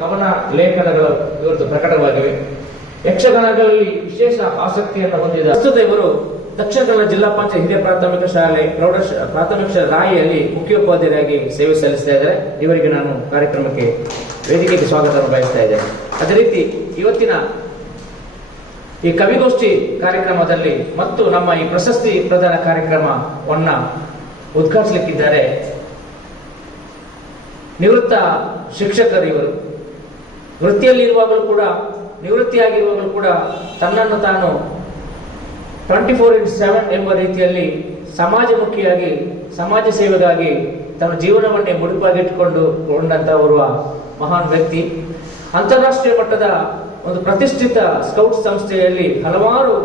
ಕವನ ಲೇಖನಗಳು ಇವತ್ತು ಪ್ರಕಟವಾಗಿವೆ. ಯಕ್ಷಗಾನಗಳಲ್ಲಿ ವಿಶೇಷ ಆಸಕ್ತಿಯನ್ನು ಹೊಂದಿದ ಪ್ರಸ್ತುತ ಇವರು ದಕ್ಷಿಣ ಕನ್ನಡ ಜಿಲ್ಲಾ ಪಂಚಾಯತ್ ಹಿರಿಯ ಪ್ರಾಥಮಿಕ ಶಾಲೆ ಪ್ರಾಥಮಿಕ ಶಾಲೆ ರಾಯಿಯಲ್ಲಿ ಮುಖ್ಯೋಪಾಧ್ಯಾಯರಾಗಿ ಸೇವೆ ಸಲ್ಲಿಸ್ತಾ ಇದ್ದಾರೆ. ಇವರಿಗೆ ನಾನು ಕಾರ್ಯಕ್ರಮಕ್ಕೆ ವೇದಿಕೆಗೆ ಸ್ವಾಗತವನ್ನು ಬಯಸ್ತಾ ಇದ್ದೇನೆ. ಅದೇ ರೀತಿ ಇವತ್ತಿನ ಈ ಕವಿಗೋಷ್ಠಿ ಕಾರ್ಯಕ್ರಮದಲ್ಲಿ ಮತ್ತು ನಮ್ಮ ಈ ಪ್ರಶಸ್ತಿ ಪ್ರದಾನ ಕಾರ್ಯಕ್ರಮವನ್ನ ಉದ್ಘಾಟಿಸಲಿಕ್ಕಿದ್ದಾರೆ ನಿವೃತ್ತ ಶಿಕ್ಷಕರು. ಇವರು ವೃತ್ತಿಯಲ್ಲಿರುವಾಗಲೂ ಕೂಡ ನಿವೃತ್ತಿಯಾಗಿರುವಾಗಲೂ ಕೂಡ ತನ್ನನ್ನು ತಾನು 24/7 ಎಂಬ ರೀತಿಯಲ್ಲಿ ಸಮಾಜಮುಖಿಯಾಗಿ ಸಮಾಜ ಸೇವೆಗಾಗಿ ತನ್ನ ಜೀವನವನ್ನೇ ಮುಡುಪಾಗಿಟ್ಟುಕೊಂಡಂತ ಓರ್ವ ಮಹಾನ್ ವ್ಯಕ್ತಿ. ಅಂತಾರಾಷ್ಟ್ರೀಯ ಮಟ್ಟದ ಒಂದು ಪ್ರತಿಷ್ಠಿತ ಸ್ಕೌಟ್ ಸಂಸ್ಥೆಯಲ್ಲಿ ಹಲವಾರು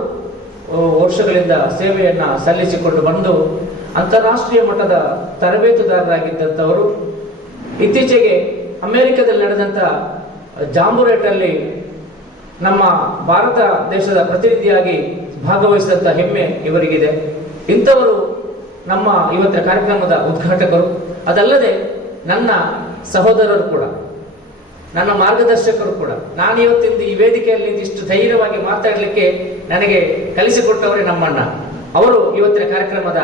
ವರ್ಷಗಳಿಂದ ಸೇವೆಯನ್ನ ಸಲ್ಲಿಸಿಕೊಂಡು ಬಂದು ಅಂತಾರಾಷ್ಟ್ರೀಯ ಮಟ್ಟದ ತರಬೇತುದಾರರಾಗಿದ್ದಂಥವರು. ಇತ್ತೀಚೆಗೆ ಅಮೆರಿಕದಲ್ಲಿ ನಡೆದಂತ ಜಾಂಬುರೇಟಲ್ಲಿ ನಮ್ಮ ಭಾರತ ದೇಶದ ಪ್ರತಿನಿಧಿಯಾಗಿ ಭಾಗವಹಿಸಿದಂತ ಹೆಮ್ಮೆ ಇವರಿಗಿದೆ. ಇಂಥವರು ನಮ್ಮ ಇವತ್ತಿನ ಕಾರ್ಯಕ್ರಮದ ಉದ್ಘಾಟಕರು. ಅದಲ್ಲದೆ ನನ್ನ ಸಹೋದರರು ಕೂಡ, ನನ್ನ ಮಾರ್ಗದರ್ಶಕರು ಕೂಡ. ನಾನು ಇವತ್ತಿಂದ ಈ ವೇದಿಕೆಯಲ್ಲಿ ಇಷ್ಟು ಧೈರ್ಯವಾಗಿ ಮಾತಾಡಲಿಕ್ಕೆ ನನಗೆ ಕಲಿಸಿಕೊಟ್ಟವರೇ ನಮ್ಮಣ್ಣ. ಅವರು ಇವತ್ತಿನ ಕಾರ್ಯಕ್ರಮದ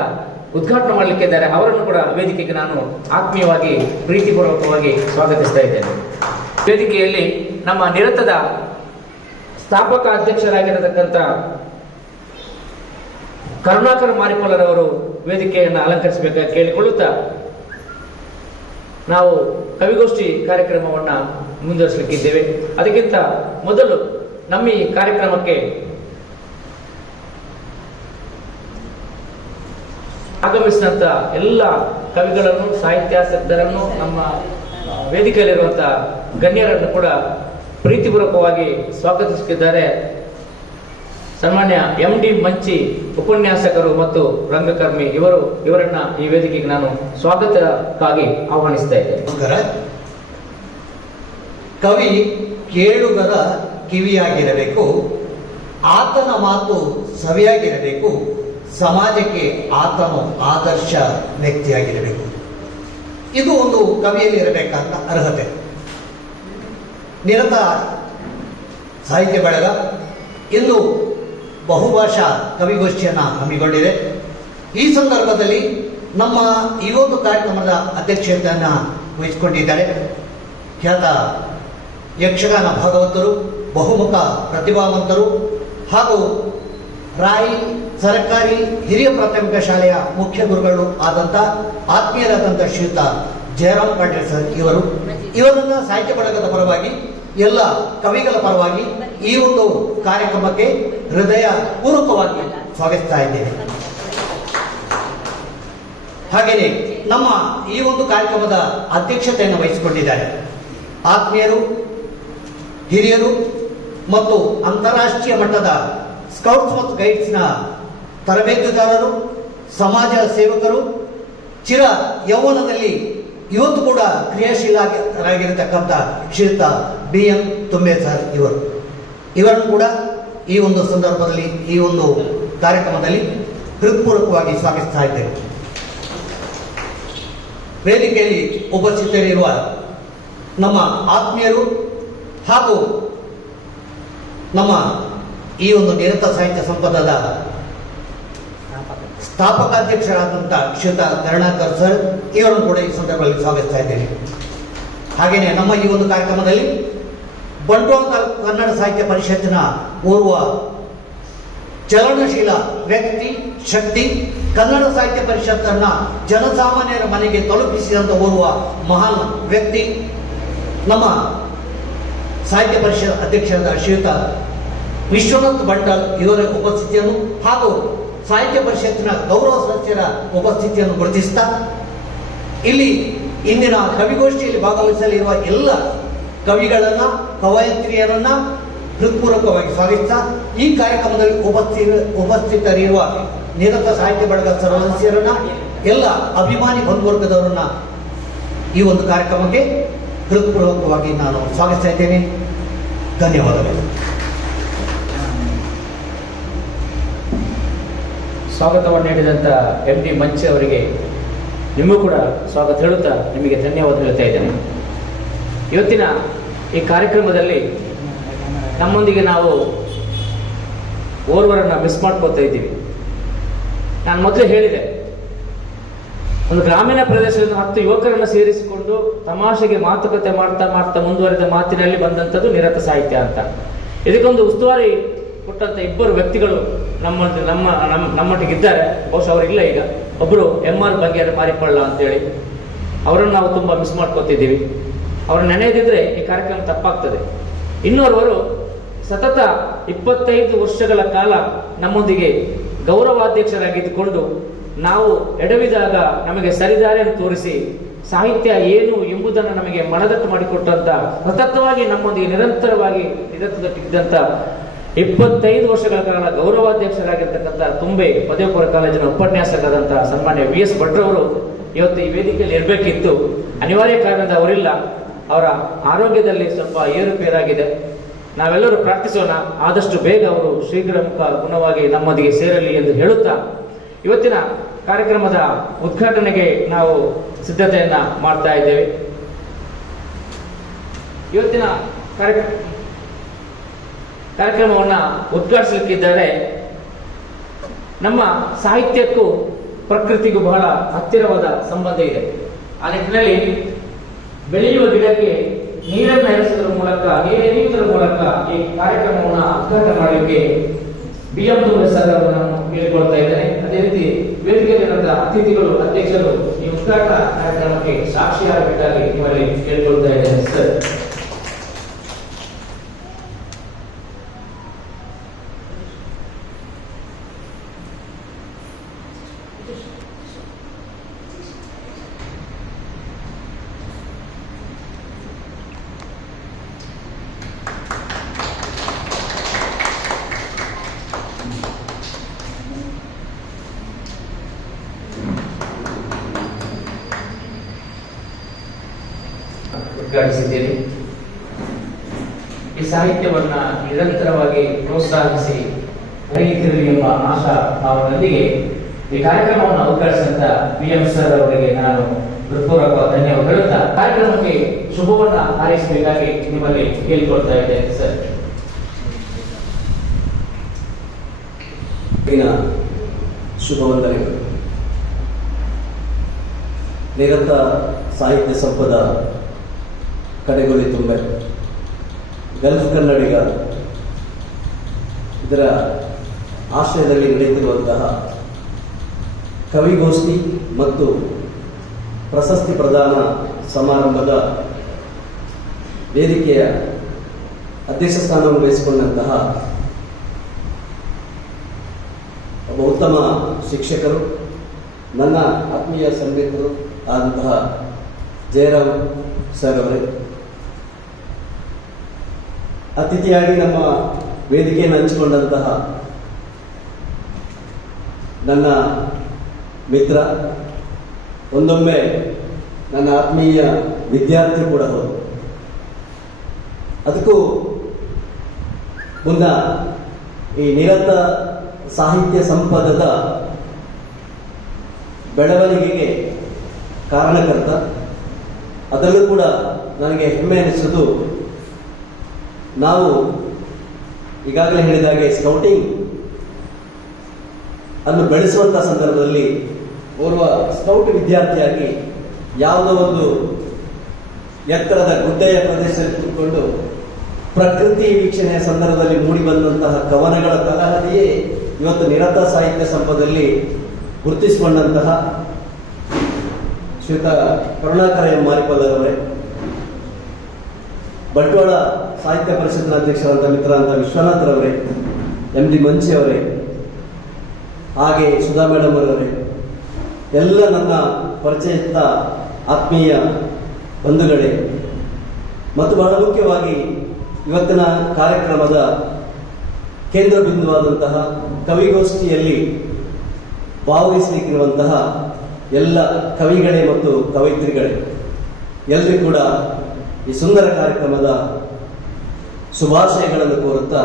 ಉದ್ಘಾಟನೆ ಮಾಡಲಿಕ್ಕೆ ಇದ್ದಾರೆ. ಅವರನ್ನು ಕೂಡ ವೇದಿಕೆಗೆ ನಾನು ಆತ್ಮೀಯವಾಗಿ ಪ್ರೀತಿಪೂರ್ವಕವಾಗಿ ಸ್ವಾಗತಿಸ್ತಾ ಇದ್ದೇನೆ. ವೇದಿಕೆಯಲ್ಲಿ ನಮ್ಮ ನಿರತದ ಸ್ಥಾಪಕ ಅಧ್ಯಕ್ಷರಾಗಿರತಕ್ಕಂಥ ಕರುಣಾಕರ್ ಮಾರಿಕೊಲ್ಲರವರು ವೇದಿಕೆಯನ್ನು ಅಲಂಕರಿಸಬೇಕಾಗಿ ಕೇಳಿಕೊಳ್ಳುತ್ತಾ ನಾವು ಕವಿಗೋಷ್ಠಿ ಕಾರ್ಯಕ್ರಮವನ್ನ ಮುಂದುವರಿಸಲಿಕ್ಕಿದ್ದೇವೆ. ಅದಕ್ಕಿಂತ ಮೊದಲು ನಮ್ಮ ಈ ಕಾರ್ಯಕ್ರಮಕ್ಕೆ ಆಗಮಿಸಿದಂತ ಎಲ್ಲ ಕವಿಗಳನ್ನು, ಸಾಹಿತ್ಯಾಸಕ್ತರನ್ನು, ನಮ್ಮ ವೇದಿಕೆಯಲ್ಲಿರುವಂತಹ ಗಣ್ಯರನ್ನು ಕೂಡ ಪ್ರೀತಿಪೂರ್ವಕವಾಗಿ ಸ್ವಾಗತಿಸುತ್ತಿದ್ದಾರೆ. ಸನ್ಮಾನ್ಯ MD ಮಂಚಿ ಉಪನ್ಯಾಸಕರು ಮತ್ತು ರಂಗಕರ್ಮಿ ಇವರನ್ನ ಈ ವೇದಿಕೆಗೆ ನಾನು ಸ್ವಾಗತಕ್ಕಾಗಿ ಆಹ್ವಾನಿಸ್ತಾ ಇದ್ದೇನೆ. ನಮಸ್ಕಾರ. ಕವಿ ಕೇಳುಗರ ಕಿವಿಯಾಗಿರಬೇಕು, ಆತನ ಮಾತು ಸವಿಯಾಗಿರಬೇಕು, ಸಮಾಜಕ್ಕೆ ಆತನು ಆದರ್ಶ ವ್ಯಕ್ತಿಯಾಗಿರಬೇಕು. ಇದು ಒಂದು ಕವಿಯಲ್ಲಿ ಇರಬೇಕಾದ ಅರ್ಹತೆ. ನಿರತ ಸಾಹಿತ್ಯ ಬಳಗ ಇಂದು ಬಹುಭಾಷಾ ಕವಿಗೋಷ್ಠಿಯನ್ನು ಹಮ್ಮಿಕೊಂಡಿದೆ. ಈ ಸಂದರ್ಭದಲ್ಲಿ ನಮ್ಮ ಈ ಒಂದು ಕಾರ್ಯಕ್ರಮದ ಅಧ್ಯಕ್ಷತೆಯನ್ನು ವಹಿಸಿಕೊಂಡಿದ್ದಾರೆ ಖ್ಯಾತ ಯಕ್ಷಗಾನ ಭಾಗವತರು, ಬಹುಮುಖ ಪ್ರತಿಭಾವಂತರು ಹಾಗೂ ರಾಯಿ ಸರ್ಕಾರಿ ಹಿರಿಯ ಪ್ರಾಥಮಿಕ ಶಾಲೆಯ ಮುಖ್ಯ ಗುರುಗಳು ಆದಂಥ ಆತ್ಮೀಯರಾದಂಥ ಶ್ರೀಯುತ ಜಯರಾಮ್ ಪಾಟೀಲ್ ಸರ್ ಇವರನ್ನ ಸಾಹಿತ್ಯ ಬಳಗದ ಪರವಾಗಿ, ಎಲ್ಲ ಕವಿಗಳ ಪರವಾಗಿ ಈ ಒಂದು ಕಾರ್ಯಕ್ರಮಕ್ಕೆ ಹೃದಯ ಪೂರ್ವಕವಾಗಿ ಸ್ವಾಗತಿಸ್ತಾ ಇದ್ದೇನೆ. ಹಾಗೆಯೇ ನಮ್ಮ ಈ ಒಂದು ಕಾರ್ಯಕ್ರಮದ ಅಧ್ಯಕ್ಷತೆಯನ್ನು ವಹಿಸಿಕೊಂಡಿದ್ದಾರೆ ಆತ್ಮೀಯರು, ಹಿರಿಯರು ಮತ್ತು ಅಂತಾರಾಷ್ಟ್ರೀಯ ಮಟ್ಟದ ಸ್ಕೌಟ್ಸ್ ಮತ್ತು ಗೈಡ್ಸ್ನ ತರಬೇತುದಾರರು, ಸಮಾಜ ಸೇವಕರು, ಚಿರ ಯೌವನದಲ್ಲಿ ಇವತ್ತು ಕೂಡ ಕ್ರಿಯಾಶೀಲರಾಗಿರತಕ್ಕಂಥ ಶ್ರೀಯುತ BM ತುಂಬೆ ಸರ್ ಇವರನ್ನು ಕೂಡ ಈ ಒಂದು ಸಂದರ್ಭದಲ್ಲಿ, ಈ ಒಂದು ಕಾರ್ಯಕ್ರಮದಲ್ಲಿ ಹೃತ್ಪೂರ್ವಕವಾಗಿ ಸ್ವಾಗತಿಸ್ತಾ ಇದ್ದೇವೆ. ವೇದಿಕೆಯಲ್ಲಿ ಉಪಸ್ಥಿತರಿರುವ ನಮ್ಮ ಆತ್ಮೀಯರು ಹಾಗೂ ನಮ್ಮ ಈ ಒಂದು ನಿರತ ಸಾಹಿತ್ಯ ಸಂಪದದ ಸ್ಥಾಪಕ ಅಧ್ಯಕ್ಷರಾದಂಥ ಶ್ರೀಯುತ ಕರುಣಾಕರ್ ಸರ್ ಇವರನ್ನು ಕೂಡ ಈ ಸಂದರ್ಭದಲ್ಲಿ ಸ್ವಾಗತಿಸ್ತಾ ಇದ್ದೇನೆ. ಹಾಗೆಯೇ ನಮ್ಮ ಈ ಒಂದು ಕಾರ್ಯಕ್ರಮದಲ್ಲಿ ಬಂಟ್ವಾಳ ತಾಲೂಕು ಕನ್ನಡ ಸಾಹಿತ್ಯ ಪರಿಷತ್ತಿನ ಓರ್ವ ಚಲನಶೀಲ ವ್ಯಕ್ತಿ, ಶಕ್ತಿ, ಕನ್ನಡ ಸಾಹಿತ್ಯ ಪರಿಷತ್ತನ್ನ ಜನಸಾಮಾನ್ಯರ ಮನೆಗೆ ತಲುಪಿಸಿದಂಥ ಓರ್ವ ಮಹಾನ್ ವ್ಯಕ್ತಿ, ನಮ್ಮ ಸಾಹಿತ್ಯ ಪರಿಷತ್ ಅಧ್ಯಕ್ಷರಾದ ಶ್ರೀಯುತ ವಿಶ್ವನಾಥ್ ಬಂಟಲ್ ಇವರ ಉಪಸ್ಥಿತಿಯನ್ನು ಹಾಗೂ ಸಾಹಿತ್ಯ ಪರಿಷತ್ತಿನ ಗೌರವ ಸದಸ್ಯರ ಉಪಸ್ಥಿತಿಯನ್ನು ಗುರುತಿಸ್ತಾ ಇಲ್ಲಿ ಇಂದಿನ ಕವಿಗೋಷ್ಠಿಯಲ್ಲಿ ಭಾಗವಹಿಸಲಿರುವ ಎಲ್ಲ ಕವಿಗಳನ್ನ, ಕವಯತ್ರಿಯರನ್ನ ಹೃತ್ಪೂರ್ವಕವಾಗಿ ಸ್ವಾಗತಿಸ್ತಾ ಈ ಕಾರ್ಯಕ್ರಮದಲ್ಲಿ ಉಪಸ್ಥಿತರಿರುವ ನಿರತ ಸಾಹಿತ್ಯ ಬಳಗ ಸದಸ್ಯರನ್ನ, ಎಲ್ಲ ಅಭಿಮಾನಿ ಬಂಧುವರ್ಗದವರನ್ನ ಈ ಒಂದು ಕಾರ್ಯಕ್ರಮಕ್ಕೆ ಹೃತ್ಪೂರ್ವಕವಾಗಿ ನಾನು ಸ್ವಾಗತಿಸ್ತಾ ಇದ್ದೇನೆ. ಧನ್ಯವಾದಗಳು. ಸ್ವಾಗತವನ್ನು ನೀಡಿದಂಥ MD ಮಂಚಿ ಅವರಿಗೆ ನಿಮಗೂ ಕೂಡ ಸ್ವಾಗತ ಹೇಳುತ್ತಾ ನಿಮಗೆ ಧನ್ಯವಾದ ಹೇಳ್ತಾ ಇದ್ದೇನೆ. ಇವತ್ತಿನ ಈ ಕಾರ್ಯಕ್ರಮದಲ್ಲಿ ನಮ್ಮೊಂದಿಗೆ ನಾವು ಓರ್ವರನ್ನ ಮಿಸ್ ಮಾಡ್ಕೋತಾ ಇದ್ದೀವಿ. ನಾನು ಮೊದಲೇ ಹೇಳಿದೆ, ಒಂದು ಗ್ರಾಮೀಣ ಪ್ರದೇಶದಿಂದ 10 ಯುವಕರನ್ನು ಸೇರಿಸಿಕೊಂಡು ತಮಾಷೆಗೆ ಮಾತುಕತೆ ಮಾಡ್ತಾ ಮಾಡ್ತಾ ಮುಂದುವರೆದ ಮಾತಿನಲ್ಲಿ ಬಂದಂಥದ್ದು ನಿರತ ಸಾಹಿತ್ಯ ಅಂತ. ಇದಕ್ಕೊಂದು ಉಸ್ತುವಾರಿ ಕೊಟ್ಟಂತ 2 ವ್ಯಕ್ತಿಗಳು ನಮ್ಮೊಟ್ಟಿಗಿದ್ದಾರೆ. ಬಹುಶಃ ಅವರಿಲ್ಲ ಈಗ. ಒಬ್ಬರು MR ಬಂಗೇರ ಮಾರಿಪಳ್ಳ ಅಂತೇಳಿ, ಅವರನ್ನು ನಾವು ತುಂಬಾ ಮಿಸ್ ಮಾಡ್ಕೋತಿದ್ದೀವಿ. ಅವರು ನೆನೆಯದಿದ್ರೆ ಈ ಕಾರ್ಯಕ್ರಮ ತಪ್ಪಾಗ್ತದೆ. ಇನ್ನೋರ್ವರು ಸತತ 25 ವರ್ಷಗಳ ಕಾಲ ನಮ್ಮೊಂದಿಗೆ ಗೌರವಾಧ್ಯಕ್ಷರಾಗಿದ್ದುಕೊಂಡು ನಾವು ಎಡವಿದಾಗ ನಮಗೆ ಸರಿದಾರಿಯನ್ನು ತೋರಿಸಿ ಸಾಹಿತ್ಯ ಏನು ಎಂಬುದನ್ನು ನಮಗೆ ಮನದಟ್ಟು ಮಾಡಿಕೊಟ್ಟಂತ, ಸತತವಾಗಿ ನಮ್ಮೊಂದಿಗೆ ನಿರಂತರವಾಗಿ ನಿರತದಟ್ಟಿದ್ದಂತ 25 ವರ್ಷಗಳ ಕಾಲ ಗೌರವಾಧ್ಯಕ್ಷರಾಗಿರ್ತಕ್ಕಂಥ ತುಂಬೆ ಪದವಿ ಪೂರ್ವ ಕಾಲೇಜಿನ ಉಪನ್ಯಾಸಕರಾದಂತಹ ಸನ್ಮಾನ್ಯ VS ಭಟ್ರವರು ಇವತ್ತು ಈ ವೇದಿಕೆಯಲ್ಲಿ ಇರಬೇಕಿತ್ತು. ಅನಿವಾರ್ಯ ಕಾರಣದಿಂದ ಅವರಿಲ್ಲ. ಅವರ ಆರೋಗ್ಯದಲ್ಲಿ ಸ್ವಲ್ಪ ಏರುಪೇರಾಗಿದೆ. ನಾವೆಲ್ಲರೂ ಪ್ರಾರ್ಥಿಸೋಣ, ಆದಷ್ಟು ಬೇಗ ಅವರು ಶೀಘ್ರ ಗುಣವಾಗಿ ನಮ್ಮೊಂದಿಗೆ ಸೇರಲಿ ಎಂದು ಹೇಳುತ್ತಾ ಇವತ್ತಿನ ಕಾರ್ಯಕ್ರಮದ ಉದ್ಘಾಟನೆಗೆ ನಾವು ಸಿದ್ಧತೆಯನ್ನ ಮಾಡ್ತಾ ಇದ್ದೇವೆ. ಇವತ್ತಿನ ಕಾರ್ಯಕ್ರಮವನ್ನ ಉದ್ಘಾಟಿಸಲಿಕ್ಕಿದ್ದಾರೆ. ನಮ್ಮ ಸಾಹಿತ್ಯಕ್ಕೂ ಪ್ರಕೃತಿಗೂ ಬಹಳ ಹತ್ತಿರವಾದ ಸಂಬಂಧ ಇದೆ. ಆ ನಿಟ್ಟಿನಲ್ಲಿ ಬೆಳೆಯುವ ಗಿಡಕ್ಕೆ ನೀರನ್ನು ಹರಿಸುವುದರ ಮೂಲಕ, ನೀರೆರೆಯುವುದರ ಮೂಲಕ ಈ ಕಾರ್ಯಕ್ರಮವನ್ನು ಉದ್ಘಾಟನೆ ಮಾಡಲಿಕ್ಕೆ BM ಸರ್ ಅವರನ್ನು ಕೇಳಿಕೊಳ್ತಾ ಇದ್ದೇನೆ. ಅದೇ ರೀತಿ ವೇದಿಕೆಯಲ್ಲಿರುವಂತಹ ಅತಿಥಿಗಳು, ಅಧ್ಯಕ್ಷರು ಈ ಉದ್ಘಾಟನಾ ಕಾರ್ಯಕ್ರಮಕ್ಕೆ ಸಾಕ್ಷಿಯಾಗಬೇಕಾಗಿ ನಿಮ್ಮಲ್ಲಿ ಕೇಳಿಕೊಳ್ತಾ ಇದ್ದೇನೆ ಸರ್. ಉದ್ಘಾಟಿಸಿದ್ದೇನೆ. ಈ ಸಾಹಿತ್ಯವನ್ನ ನಿರಂತರವಾಗಿ ಪ್ರೋತ್ಸಾಹಿಸಿ ಬೆಳೆಯುತ್ತಿರಲಿ ಎಂಬ ಆಶಾ ಭಾವನೊಂದಿಗೆ ಈ ಕಾರ್ಯಕ್ರಮವನ್ನು ಉದ್ಘಾಟಿಸಿದಂತ BM ಸರ್ ಅವರಿಗೆ ನಾನು ಹೃತ್ಪೂರ್ವಕ ಧನ್ಯವಾದ ಹೇಳುತ್ತಾ ಕಾರ್ಯಕ್ರಮಕ್ಕೆ ಶುಭವನ್ನ ಹಾರೈಸಬೇಕಾಗಿ ನಿಮ್ಮಲ್ಲಿ ಕೇಳಿಕೊಳ್ತಾ ಇದ್ದೇನೆ ಸರ್. ಶುಭವಂದನೆಗಳು. ನಿರತ ಸಾಹಿತ್ಯ ಸಂಪದ ಕಡೆಗೊಳ್ಳಿ ತುಂಬೆ ಗಲ್ಫ್ ಕನ್ನಡಿಗ ಇದರ ಆಶ್ರಯದಲ್ಲಿ ನಡೆಯುತ್ತಿರುವಂತಹ ಕವಿಗೋಷ್ಠಿ ಮತ್ತು ಪ್ರಶಸ್ತಿ ಪ್ರದಾನ ಸಮಾರಂಭದ ವೇದಿಕೆಯ ಅಧ್ಯಕ್ಷ ಸ್ಥಾನವನ್ನು ವಹಿಸಿಕೊಂಡಂತಹ ಒಬ್ಬ ಉತ್ತಮ ಶಿಕ್ಷಕರು, ನನ್ನ ಆತ್ಮೀಯ ಸಂಗೀತರು ಆದಂತಹ ಜಯರಾಮ್ ಸರ್ ಅವರೇ, ಅತಿಥಿಯಾಗಿ ನಮ್ಮ ವೇದಿಕೆಯನ್ನು ಹಂಚಿಕೊಂಡಂತಹ ನನ್ನ ಮಿತ್ರ, ಒಂದೊಮ್ಮೆ ನನ್ನ ಆತ್ಮೀಯ ವಿದ್ಯಾರ್ಥಿ ಕೂಡ ಹೌದು. ಅದಕ್ಕೂ ಮುನ್ನ ಈ ನಿರತ ಸಾಹಿತ್ಯ ಸಂಪದದ ಬೆಳವಣಿಗೆಗೆ ಕಾರಣಕರ್ತ, ಅದರಲ್ಲೂ ಕೂಡ ನನಗೆ ಹೆಮ್ಮೆ ಅನಿಸುವುದು, ನಾವು ಈಗಾಗಲೇ ಹೇಳಿದಾಗೆ ಸ್ಕೌಟಿಂಗ್ ಅನ್ನು ಬೆಳೆಸುವಂತಹ ಸಂದರ್ಭದಲ್ಲಿ ಓರ್ವ ಸ್ಕೌಟ್ ವಿದ್ಯಾರ್ಥಿಯಾಗಿ ಯಾವುದೋ ಒಂದು ಎತ್ತರದ ಗುಡ್ಡೆಯ ಪ್ರದೇಶದಲ್ಲಿ ಕೂತ್ಕೊಂಡು ಪ್ರಕೃತಿ ವೀಕ್ಷಣೆಯ ಸಂದರ್ಭದಲ್ಲಿ ಮೂಡಿಬಂದಂತಹ ಕವನಗಳ ತರಹದಿಯೇ ಇವತ್ತು ನಿರತ ಸಾಹಿತ್ಯ ಸಂಪದಲ್ಲಿ ಗುರುತಿಸಿಕೊಂಡಂತಹ ಶ್ರೀಯುತ ಕರುಣಾಕರ ಎಂ ಮಾರಿಪಲ್ಲರವರೇ, ಬಂಟ್ವಾಳ ಸಾಹಿತ್ಯ ಪರಿಷತ್ನ ಅಧ್ಯಕ್ಷರಾದ ಮಿತ್ರರಾದ ವಿಶ್ವನಾಥರವರೇ, MD ಮಂಚಿ ಅವರೇ, ಹಾಗೆ ಸುಧಾ ಮೇಡಮ್ ಅವರವರೇ, ಎಲ್ಲ ನನ್ನ ಪರಿಚಯಿತ ಆತ್ಮೀಯ ಬಂಧುಗಳೇ, ಮತ್ತು ಬಹಳ ಮುಖ್ಯವಾಗಿ ಇವತ್ತಿನ ಕಾರ್ಯಕ್ರಮದ ಕೇಂದ್ರ ಬಿಂದುವಾದಂತಹ ಕವಿಗೋಷ್ಠಿಯಲ್ಲಿ ಭಾಗವಹಿಸಲಿಕ್ಕಿರುವಂತಹ ಎಲ್ಲ ಕವಿಗಳೇ ಮತ್ತು ಕವಯಿತ್ರಿಗಳೇ, ಎಲ್ಲರಿಗೂ ಕೂಡ ಈ ಸುಂದರ ಕಾರ್ಯಕ್ರಮದ ಶುಭಾಶಯಗಳನ್ನು ಕೋರುತ್ತಾ,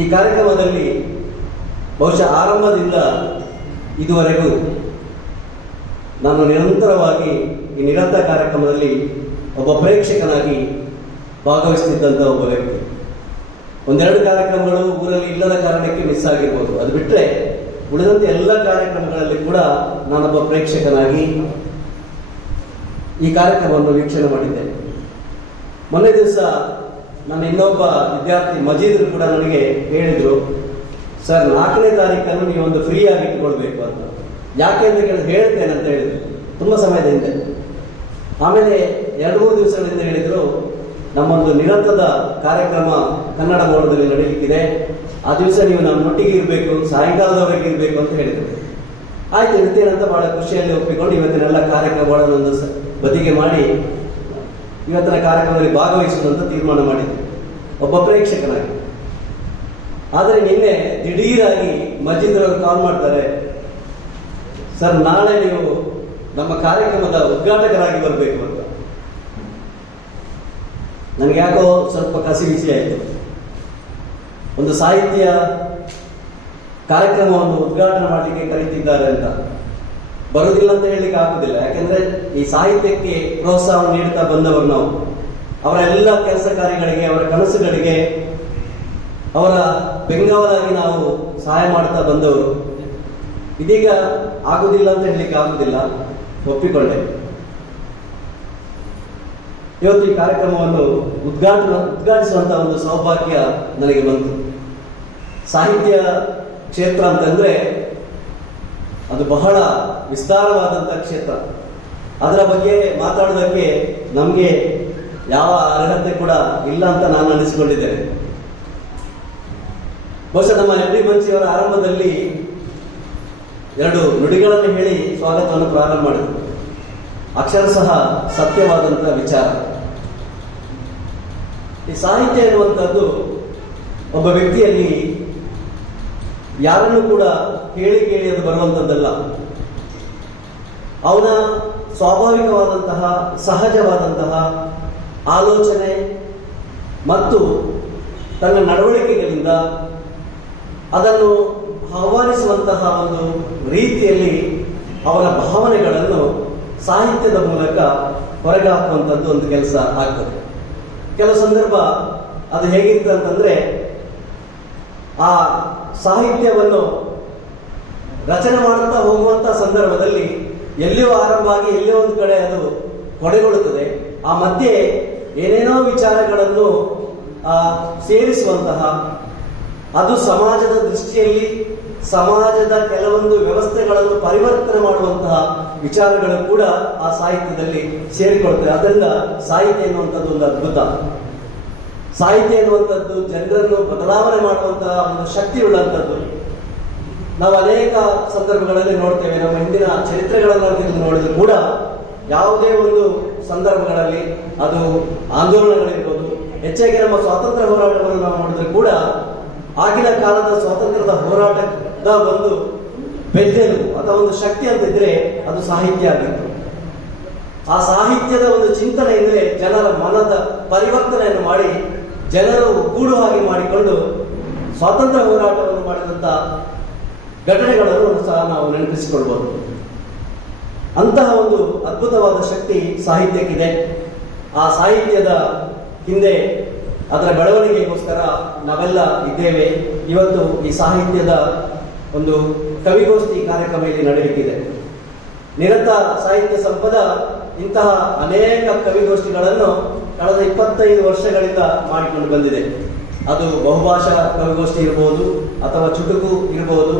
ಈ ಕಾರ್ಯಕ್ರಮದಲ್ಲಿ ಬಹುಶಃ ಆರಂಭದಿಂದ ಇದುವರೆಗೂ ನಾನು ನಿರಂತರವಾಗಿ ಈ ನಿರಂತರ ಕಾರ್ಯಕ್ರಮದಲ್ಲಿ ಒಬ್ಬ ಪ್ರೇಕ್ಷಕನಾಗಿ ಭಾಗವಹಿಸುತ್ತಿದ್ದಂಥ ಒಬ್ಬ ವ್ಯಕ್ತಿ. ಒಂದೆರಡು ಕಾರ್ಯಕ್ರಮಗಳು ಊರಲ್ಲಿ ಇಲ್ಲದ ಕಾರಣಕ್ಕೆ ಮಿಸ್ ಆಗಿರ್ಬೋದು, ಅದು ಬಿಟ್ಟರೆ ಉಳಿದಂತೆ ಎಲ್ಲ ಕಾರ್ಯಕ್ರಮಗಳಲ್ಲಿ ಕೂಡ ನಾನೊಬ್ಬ ಪ್ರೇಕ್ಷಕನಾಗಿ ಈ ಕಾರ್ಯಕ್ರಮವನ್ನು ವೀಕ್ಷಣೆ ಮಾಡಿದ್ದೇನೆ. ಮೊನ್ನೆ ದಿವಸ ನನ್ನ ಇನ್ನೊಬ್ಬ ವಿದ್ಯಾರ್ಥಿ ಮಜೀದ್ರು ಕೂಡ ನನಗೆ ಹೇಳಿದರು, ಸರ್ 4ನೇ ತಾರೀಕನ್ನು ನೀವೊಂದು ಫ್ರೀ ಆಗಿ ಇಟ್ಕೊಳ್ಬೇಕು ಅಂತ. ಯಾಕೆ ಅಂತ ಹೇಳ್ತೇನೆ ಅಂತ ಹೇಳಿದ್ರು ತುಂಬ ಸಮಯದ ಹಿಂದೆ. ಆಮೇಲೆ 2-3 ದಿವಸಗಳಿಂದ ಹೇಳಿದರು, ನಮ್ಮೊಂದು ನಿರಂತರದ ಕಾರ್ಯಕ್ರಮ ಕನ್ನಡ ಮೋಡದಲ್ಲಿ ನಡೆಯಲಿಕ್ಕಿದೆ, ಆ ದಿವಸ ನೀವು ನಮ್ಮೊಟ್ಟಿಗೆ ಇರಬೇಕು, ಸಾಯಂಕಾಲದವರೆಗೆ ಇರಬೇಕು ಅಂತ ಹೇಳಿದರು. ಆಯ್ತು, ಇರ್ತೇನಂತ ಬಹಳ ಖುಷಿಯಲ್ಲಿ ಒಪ್ಪಿಕೊಂಡು ಇವತ್ತಿನೆಲ್ಲ ಕಾರ್ಯಕ್ರಮಗಳನ್ನು ಬದಿಗೆ ಮಾಡಿ ಇವತ್ತಿನ ಕಾರ್ಯಕ್ರಮದಲ್ಲಿ ಭಾಗವಹಿಸುವಂತ ತೀರ್ಮಾನ ಮಾಡಿದ್ದೆ ಒಬ್ಬ ಪ್ರೇಕ್ಷಕನಾಗಿ. ಆದರೆ ನಿನ್ನೆ ದಿಢೀರಾಗಿ ಮಜೀದ್ ಅವರು ಕಾಲ್ ಮಾಡ್ತಾರೆ, ಸರ್ ನಾಳೆ ನೀವು ನಮ್ಮ ಕಾರ್ಯಕ್ರಮದ ಉದ್ಘಾಟಕರಾಗಿ ಬರಬೇಕು ಅಂತ. ನನಗೆ ಯಾಕೋ ಸ್ವಲ್ಪ ಕಸಿವಿಸಿ ಆಯಿತು. ಒಂದು ಸಾಹಿತ್ಯ ಕಾರ್ಯಕ್ರಮವನ್ನು ಉದ್ಘಾಟನೆ ಮಾಡಲಿಕ್ಕೆ ಕರೀತಿದ್ದಾರೆ ಅಂತ. ಬರುವುದಿಲ್ಲ ಅಂತ ಹೇಳಲಿಕ್ಕೆ ಆಗುದಿಲ್ಲ, ಯಾಕೆಂದ್ರೆ ಈ ಸಾಹಿತ್ಯಕ್ಕೆ ಪ್ರೋತ್ಸಾಹ ನೀಡುತ್ತಾ ಬಂದವರು ನಾವು. ಅವರ ಎಲ್ಲ ಕೆಲಸ ಕಾರ್ಯಗಳಿಗೆ, ಅವರ ಕನಸುಗಳಿಗೆ, ಅವರ ಬೆಂಗಾವಲಾಗಿ ನಾವು ಸಹಾಯ ಮಾಡ್ತಾ ಬಂದವರು. ಇದೀಗ ಆಗುದಿಲ್ಲ ಅಂತ ಹೇಳಲಿಕ್ಕೆ ಆಗುದಿಲ್ಲ, ಒಪ್ಪಿಕೊಂಡೆ. ಇವತ್ತು ಈ ಕಾರ್ಯಕ್ರಮವನ್ನು ಉದ್ಘಾಟಿಸುವಂತಹ ಒಂದು ಸೌಭಾಗ್ಯ ನನಗೆ ಬಂತು. ಸಾಹಿತ್ಯ ಕ್ಷೇತ್ರ ಅಂತಂದ್ರೆ ಅದು ಬಹಳ ವಿಸ್ತಾರವಾದಂಥ ಕ್ಷೇತ್ರ. ಅದರ ಬಗ್ಗೆ ಮಾತಾಡೋದಕ್ಕೆ ನಮಗೆ ಯಾವ ಅರ್ಹತೆ ಕೂಡ ಇಲ್ಲ ಅಂತ ನಾನು ಅನಿಸಿಕೊಂಡಿದ್ದೇನೆ. ಬಹುಶಃ ನಮ್ಮ ಎಲ್ ಡಿ ಮಂಚಿಯವರ ಆರಂಭದಲ್ಲಿ 2 ನುಡಿಗಳನ್ನು ಹೇಳಿ ಸ್ವಾಗತವನ್ನು ಪ್ರಾರಂಭ ಮಾಡಿದರು. ಅಕ್ಷರಶಃ ಸತ್ಯವಾದಂಥ ವಿಚಾರ. ಈ ಸಾಹಿತ್ಯ ಎನ್ನುವಂಥದ್ದು ಒಬ್ಬ ವ್ಯಕ್ತಿಯಲ್ಲಿ ಯಾರನ್ನು ಕೂಡ ಕೇಳಿ ಕೇಳಿ ಅದು ಬರುವಂಥದ್ದಲ್ಲ. ಅವನ ಸ್ವಾಭಾವಿಕವಾದಂತಹ ಸಹಜವಾದಂತಹ ಆಲೋಚನೆ ಮತ್ತು ತನ್ನ ನಡವಳಿಕೆಗಳಿಂದ ಅದನ್ನು ಆಹ್ವಾನಿಸುವಂತಹ ಒಂದು ರೀತಿಯಲ್ಲಿ ಅವರ ಭಾವನೆಗಳನ್ನು ಸಾಹಿತ್ಯದ ಮೂಲಕ ಹೊರಗೆ ಹಾಕುವಂಥದ್ದು ಒಂದು ಕೆಲಸ ಆಗ್ತದೆ. ಕೆಲವು ಸಂದರ್ಭ ಅದು ಹೇಗಿರ್ತದೆ ಅಂತಂದ್ರೆ, ಆ ಸಾಹಿತ್ಯವನ್ನು ರಚನೆ ಮಾಡುತ್ತಾ ಹೋಗುವಂತಹ ಸಂದರ್ಭದಲ್ಲಿ ಎಲ್ಲಿಯೋ ಆರಂಭ ಆಗಿ ಎಲ್ಲಿಯೋ ಒಂದು ಕಡೆ ಅದು ಕೊನೆಗೊಳ್ಳುತ್ತದೆ. ಆ ಮಧ್ಯೆ ಏನೇನೋ ವಿಚಾರಗಳನ್ನು ಸೇರಿಸುವಂತಹ, ಅದು ಸಮಾಜದ ದೃಷ್ಟಿಯಲ್ಲಿ ಸಮಾಜದ ಕೆಲವೊಂದು ವ್ಯವಸ್ಥೆಗಳನ್ನು ಪರಿವರ್ತನೆ ಮಾಡುವಂತಹ ವಿಚಾರಗಳು ಕೂಡ ಆ ಸಾಹಿತ್ಯದಲ್ಲಿ ಸೇರಿಕೊಳ್ತವೆ. ಅದರಿಂದ ಸಾಹಿತ್ಯ ಎನ್ನುವಂಥದ್ದು ಒಂದು ಅದ್ಭುತ. ಸಾಹಿತ್ಯ ಎನ್ನುವಂಥದ್ದು ಜನರನ್ನು ಬದಲಾವಣೆ ಮಾಡುವಂತಹ ಒಂದು ಶಕ್ತಿ ಉಳ್ಳಂಥದ್ದು. ನಾವು ಅನೇಕ ಸಂದರ್ಭಗಳಲ್ಲಿ ನೋಡ್ತೇವೆ. ನಮ್ಮ ಹಿಂದಿನ ಚರಿತ್ರೆಗಳನ್ನು ನೋಡಿದ್ರು ಕೂಡ ಯಾವುದೇ ಒಂದು ಸಂದರ್ಭಗಳಲ್ಲಿ ಅದು ಆಂದೋಲನಗಳಿರ್ಬೋದು, ಹೆಚ್ಚಾಗಿ ನಮ್ಮ ಸ್ವಾತಂತ್ರ್ಯ ಹೋರಾಟವನ್ನು ನಾವು ನೋಡಿದ್ರು ಕೂಡ ಆಗಿನ ಕಾಲದ ಸ್ವಾತಂತ್ರ್ಯದ ಹೋರಾಟದ ಒಂದು ಬೆನ್ನೆಲು ಅಥವಾ ಒಂದು ಶಕ್ತಿ ಅಂತಿದ್ರೆ ಅದು ಸಾಹಿತ್ಯ ಆಗಿತ್ತು. ಆ ಸಾಹಿತ್ಯದ ಒಂದು ಚಿಂತನೆ ಇದ್ರೆ ಜನರ ಮನದ ಪರಿವರ್ತನೆಯನ್ನು ಮಾಡಿ ಜನರು ಒಗ್ಗೂಡು ಹಾಗೆ ಮಾಡಿಕೊಂಡು ಸ್ವಾತಂತ್ರ್ಯ ಹೋರಾಟವನ್ನು ಮಾಡಿದಂಥ ಘಟನೆಗಳನ್ನು ಸಹ ನಾವು ನೆನಪಿಸಿಕೊಳ್ಬಹುದು. ಅಂತಹ ಒಂದು ಅದ್ಭುತವಾದ ಶಕ್ತಿ ಸಾಹಿತ್ಯಕ್ಕಿದೆ. ಆ ಸಾಹಿತ್ಯದ ಹಿಂದೆ ಅದರ ಬೆಳವಣಿಗೆಗೋಸ್ಕರ ನಾವೆಲ್ಲ ಇದ್ದೇವೆ. ಇವತ್ತು ಈ ಸಾಹಿತ್ಯದ ಒಂದು ಕವಿಗೋಷ್ಠಿ ಕಾರ್ಯಕ್ರಮ ಇಲ್ಲಿ ನಡೆಯುತ್ತಿದೆ. ನಿರಂತರ ಸಾಹಿತ್ಯ ಸಂಪದ ಇಂತಹ ಅನೇಕ ಕವಿಗೋಷ್ಠಿಗಳನ್ನು ಕಳೆದ 25 ವರ್ಷಗಳಿಂದ ಮಾಡಿಕೊಂಡು ಬಂದಿದೆ. ಅದು ಬಹುಭಾಷಾ ಕವಿಗೋಷ್ಠಿ ಇರಬಹುದು, ಅಥವಾ ಚುಟುಕು ಇರಬಹುದು,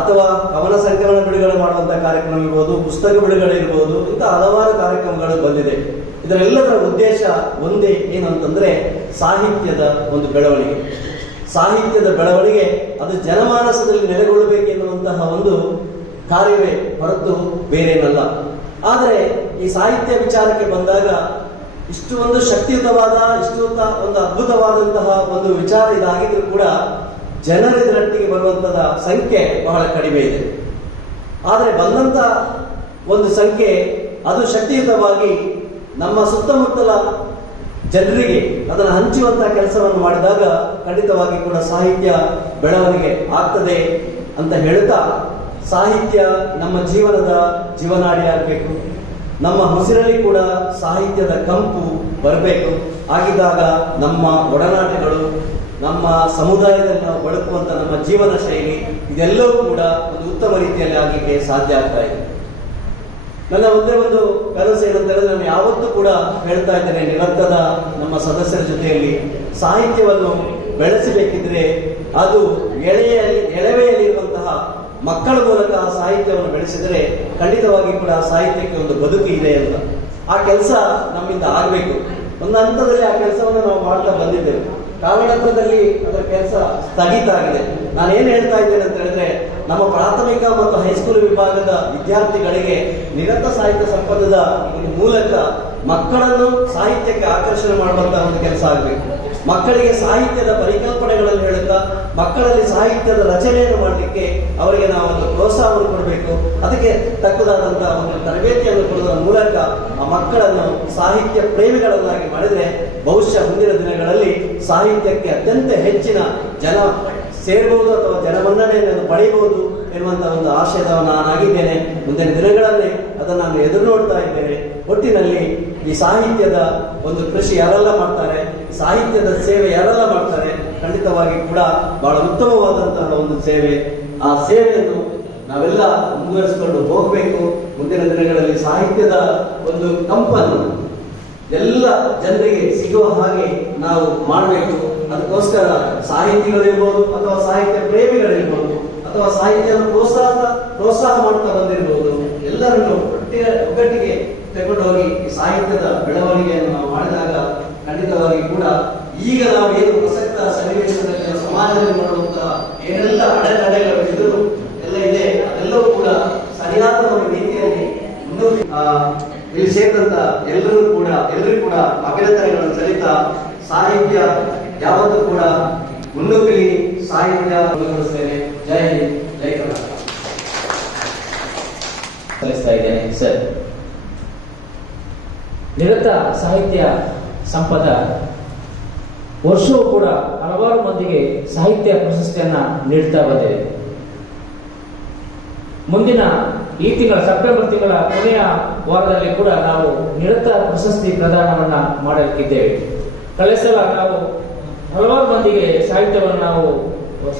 ಅಥವಾ ಕವನ ಸಂಕಲನ ಬಿಡುಗಡೆ ಮಾಡುವಂತಹ ಕಾರ್ಯಕ್ರಮ ಇರಬಹುದು, ಪುಸ್ತಕ ಬಿಡುಗಡೆ ಇರಬಹುದು. ಇಂಥ ಹಲವಾರು ಕಾರ್ಯಕ್ರಮಗಳು ಬಂದಿದೆ. ಇದರೆಲ್ಲದರ ಉದ್ದೇಶ ಒಂದೇ, ಏನು ಅಂತಂದ್ರೆ ಸಾಹಿತ್ಯದ ಒಂದು ಬೆಳವಣಿಗೆ. ಸಾಹಿತ್ಯದ ಬೆಳವಣಿಗೆ ಅದು ಜನಮಾನಸದಲ್ಲಿ ನೆಲೆಗೊಳ್ಳಬೇಕೆನ್ನುವಂತಹ ಒಂದು ಕಾರ್ಯವೇ ಹೊರತು ಬೇರೇನಲ್ಲ. ಆದರೆ ಈ ಸಾಹಿತ್ಯ ವಿಚಾರಕ್ಕೆ ಬಂದಾಗ ಇಷ್ಟು ಒಂದು ಶಕ್ತಿಯುತವಾದ, ಇಷ್ಟು ಒಂದು ಅದ್ಭುತವಾದಂತಹ ಒಂದು ವಿಚಾರ ಇದಾಗಿದ್ರೂ ಕೂಡ ಜನರ ಇದರೊಟ್ಟಿಗೆ ಬರುವಂತಹ ಸಂಖ್ಯೆ ಬಹಳ ಕಡಿಮೆ ಇದೆ. ಆದರೆ ಬಂದಂತ ಒಂದು ಸಂಖ್ಯೆ ಅದು ಶಕ್ತಿಯುತವಾಗಿ ನಮ್ಮ ಸುತ್ತಮುತ್ತಲ ಜನರಿಗೆ ಅದನ್ನು ಹಂಚುವಂತಹ ಕೆಲಸವನ್ನು ಮಾಡಿದಾಗ ಖಂಡಿತವಾಗಿ ಕೂಡ ಸಾಹಿತ್ಯ ಬೆಳವಣಿಗೆ ಆಗ್ತದೆ ಅಂತ ಹೇಳ್ತಾ, ಸಾಹಿತ್ಯ ನಮ್ಮ ಜೀವನದ ಜೀವನಾಡಿಯಾಗಬೇಕು. ನಮ್ಮ ಉಸಿರಲ್ಲಿ ಕೂಡ ಸಾಹಿತ್ಯದ ಕಂಪು ಬರಬೇಕು. ಆಗಿದ್ದಾಗ ನಮ್ಮ ಒಡನಾಟಗಳು, ನಮ್ಮ ಸಮುದಾಯದಲ್ಲಿ ನಾವು ಬದುಕುವಂತ ನಮ್ಮ ಜೀವನ ಶೈಲಿ ಇದೆಲ್ಲವೂ ಕೂಡ ಒಂದು ಉತ್ತಮ ರೀತಿಯಲ್ಲಿ ಆಗಲಿಕ್ಕೆ ಸಾಧ್ಯ ಆಗ್ತಾ ಇದೆ. ನನ್ನ ಒಂದೇ ಒಂದು ಕನಸು ಏನಂತ ಹೇಳಿದ್ರೆ, ನಾನು ಯಾವತ್ತೂ ಕೂಡ ಹೇಳ್ತಾ ಇದ್ದೇನೆ, ನಿರಂತರದ ನಮ್ಮ ಸದಸ್ಯರ ಜೊತೆಯಲ್ಲಿ ಸಾಹಿತ್ಯವನ್ನು ಬೆಳೆಸಬೇಕಿದ್ರೆ ಅದು ಎಳವೆಯಲ್ಲಿರುವಂತಹ ಮಕ್ಕಳ ಮೂಲಕ ಆ ಸಾಹಿತ್ಯವನ್ನು ಬೆಳೆಸಿದರೆ ಖಂಡಿತವಾಗಿ ಕೂಡ ಆ ಸಾಹಿತ್ಯಕ್ಕೆ ಒಂದು ಬದುಕು ಇದೆ ಅಂತ. ಆ ಕೆಲಸ ನಮ್ಮಿಂದ ಆಗಬೇಕು. ಒಂದು ಹಂತದಲ್ಲಿ ಆ ಕೆಲಸವನ್ನು ನಾವು ಮಾಡ್ತಾ ಬಂದಿದ್ದೇವೆ. ಕಾರಣಾಂತರದಲ್ಲಿ ಅದರ ಕೆಲಸ ಸ್ಥಗಿತ ಆಗಿದೆ. ನಾನು ಏನು ಹೇಳ್ತಾ ಇದ್ದೇನೆ ಅಂತ ಹೇಳಿದ್ರೆ, ನಮ್ಮ ಪ್ರಾಥಮಿಕ ಮತ್ತು ಹೈಸ್ಕೂಲ್ ವಿಭಾಗದ ವಿದ್ಯಾರ್ಥಿಗಳಿಗೆ ನಿರಂತರ ಸಾಹಿತ್ಯ ಸಂಪದದ ಒಂದು ಮೂಲಕ ಮಕ್ಕಳನ್ನು ಸಾಹಿತ್ಯಕ್ಕೆ ಆಕರ್ಷಣೆ ಮಾಡುವಂತಹ ಒಂದು ಕೆಲಸ ಆಗಬೇಕು. ಮಕ್ಕಳಿಗೆ ಸಾಹಿತ್ಯದ ಪರಿಕಲ್ಪನೆಗಳನ್ನು ಹೇಳುತ್ತಾ ಮಕ್ಕಳಲ್ಲಿ ಸಾಹಿತ್ಯದ ರಚನೆಯನ್ನು ಮಾಡಲಿಕ್ಕೆ ಅವರಿಗೆ ನಾವು ಒಂದು ಪ್ರೋತ್ಸಾಹವನ್ನು ಕೊಡಬೇಕು. ಅದಕ್ಕೆ ತಕ್ಕದಾದಂತಹ ಒಂದು ತರಬೇತಿಯನ್ನು ಕೊಡುವುದರ ಮೂಲಕ ಆ ಮಕ್ಕಳನ್ನು ಸಾಹಿತ್ಯ ಪ್ರೇಮಿಗಳನ್ನಾಗಿ ಮಾಡಿದ್ರೆ ಬಹುಶಃ ಮುಂದಿನ ದಿನಗಳಲ್ಲಿ ಸಾಹಿತ್ಯಕ್ಕೆ ಅತ್ಯಂತ ಹೆಚ್ಚಿನ ಜನ ಸೇರಬಹುದು ಅಥವಾ ಜನಮನ್ನಣೆಯನ್ನು ಪಡೆಯಬಹುದು ಎನ್ನುವಂತಹ ಒಂದು ಆಶಯದ ನಾನಾಗಿದ್ದೇನೆ. ಮುಂದಿನ ದಿನಗಳಲ್ಲಿ ಅದನ್ನು ನಾನು ಎದುರು ನೋಡ್ತಾ ಇದ್ದೇನೆ. ಒಟ್ಟಿನಲ್ಲಿ ಈ ಸಾಹಿತ್ಯದ ಒಂದು ಕೃಷಿ ಯಾರೆಲ್ಲ ಮಾಡ್ತಾರೆ, ಸಾಹಿತ್ಯದ ಸೇವೆ ಯಾರೆಲ್ಲ ಮಾಡ್ತಾರೆ, ಖಂಡಿತವಾಗಿ ಕೂಡ ಬಹಳ ಉತ್ತಮವಾದಂತಹ ಒಂದು ಸೇವೆ. ಆ ಸೇವೆಯನ್ನು ನಾವೆಲ್ಲ ಮುಂದುವರಿಸಿಕೊಂಡು ಹೋಗಬೇಕು. ಮುಂದಿನ ದಿನಗಳಲ್ಲಿ ಸಾಹಿತ್ಯದ ಒಂದು ಕಂಪನ್ನು ಎಲ್ಲ ಜನರಿಗೆ ಸಿಗುವ ಹಾಗೆ ನಾವು ಮಾಡಬೇಕು. ಅದಕ್ಕೋಸ್ಕರ ಸಾಹಿತಿಗಳಿರ್ಬೋದು ಅಥವಾ ಸಾಹಿತ್ಯ ಪ್ರೇಮಿಗಳಿರ್ಬೋದು ಅಥವಾ ಸಾಹಿತ್ಯದ ಪ್ರೋತ್ಸಾಹ ಮಾಡ್ತಾ ಬಂದಿರ್ಬೋದು, ಎಲ್ಲರನ್ನು ಒಗ್ಗಟ್ಟಿಗೆ ತಗೊಂಡೋಗಿ ಈ ಸಾಹಿತ್ಯದ ಬೆಳವಣಿಗೆಯನ್ನು ನಾವು ಮಾಡಿದಾಗ ಖಂಡಿತವಾಗಿ ಕೂಡ ಈಗ ನಾವು ಏನು ಪ್ರಸಕ್ತ ಸನ್ನಿವೇಶದಲ್ಲಿ ಸಮಾಜದಲ್ಲಿ ಮಾಡುವಂತಹ ಏನೆಲ್ಲ ಅಡೆತಡೆಗಳು ಎದುರು ಎಲ್ಲ ಇದೆ, ಅದೆಲ್ಲವೂ ಕೂಡ ಸರಿಯಾದ ಒಂದು ರೀತಿಯಲ್ಲಿ ಇಲ್ಲಿ ಸೇರಿದಂತ ಎಲ್ಲರಿಗೂ ಕೂಡ ಅಭಿನಂದನೆಗಳನ್ನು ಸಲ್ಲಿತಾ ಸಾಹಿತ್ಯ ಯಾವತ್ತೂ ಕೂಡ ಮುನ್ನುಗ್ಗಲಿ, ಸಾಹಿತ್ಯ ಮುಂದುವರಿಸ್ತೇನೆ. ಜೈ ಹಿಂದ್, ಜೈ ಕರ್ನಾಟಕ. ಸಲ್ಲಿಸ್ತಾ ಇದ್ದೇನೆ ಸರ್. ನಿರತ ಸಾಹಿತ್ಯ ಸಂಪದ ವರ್ಷವೂ ಕೂಡ ಹಲವಾರು ಮಂದಿಗೆ ಸಾಹಿತ್ಯ ಪ್ರಶಸ್ತಿಯನ್ನ ನೀಡ್ತಾ ಬಂದಿದೆ. ಮುಂದಿನ ಈ ತಿಂಗಳ ಸೆಪ್ಟೆಂಬರ್ ತಿಂಗಳ ಕೊನೆಯ ವಾರದಲ್ಲಿ ಕೂಡ ನಾವು ನಿರತ ಪ್ರಶಸ್ತಿ ಪ್ರದಾನವನ್ನ ಮಾಡಲಿಕ್ಕಿದ್ದೇವೆ. ಕಳೆದ ಸಲ ನಾವು ಹಲವಾರು ಮಂದಿಗೆ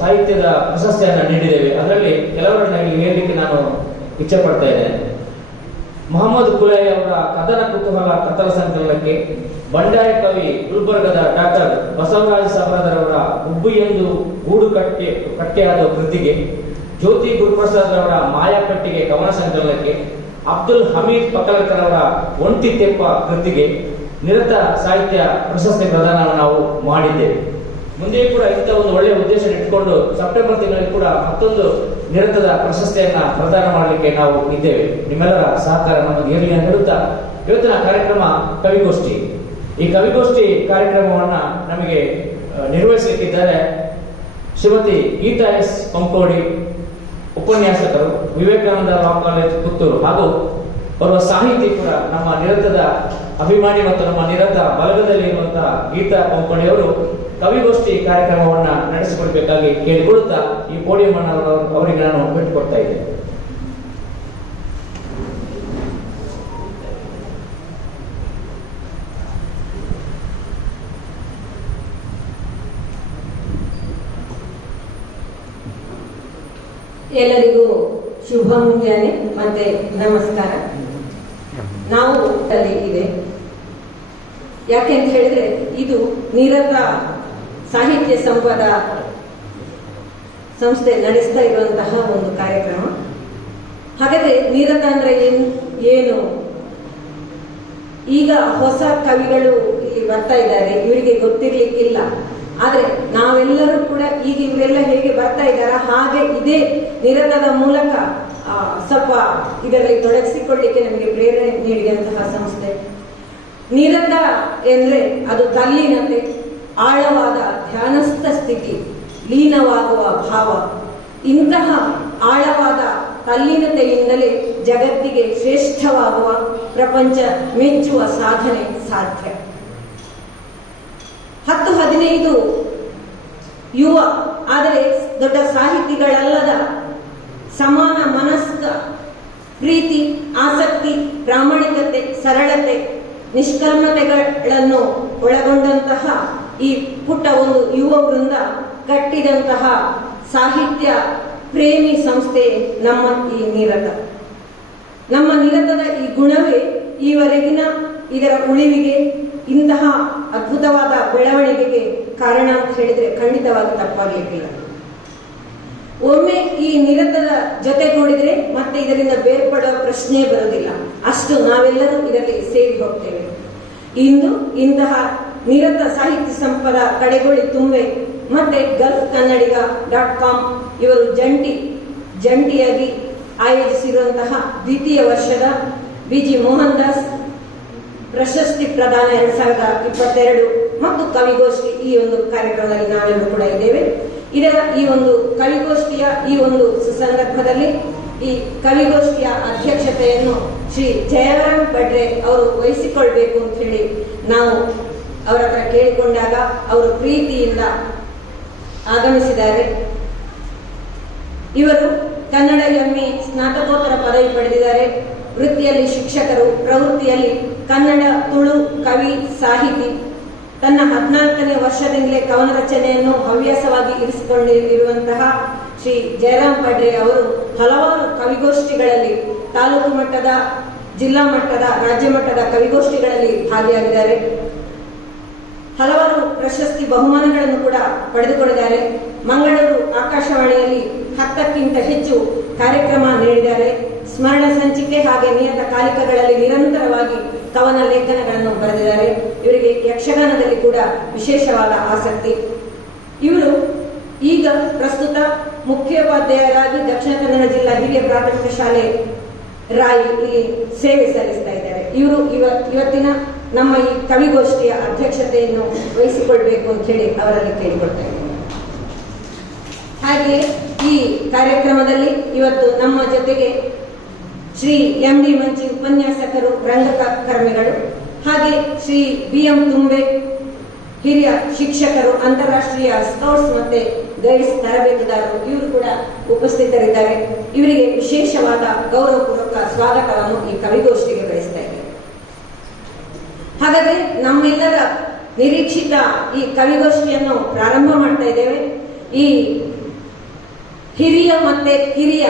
ಸಾಹಿತ್ಯದ ಪ್ರಶಸ್ತಿಯನ್ನ ನೀಡಿದ್ದೇವೆ. ಅದರಲ್ಲಿ ಕೆಲವರನ್ನ ಇಲ್ಲಿ ಹೇಳಲಿಕ್ಕೆ ನಾನು ಇಚ್ಛೆ ಪಡ್ತಾ ಇದ್ದೇನೆ. ಮೊಹಮ್ಮದ್ ಕುಲೈ ಅವರ ಕಥನ ಕುತೂಹಲ ಕಥನ ಸಂಕಲನಕ್ಕೆ, ಬಂಡಾಯ ಕವಿ ಗುಲ್ಬರ್ಗದ ಡಾಕ್ಟರ್ ಬಸವರಾಜ ಸಾಬರದರವರ ಉಬ್ಬು ಎಂದು ಗೂಡು ಕಟ್ಟೆಯಾದ ಕೃತಿಗೆ, ಜ್ಯೋತಿ ಗುರುಪ್ರಸಾದ್ ಅವರ ಮಾಯಾಪಟ್ಟಿಗೆ ಕವನ ಸಂಕಲನಕ್ಕೆ, ಅಬ್ದುಲ್ ಹಮೀದ್ ಪಕಲಕರ್ ಅವರ ಒಂಟಿ ತೆಪ್ಪ ಕೃತಿಗೆ ನಿರತ ಸಾಹಿತ್ಯ ಪ್ರಶಸ್ತಿ ಪ್ರದಾನವನ್ನು ನಾವು ಮಾಡಿದ್ದೇವೆ. ಮುಂದೆ ಕೂಡ ಇಂಥ ಒಂದು ಒಳ್ಳೆಯ ಉದ್ದೇಶ ಇಟ್ಕೊಂಡು ಸೆಪ್ಟೆಂಬರ್ ತಿಂಗಳಲ್ಲಿ ಕೂಡ ಮತ್ತೊಂದು ನಿರತದ ಪ್ರಶಸ್ತಿಯನ್ನ ಪ್ರದಾನ ಮಾಡಲಿಕ್ಕೆ ನಾವು ಇದ್ದೇವೆ. ನಿಮ್ಮೆಲ್ಲರ ಸಹಕಾರ ನಮಗೆ ಇರಲಿ ಅಂತ ಹೇಳುತ್ತಾ ಇವತ್ತಿನ ಕಾರ್ಯಕ್ರಮ ಕವಿಗೋಷ್ಠಿ. ಈ ಕವಿಗೋಷ್ಠಿ ಕಾರ್ಯಕ್ರಮವನ್ನ ನಮಗೆ ನಿರ್ವಹಿಸಲಿಕ್ಕಿದ್ದಾರೆ ಶ್ರೀಮತಿ ಗೀತಾ ಎಸ್ ಪಂಕೋಡಿ, ಉಪನ್ಯಾಸಕರು, ವಿವೇಕಾನಂದ ಲಾ ಕಾಲೇಜ್ ಪುತ್ತೂರು, ಹಾಗೂ ಬರುವ ಸಾಹಿತಿ ಕೂಡ ನಮ್ಮ ನಿರತದ ಅಭಿಮಾನಿ ಮತ್ತು ನಮ್ಮ ನಿರತ ಬಲಗದಲ್ಲಿ ಇರುವಂತಹ ಗೀತಾ ಪಂಕೋಡಿ ಅವರು ಕವಿಗೋಷ್ಠಿ ಕಾರ್ಯಕ್ರಮವನ್ನ ನಡೆಸಿಕೊಡ್ಬೇಕಾಗಿ ಕೇಳಿಕೊಳ್ಳುತ್ತಾ ಈ ಪೋಡಿಯಂ ಅನ್ನು ಅವರಿಗೆ ನಾನು ಬಿಟ್ಟುಕೊಡ್ತಾ ಇದ್ದೇನೆ. ಎಲ್ಲರಿಗೂ ಶುಭ ಮುಂಜಾನೆ ಮತ್ತೆ ನಮಸ್ಕಾರ. ನಾವು ಇದೆ ಯಾಕೆಂತ ಹೇಳಿದ್ರೆ ಇದು ನಿರತ ಸಾಹಿತ್ಯ ಸಂಪದ ಸಂಸ್ಥೆ ನಡೆಸ್ತಾ ಇರುವಂತಹ ಒಂದು ಕಾರ್ಯಕ್ರಮ. ಹಾಗಾದ್ರೆ ನಿರತ ಅಂದ್ರೆ ಏನು? ಈಗ ಹೊಸ ಕವಿಗಳು ಇಲ್ಲಿ ಬರ್ತಾ ಇದ್ದಾರೆ, ಇವರಿಗೆ ಗೊತ್ತಿರ್ಲಿಕ್ಕಿಲ್ಲ. ಆದ್ರೆ ನಾವೆಲ್ಲರೂ ಕೂಡ ಈಗ ಇವರೆಲ್ಲ ಹೇಗೆ ಬರ್ತಾ ಇದ್ದಾರ ಹಾಗೆ ಇದೇ ನಿರತದ ಮೂಲಕ ಸ್ವಲ್ಪ ಇದರಲ್ಲಿ ತೊಡಗಿಸಿಕೊಳ್ಳಿಕ್ಕೆ ನಮಗೆ ಪ್ರೇರಣೆ ನೀಡಿದಂತಹ ಸಂಸ್ಥೆ. ನಿರತ ಎಂದ್ರೆ ಅದು ತಲ್ಲೀನತೆ, ಆಳವಾದ ಧ್ಯಾನಸ್ಥ ಸ್ಥಿತಿ, ಲೀನವಾಗುವ ಭಾವ. ಇಂತಹ ಆಳವಾದ ತಲ್ಲೀನತೆಯಿಂದಲೇ ಜಗತ್ತಿಗೆ ಶ್ರೇಷ್ಠವಾಗುವ, ಪ್ರಪಂಚ ಮೆಚ್ಚುವ ಸಾಧನೆ ಸಾಧ್ಯ. 10-15 ಯುವ ಆದರೆ ದೊಡ್ಡ ಸಾಹಿತಿಗಳಲ್ಲದ ಸಮಾನ ಮನಸ್ಕ, ಪ್ರೀತಿ, ಆಸಕ್ತಿ, ಪ್ರಾಮಾಣಿಕತೆ, ಸರಳತೆ, ನಿಷ್ಕಲ್ಮತೆಗಳನ್ನು ಒಳಗೊಂಡಂತಹ ಈ ಪುಟ್ಟ ಒಂದು ಯುವ ವೃಂದ ಕಟ್ಟಿದಂತಹ ಸಾಹಿತ್ಯ ಪ್ರೇಮಿ ಸಂಸ್ಥೆ ನಮ್ಮ ಈ ನಿರತ. ನಮ್ಮ ನಿರತದ ಈ ಗುಣವೇ ಈವರೆಗಿನ ಇದರ ಉಳಿವಿಗೆ, ಇಂತಹ ಅದ್ಭುತವಾದ ಬೆಳವಣಿಗೆಗೆ ಕಾರಣ ಅಂತ ಹೇಳಿದ್ರೆ ಖಂಡಿತವಾಗಿ ತಪ್ಪಾಗಲಿಕ್ಕಿಲ್ಲ. ಒಮ್ಮೆ ಈ ನಿರತದ ಜೊತೆಗೂಡಿದ್ರೆ ಮತ್ತೆ ಇದರಿಂದ ಬೇರ್ಪಡುವ ಪ್ರಶ್ನೆ ಬರುವುದಿಲ್ಲ. ಅಷ್ಟು ನಾವೆಲ್ಲರೂ ಇದರಲ್ಲಿ ಸೇರಿ ಹೋಗ್ತೇವೆ. ಇಂದು ಇಂತಹ ನಿರತ ಸಾಹಿತ್ಯ ಸಂಪದ ಕಡೆಗೊಳ್ಳಿ ತುಂಬೆ ಮತ್ತೆ ಗಲ್ಫ್ ಕನ್ನಡಿಗ.com ಇವರು ಜಂಟಿಯಾಗಿ ಆಯೋಜಿಸಿರುವಂತಹ ದ್ವಿತೀಯ ವರ್ಷದ BG ಮೋಹನ್ ದಾಸ್ ಪ್ರಶಸ್ತಿ ಪ್ರದಾನ 2022 ಮತ್ತು ಕವಿಗೋಷ್ಠಿ ಈ ಒಂದು ಕಾರ್ಯಕ್ರಮದಲ್ಲಿ ನಾವೆಲ್ಲರೂ ಕೂಡ ಇದ್ದೇವೆ. ಇದರ ಈ ಒಂದು ಕವಿಗೋಷ್ಠಿಯ ಈ ಒಂದು ಸಂದರ್ಭದಲ್ಲಿ ಈ ಕವಿಗೋಷ್ಠಿಯ ಅಧ್ಯಕ್ಷತೆಯನ್ನು ಶ್ರೀ ಜಯರಾಮ್ ಪಡ್ರೆ ಅವರು ವಹಿಸಿಕೊಳ್ಬೇಕು ಅಂತ ಹೇಳಿ ನಾವು ಅವರ ಹತ್ರ ಕೇಳಿಕೊಂಡಾಗ ಅವರು ಪ್ರೀತಿಯಿಂದ ಆಗಮಿಸಿದ್ದಾರೆ. ಇವರು ಕನ್ನಡ MA ಸ್ನಾತಕೋತ್ತರ ಪದವಿ ಪಡೆದಿದ್ದಾರೆ. ವೃತ್ತಿಯಲ್ಲಿ ಶಿಕ್ಷಕರು, ಪ್ರವೃತ್ತಿಯಲ್ಲಿ ಕನ್ನಡ ತುಳು ಕವಿ ಸಾಹಿತಿ. ತನ್ನ 14ನೇ ವರ್ಷದಿಂದಲೇ ಕವನ ರಚನೆಯನ್ನು ಹವ್ಯಾಸವಾಗಿ ಇರಿಸಿಕೊಂಡಿರುವಂತಹ ಶ್ರೀ ಜಯರಾಮ್ ಪಡ್ರೆ ಅವರು ಹಲವಾರು ಕವಿಗೋಷ್ಠಿಗಳಲ್ಲಿ, ತಾಲೂಕು ಮಟ್ಟದ, ಜಿಲ್ಲಾ ಮಟ್ಟದ, ರಾಜ್ಯ ಮಟ್ಟದ ಕವಿಗೋಷ್ಠಿಗಳಲ್ಲಿ ಭಾಗಿಯಾಗಿದ್ದಾರೆ. ಹಲವಾರು ಪ್ರಶಸ್ತಿ ಬಹುಮಾನಗಳನ್ನು ಕೂಡ ಪಡೆದುಕೊಂಡಿದ್ದಾರೆ. ಮಂಗಳೂರು ಆಕಾಶವಾಣಿಯಲ್ಲಿ 10ಕ್ಕಿಂತ ಹೆಚ್ಚು ಕಾರ್ಯಕ್ರಮ ನೀಡಿದ್ದಾರೆ. ಸ್ಮರಣ ಸಂಚಿಕೆ ಹಾಗೆ ನಿಯತಕಾಲಿಕಗಳಲ್ಲಿ ನಿರಂತರವಾಗಿ ಕವನ ಲೇಖನಗಳನ್ನು ಬರೆದಿದ್ದಾರೆ. ಇವರಿಗೆ ಯಕ್ಷಗಾನದಲ್ಲಿ ಕೂಡ ವಿಶೇಷವಾದ ಆಸಕ್ತಿ. ಇವರು ಈಗ ಪ್ರಸ್ತುತ ಮುಖ್ಯೋಪಾಧ್ಯಾಯರಾಗಿ ದಕ್ಷಿಣ ಕನ್ನಡ ಜಿಲ್ಲಾ ಹಿರಿಯ ಪ್ರಾಥಮಿಕ ಶಾಲೆ ರಾಯಿ ಇಲ್ಲಿ ಸೇವೆ ಸಲ್ಲಿಸ್ತಾ ಇದ್ದಾರೆ. ಇವರು ಇವತ್ತಿನ ನಮ್ಮ ಈ ಕವಿಗೋಷ್ಠಿಯ ಅಧ್ಯಕ್ಷತೆಯನ್ನು ವಹಿಸಿಕೊಳ್ಬೇಕು ಅಂತ ಹೇಳಿ ಅವರಲ್ಲಿ ಕೇಳಿಕೊಳ್ತೇವೆ. ಹಾಗೆಯೇ ಈ ಕಾರ್ಯಕ್ರಮದಲ್ಲಿ ಇವತ್ತು ನಮ್ಮ ಜೊತೆಗೆ ಶ್ರೀ MD ಮಂಚಿ ಉಪನ್ಯಾಸಕರು, ರಂಗಕರ್ಮಿಗಳು, ಹಾಗೆ ಶ್ರೀ BM ತುಂಬೆ ಹಿರಿಯ ಶಿಕ್ಷಕರು, ಅಂತಾರಾಷ್ಟ್ರೀಯ ಸ್ಕೌಟ್ಸ್ ಮತ್ತೆ ಗೈಡ್ಸ್ ತರಬೇತುದಾರರು, ಇವರು ಕೂಡ ಉಪಸ್ಥಿತರಿದ್ದಾರೆ. ಇವರಿಗೆ ವಿಶೇಷವಾದ ಗೌರವಪೂರ್ವಕ ಸ್ವಾಗತವನ್ನು ಈ ಕವಿಗೋಷ್ಠಿಗೆ ಬಯಸ್ತಾ ಇದ್ದೇವೆ. ಹಾಗಾದ್ರೆ ನಮ್ಮೆಲ್ಲರ ನಿರೀಕ್ಷಿತ ಈ ಕವಿಗೋಷ್ಠಿಯನ್ನು ಪ್ರಾರಂಭ ಮಾಡ್ತಾ ಇದ್ದೇವೆ. ಈ ಹಿರಿಯ ಮತ್ತೆ ಕಿರಿಯ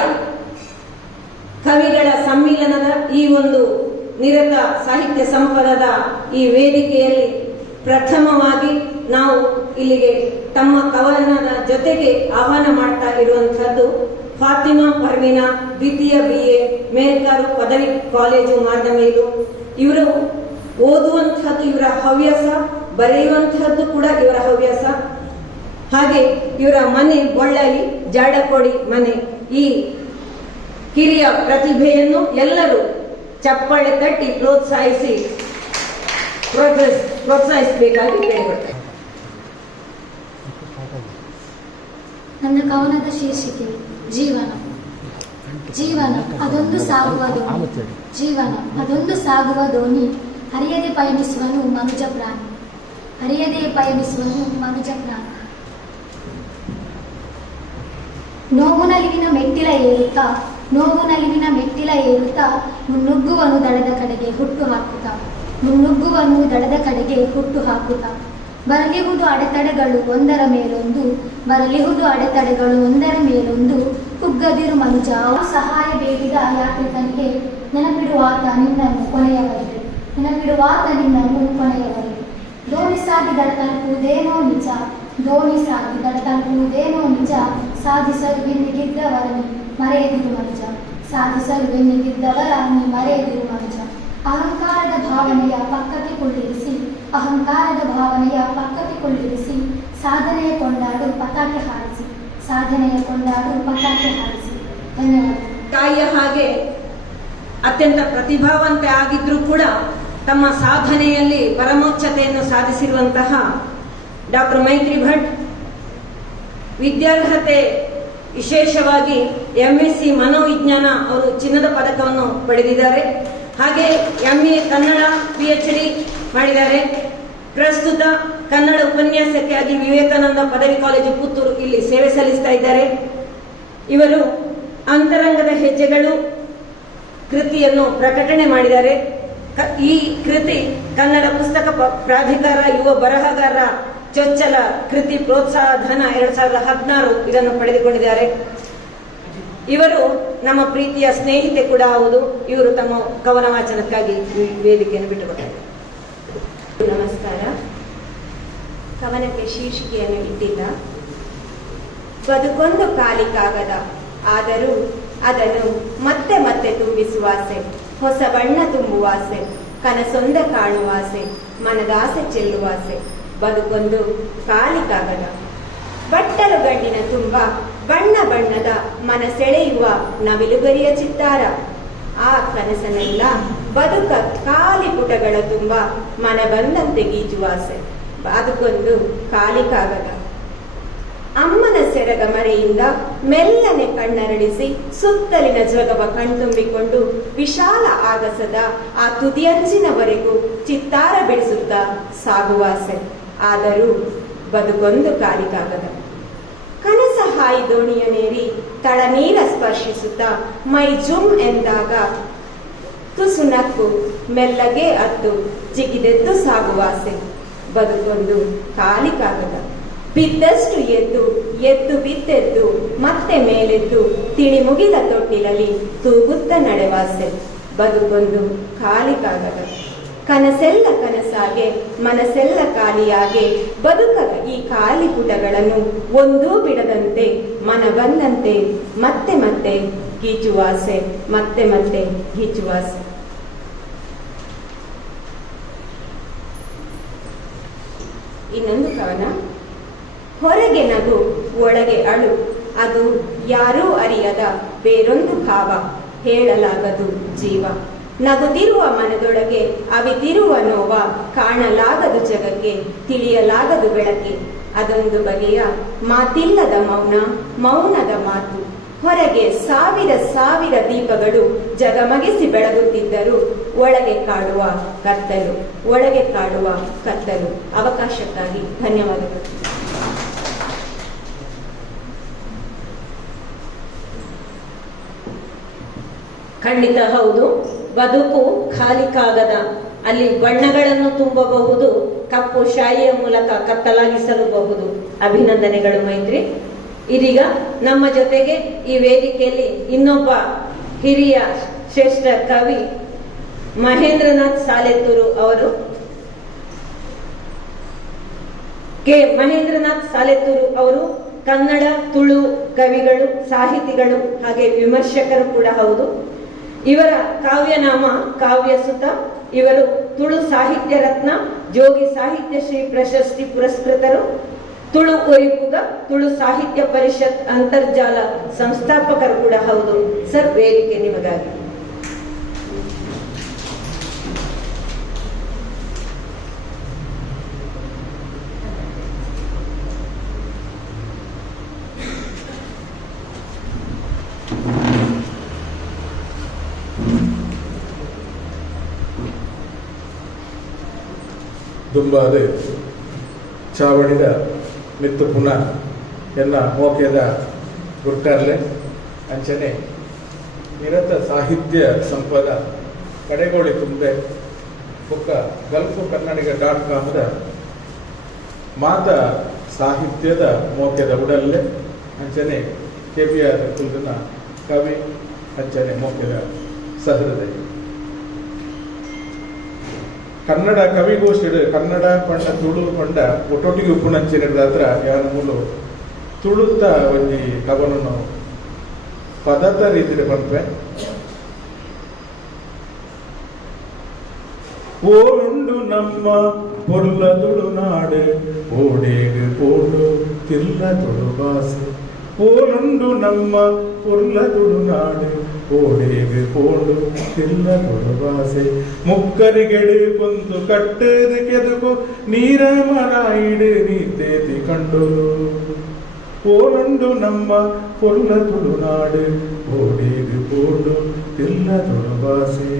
ಕವಿಗಳ ಸಮ್ಮಿಲನದ ಈ ಒಂದು ನಿರತ ಸಾಹಿತ್ಯ ಸಂಪದದ ಈ ವೇದಿಕೆಯಲ್ಲಿ ಪ್ರಥಮವಾಗಿ ನಾವು ಇಲ್ಲಿಗೆ ತಮ್ಮ ಕವನದ ಜೊತೆಗೆ ಆಹ್ವಾನ ಮಾಡ್ತಾ ಇರುವಂತಹದ್ದು ಫಾತಿಮಾ ಪರ್ವೀನಾ, ದ್ವಿತೀಯ BA, ಮೇಲ್ಕಾರು ಪದವಿ ಕಾಲೇಜು ಮಾರ್ಗಮೇಲು. ಇವರು ಓದುವಂತಹದ್ದು ಇವರ ಹವ್ಯಾಸ, ಬರೆಯುವಂತಹದ್ದು ಕೂಡ ಇವರ ಹವ್ಯಾಸ. ಹಾಗೆ ಇವರ ಮನೆ ಬಳ್ಳಾರಿ ಜಾಡಕೋಡಿ ಮನೆ. ಈ ಹಿರಿಯ ಪ್ರತಿಭೆಯನ್ನು ಎಲ್ಲರೂ ಚಪ್ಪಾಳೆ ತಟ್ಟಿ ಪ್ರೋತ್ಸಾಹಿಸಬೇಕಾಗಿ ಕೇಳಿಕೊಳ್ತೇನೆ. ನನ್ನ ಕವನದ ಶೀರ್ಷಿಕೆ ಜೀವನ. ಜೀವನ ಅದೊಂದು ಸಾಗುವ ದೋಣಿ. ಜೀವನ ಅದೊಂದು ಸಾಗುವ ದೋಣಿ. ಹರಿಯದೆ ಪಯಣಿಸುವನು ಮನುಜ ಪ್ರಾಣಿ. ಹರಿಯದೆ ಪಯಣಿಸುವನು ಮನುಜ ಪ್ರಾಣಿ. ನೋವು ನಲಿವಿನ ಮೆಟ್ಟಿಲ ಏರುತ್ತಾ, ನೋವು ನಲಿವಿನ ಮೆಟ್ಟಿಲ ಏರುತ್ತಾ, ಮುನ್ನುಗ್ಗುವನು ದಡದ ಕಡೆಗೆ ಹುಟ್ಟು ಹಾಕುತ್ತಾ, ಮುನ್ನುಗ್ಗುವನು ದಡದ ಕಡೆಗೆ ಹುಟ್ಟು ಹಾಕುತ್ತಾ. ಬರಲಿಹುದು ಅಡೆತಡೆಗಳು ಒಂದರ ಮೇಲೊಂದು, ಬರಲಿಹುದು ಅಡೆತಡೆಗಳು ಒಂದರ ಮೇಲೊಂದು. ಕುಗ್ಗದಿರು ಮನುಜ ಸಹಾಯ ಬೇಡಿದ ಯಾತ್ರಿಕನಿಗೆ, ನೆನಪಿಡುವಾತ ನಿನ್ನನ್ನು ಕೊನೆಯವರೆಗೆ, ನೆನಪಿಡುವಾತ ನಿನ್ನನ್ನು ಕೊನೆಯವರೆಗೆ. ದೋಣಿ ಸಾಗಿ ದಡ ತಲುಪುವುದೇನೋ ನಿಜ, ದೋಣಿ ಸಾಗಿ ದಡ ತಲುಪುವುದೇನೋ ನಿಜ. ಸಾಧಿಸಲು ಬೆನ್ನಿಗಿದ್ದವರ ನೀ ಮರೆಯದಿರು ಮನುಜ, ಸಾಧಿಸಲು ಬೆನ್ನಿಗಿದ್ದವರ ನೀ ಮರೆಯದಿರು ಮನುಜ. ಅಹಂಕಾರದ ಭಾವನೆಯ ಪಕ್ಕಕ್ಕೆ ಕೊಳ್ಳಿರಿಸಿ, ಅಹಂಕಾರದ ಭಾವನೆಯ ಪಕ್ಕಕ್ಕೆ ಕೊಳ್ಳಿರಿಸಿ. ಸಾಧನೆಯ ಕೊಂಡಾಡು ಪತಾಕೆ ಹಾರಿಸಿ, ಸಾಧನೆಯ ಕೊಂಡಾಡು ಪತಾಕೆ ಹಾರಿಸಿ. ಧನ್ಯವಾದ. ತಾಯಿಯ ಹಾಗೆ ಅತ್ಯಂತ ಪ್ರತಿಭಾವಂತೆ ಆಗಿದ್ರೂ ಕೂಡ ತಮ್ಮ ಸಾಧನೆಯಲ್ಲಿ ಪರಮೋಚ್ಚತೆಯನ್ನು ಸಾಧಿಸಿರುವಂತಹ ಡಾಕ್ಟರ್ ಮೈತ್ರಿ ಭಟ್, ವಿದ್ಯಾರ್ಹತೆ ವಿಶೇಷವಾಗಿ MSc ಮನೋವಿಜ್ಞಾನ ಅವರು ಚಿನ್ನದ ಪದಕವನ್ನು ಪಡೆದಿದ್ದಾರೆ. ಹಾಗೆ MA ಕನ್ನಡ PhD ಮಾಡಿದ್ದಾರೆ. ಪ್ರಸ್ತುತ ಕನ್ನಡ ಉಪನ್ಯಾಸಕಿಯಾಗಿ ವಿವೇಕಾನಂದ ಪದವಿ ಕಾಲೇಜು ಪುತ್ತೂರು ಇಲ್ಲಿ ಸೇವೆ ಸಲ್ಲಿಸ್ತಾ ಇದ್ದಾರೆ. ಇವರು ಅಂತರಂಗದ ಹೆಜ್ಜೆಗಳು ಕೃತಿಯನ್ನು ಪ್ರಕಟಣೆ ಮಾಡಿದ್ದಾರೆ. ಈ ಕೃತಿ ಕನ್ನಡ ಪುಸ್ತಕ ಪ್ರಾಧಿಕಾರ ಯುವ ಬರಹಗಾರರ ಚೊಚ್ಚಲ ಕೃತಿ ಪ್ರೋತ್ಸಾಹ ಧನ 2016 ಇದನ್ನು ಪಡೆದುಕೊಂಡಿದ್ದಾರೆ. ಇವರು ನಮ್ಮ ಪ್ರೀತಿಯ ಸ್ನೇಹಿತೆ ಕೂಡ ಹೌದು. ಇವರು ತಮ್ಮ ಕವನ ವಾಚನಕ್ಕಾಗಿ ವೇದಿಕೆಯನ್ನು ಬಿಟ್ಟುಕೊಟ್ಟಿದ್ದಾರೆ. ನಮಸ್ಕಾರ. ಕವನಕ್ಕೆ ಶೀರ್ಷಿಕೆಯನ್ನು ಇಟ್ಟಿಲ್ಲ. ಬದುಕೊಂದು ಖಾಲಿ ಕಾಗದ, ಆದರೂ ಅದನ್ನು ಮತ್ತೆ ಮತ್ತೆ ತುಂಬಿಸುವ ಆಸೆ, ಹೊಸ ಬಣ್ಣ ತುಂಬುವ ಆಸೆ, ಕನಸೊಂದ ಕಾಣುವ ಆಸೆ, ಮನದಾಸೆ ಚೆಲ್ಲುವ ಆಸೆ. ಬದುಕೊಂದು ಖಾಲಿ ಕಾಗದ, ಬಟ್ಟಲು ಗಂಡಿನ ತುಂಬ ಬಣ್ಣ ಬಣ್ಣದ ಮನ ಸೆಳೆಯುವ ನವಿಲುಗರಿಯ ಚಿತ್ತಾರ. ಆ ಕನಸನೆಲ್ಲ ಬದುಕ ಖಾಲಿ ಪುಟಗಳ ತುಂಬ ಮನ ಬಂದಂತೆ ಗೀಚುವ ಆಸೆ. ಬದುಕೊಂದು ಖಾಲಿ ಕಾಗದ. ಅಮ್ಮನ ಸೆರಗ ಮರೆಯಿಂದ ಮೆಲ್ಲನೆ ಕಣ್ಣರಳಿಸಿ ಸುತ್ತಲಿನ ಜಗವ ಕಣ್ತುಂಬಿಕೊಂಡು ವಿಶಾಲ ಆಗಸದ ಆ ತುದಿಯಂಚಿನವರೆಗೂ ಚಿತ್ತಾರ ಬಿಡಿಸುತ್ತಾ ಸಾಗುವ ಆಸೆ. ಆದರೂ ಬದುಕೊಂದು ಖಾಲಿ ಕಾಗದ. ಕನಸ ಹಾಯಿ ದೋಣಿಯನೇರಿ ತಳ ನೀರ ಸ್ಪರ್ಶಿಸುತ್ತಾ ಮೈ ಜುಮ್ ಎಂದಾಗ ತುಸು ನಕ್ಕು ಮೆಲ್ಲಗೆ ಅತ್ತು ಜಿಗಿದೆದ್ದು ಸಾಗುವ ಆಸೆ. ಬದುಕೊಂದು ಖಾಲಿ ಕಾಗದ. ಬಿದ್ದಷ್ಟು ಎದ್ದು ಎದ್ದು ಬಿದ್ದೆದ್ದು ಮತ್ತೆ ಮೇಲೆದ್ದು ತಿಳಿ ಮುಗಿದ ತೊಟ್ಟಿಲಲ್ಲಿ ತೂಗುತ್ತ ನಡೆವಾಸೆ. ಬದುಕೊಂದು ಖಾಲಿ ಕಾಗದ. ಕನಸೆಲ್ಲ ಕನಸಾಗೆ ಮನಸ್ಸೆಲ್ಲ ಖಾಲಿಯಾಗೆ ಬದುಕದ ಈ ಖಾಲಿ ಪುಟಗಳನ್ನು ಒಂದೂ ಬಿಡದಂತೆ ಮನ ಬಂದಂತೆ ಮತ್ತೆ ಮತ್ತೆ ಗೀಚುವಾಸೆ, ಮತ್ತೆ ಮತ್ತೆ ಗೀಚುವಾಸೆ. ಇನ್ನೊಂದು ಕವನ. ಹೊರಗೆ ನಗು ಒಳಗೆ ಅಳು, ಅದು ಯಾರೂ ಅರಿಯದ ಬೇರೊಂದು ಭಾವ, ಹೇಳಲಾಗದು ಜೀವ. ನಗುತ್ತಿರುವ ಮನದೊಳಗೆ ಅವಿತಿರುವ ನೋವ, ಕಾಣಲಾಗದು ಜಗಕ್ಕೆ ತಿಳಿಯಲಾಗದು ಬೆಳಕೆ. ಅದೊಂದು ಬಗೆಯ ಮಾತಿಲ್ಲದ ಮೌನ, ಮೌನದ ಮಾತು. ಹೊರಗೆ ಸಾವಿರ ಸಾವಿರ ದೀಪಗಳು ಜಗಮಗಿಸಿ ಬೆಳಗುತ್ತಿದ್ದರೂ ಒಳಗೆ ಕಾಡುವ ಕತ್ತಲು, ಒಳಗೆ ಕಾಡುವ ಕತ್ತಲು. ಅವಕಾಶಕ್ಕಾಗಿ ಧನ್ಯವಾದಗಳು. ಖಂಡಿತ ಹೌದು. ಬದುಕು ಖಾಲಿ ಕಾಗದ. ಅಲ್ಲಿ ಬಣ್ಣಗಳನ್ನು ತುಂಬಬಹುದು, ಕಪ್ಪು ಶಾಯಿಯ ಮೂಲಕ ಕತ್ತಲಾಗಿಸಲೂಬಹುದು. ಅಭಿನಂದನೆಗಳು ಮೈತ್ರಿ. ಇದೀಗ ನಮ್ಮ ಜೊತೆಗೆ ಈ ವೇದಿಕೆಯಲ್ಲಿ ಇನ್ನೊಬ್ಬ ಹಿರಿಯ ಶ್ರೇಷ್ಠ ಕವಿ ಮಹೇಂದ್ರನಾಥ್ ಸಾಲೆತ್ತೂರು ಅವರು. ಮಹೇಂದ್ರನಾಥ್ ಸಾಲೆತ್ತೂರು ಅವರು ಕನ್ನಡ ತುಳು ಕವಿಗಳು, ಸಾಹಿತಿಗಳು, ಹಾಗೆ ವಿಮರ್ಶಕರು ಕೂಡ ಹೌದು. ಇವರ ಕಾವ್ಯನಾಮ ಕಾವ್ಯಸುತ. ಇವರು ತುಳು ಸಾಹಿತ್ಯ ರತ್ನ, ಜೋಗಿ ಸಾಹಿತ್ಯ ಶ್ರೀ ಪ್ರಶಸ್ತಿ ಪುರಸ್ಕೃತರು, ತುಳು ಒರಿಪುಗ, ತುಳು ಸಾಹಿತ್ಯ ಪರಿಷತ್ ಅಂತರ್ಜಾಲ ಸಂಸ್ಥಾಪಕರು ಕೂಡ ಹೌದು. ಸರ್, ವೇದಿಕೆ ನಿಮಗಾಗಿ. ದುಂಬಾದು ಚಾವಡಿದ ಮಿತ್ತು ಪುನಃ ಎನ್ನ ಮೋಕೆದ ಗುರ್ಕಾರ್ಲೆ ಅಂಚನೆ ನಿರತ ಸಾಹಿತ್ಯ ಸಂಪದ ಕಡೆಗೋಳಿ ತುಂಬೆ ಬೊಕ್ಕ ಗಲ್ಫು ಕನ್ನಡಿಗ.comದ ಮಾತ ಸಾಹಿತ್ಯದ ಮೋಕೆದ ಉಡಲ್ಲೆ ಅಂಚನೆ KBR ಕುಲ್ದನ ಕವಿ ಅಂಚನೆ ಮೋಕೆದ ಸಹೃದಯ ಕನ್ನಡ ಕವಿಗೋಷ್ಠಿ ಕನ್ನಡ ಪಂಡ ತುಳು ಪಂಡ ಒಟ್ಟೊಟ್ಟಿಗೆ ಉಪ್ಪುನಂಚಿನದಾತ್ರ ಯಾರ ಮೂಲು ತುಳುತ್ತ ಒಂಜಿ ಕವನನು ಪದದ ರೀತಿಯಲ್ಲಿ ಬಂದ್ವೆ. ಓಳುಂಡು ನಮ್ಮ ಪೊರ್ಲ ತುಳುನಾಡು ಓಡೇಗು ಪೋಡು ತಿಲ್ಲ ತುಳು ಭಾಷೆ. ಓಳುಂಡು ನಮ್ಮ ಪೊರ್ಲ ತುಳುನಾಡು ಓಡೇಗು ಪೋಡು ತಿಲ್ಲ ತುಳು ಭಾಷೆ. ಮುಕ್ಕರಿಗೆಡು ಕೊಂದು ಕಟ್ಟದು ಕೆದಕು ನೀರ ಮರ ಇಡು ನೀತೇತಿ ಕಂಡೋರು. ಓಳುಂಡು ನಮ್ಮ ಪೊರ್ಲ ತುಳುನಾಡು ಓಡೇಗು ಪೋಡು ತಿಲ್ಲ ತುಳು ಭಾಷೆ.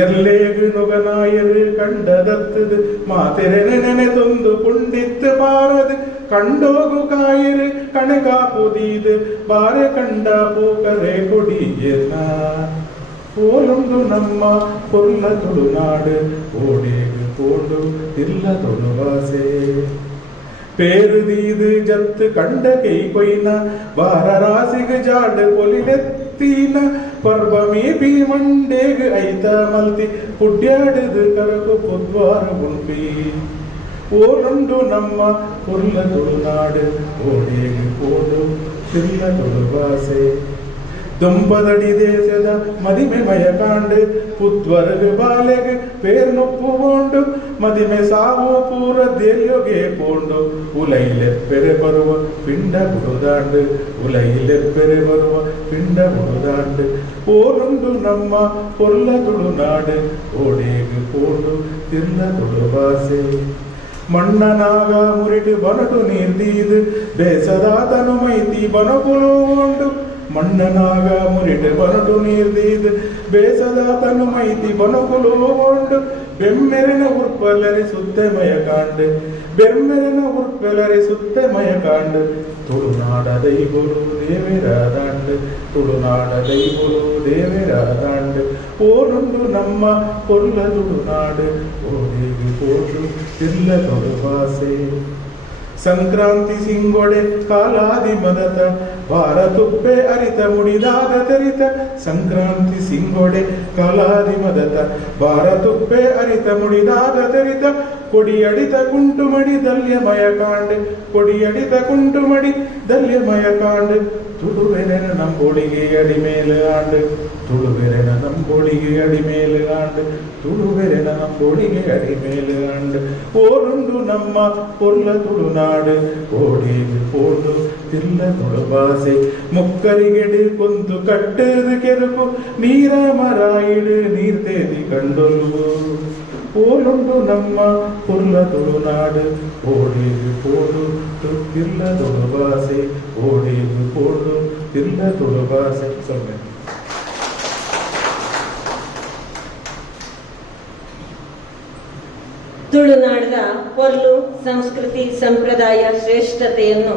ಎರ್ಲೇಗು ನೊಗನಾಯರು ಕಂಡದತ್ತದು ಮಾತೆರೆ ನೆನೆದೊಂದು ಪುಂಡಿತ್ತು ಬಾರದು ಕಂಡೋಗು ಕಾಯರು ಕಣೆಗಾಪುದೀದು ಬಾರೆ ಕಂಡ ಪೂಕರೆ ಕೊಡಿಯನ ಓಲೊಂದು ನಮ್ಮ ಪೊರ್ಲ ತುಳುನಾಡು ಓಡೇಗು ಪೋಂಡು ಇಲ್ಲ ತುಳುವಾಸೆ പേരുതീത് ജത്ത് കണ്ട കൈപൊയ്ന വാരരാസിഗ് ജാട് പൊലിലെത്തീന പർവമേ പി മണ്ടേഗ് ഐത മൽത്തി കുಡ್ಯಾಡದು ಕರಕು ಪುದ್ವಾರ ಗುಂಪಿ ಓಲುಂಡು ನಮ್ಮ ಪುರ್ಲ ತುಳುನಾಡು ಓಡೇಗು ಪೋಡು ತಿಲ್ಲ ತುಳುವಾಸೆ ದುಂಬದಡಿ ದೇಶದ ಮದಿಮೆ ಮಯ ಕಾಂಡು ಪುತ್ವರ್ಗ ಬಾಲೆಗೆ ಪೇರ್ನೊಪ್ಪುಗೊಂಡು ಮದಿಮೆ ಸಾವು ಪೂರ ದೇಲ್ಯೊಗೆ ಪೋಂಡು ಉಲೈಲೆಪ್ಪೆರೆ ಬರುವ ಪಿಂಡ ಬುಡುದಾಂಡು ಉಲೈಲೆಪ್ಪೆರೆ ಬರುವ ಪಿಂಡ ಬುಡುದಾಂಡು ಓಲುಂಡು ನಮ್ಮ ಪೊರ್ಲ ತುಳುನಾಡು ಓಡೇಗು ಪೋಂಡು ತಿರ್ಲ ತುಳುವಾಸೆ ಮಣ್ಣನಾಗ ಮುರಿಡು ಬನಟು ನೀರ್ದೀದು ಬೇಸದಾತನು ಮೈತಿ ಬನಕುಲುಗೊಂಡು ಮಣ್ಣನಾಗ ಮುರಿಡು ಬನಟು ನೀರ್ದೀದು ಬೇಸದಾತನು ಮೈತಿ ಬನಕುಲುಗೊಂಡು ಬೆಮ್ಮೆರೆನ ಉರ್ಪಲರಿ ಸುತ್ತೆ ಮಯ ಕಾಂಡು ಬೆಮ್ಮೆರೆನ ಉರ್ಪಲರಿ ಸುತ್ತೆ ಮಯ ಕಾಂಡು ತುಳುನಾಡ ದೈಗುಲು ದೇವರಾದಾಂಡು ತುಳುನಾಡ ದೈಗುಲು ದೇವರಾದಾಂಡು ಓಲುಂಡು ನಮ್ಮ ಪೊರ್ಲ ತುಳುನಾಡು ಓಡೇಗು ಪೋಡು ತಿರ್ಲ ತುಳುವಾಸೆ ಸಂಕ್ರಾಂತಿ ಸಿಂಗೊಡೆ ಕಾಲಾದಿ ಮದತ ವಾರ ತುಪ್ಪೆ ಅರಿತ ಮುಡಿದಾದ ತೆರಿತ ಸಂಕ್ರಾಂತಿ ಸಿಂಗೊಡೆ ಕಾಲಾದಿ ಮದತ ವಾರ ತುಪ್ಪೆ ಅರಿತ ಮುಡಿದಾದ ತೆರಿತ ಕೊಡಿಯಡಿತ ಕುಂಟು ಮಡಿ ದಲ್ಯಮಯ ಕಾಂಡ್ ಕೊಡಿಯಡಿತ ಕುಂಟು ಮಡಿ ದಲ್ಯಮಯ ಕಾಂಡ್ ತುಳುವೆರೆನ ನಂಬೋಳಿಗೆ ಅಡಿಮೇಲೆ ಆಂಡ್ ತುಳುವೆರೆನ ನಂಬೋಳಿಗೆ ಅಡಿಮೇಲೆ ಆಂಡ್ ತುಳುವೆರೆನ ನಂಬೋಳಿಗೆ ಅಡಿಮೇಲೆ ಆಂಡ್ ಓಲುಂಡು ನಮ್ಮ ಪೊರ್ಲ ತುಳುನಾಡು ಓಡೇಗು ಪೋಡು ತಿಲ್ಲ ತುಳುವಾಸೆ ಮುಕ್ಕರಿಗೆಡು ಕೊಂದು ಕಟ್ಟದು ಕೆರುಕು ನೀರ ಮರಾಯಿಡು ನೀರ್ತೇದಿ ಕಂಡೊಲು ಓಲುಂಡು ನಮ್ಮ ಪೊರ್ಲ ತುಳುನಾಡು ಓಡೇಗು ಪೋಡು ತಿಲ್ಲ ತುಳುವಾಸೆ ಓಡೇಗು ಪೋಡು ತಿಲ್ಲ ತುಳುವಾಸೆ ಸೊನ್ನೆ ತುಳುನಾಡದ ಪೊರ್ಲು ಸಂಸ್ಕೃತಿ ಸಂಪ್ರದಾಯ ಶ್ರೇಷ್ಠತೆಯನ್ನು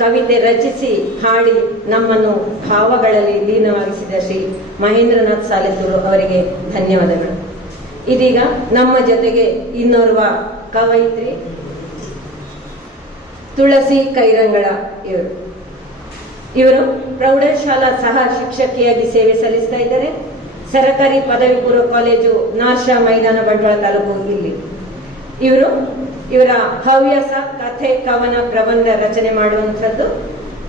ಕವಿತೆ ರಚಿಸಿ ಹಾಡಿ ನಮ್ಮನ್ನು ಭಾವಗಳಲ್ಲಿ ಲೀನವಾಗಿಸಿದ ಶ್ರೀ ಮಹೇಂದ್ರನಾಥ್ ಸಾಲೆತ್ತೂರು ಅವರಿಗೆ ಧನ್ಯವಾದಗಳು. ಇದೀಗ ನಮ್ಮ ಜೊತೆಗೆ ಇನ್ನೋರ್ವ ಕವಯಿತ್ರಿ ತುಳಸಿ ಕೈರಂಗಳ ಇವರು ಪ್ರೌಢಶಾಲಾ ಸಹ ಶಿಕ್ಷಕಿಯಾಗಿ ಸೇವೆ ಸಲ್ಲಿಸ್ತಾ ಇದ್ದಾರೆ. ಸರಕಾರಿ ಪದವಿ ಪೂರ್ವ ಕಾಲೇಜು ನಾರ್ಷಾ ಮೈದಾನ ಬಂಟ್ವಾಳ ತಾಲೂಕು ಇಲ್ಲಿ. ಇವರ ಹವ್ಯಾಸ ಕಥೆ ಕವನ ಪ್ರಬಂಧ ರಚನೆ ಮಾಡುವಂಥದ್ದು.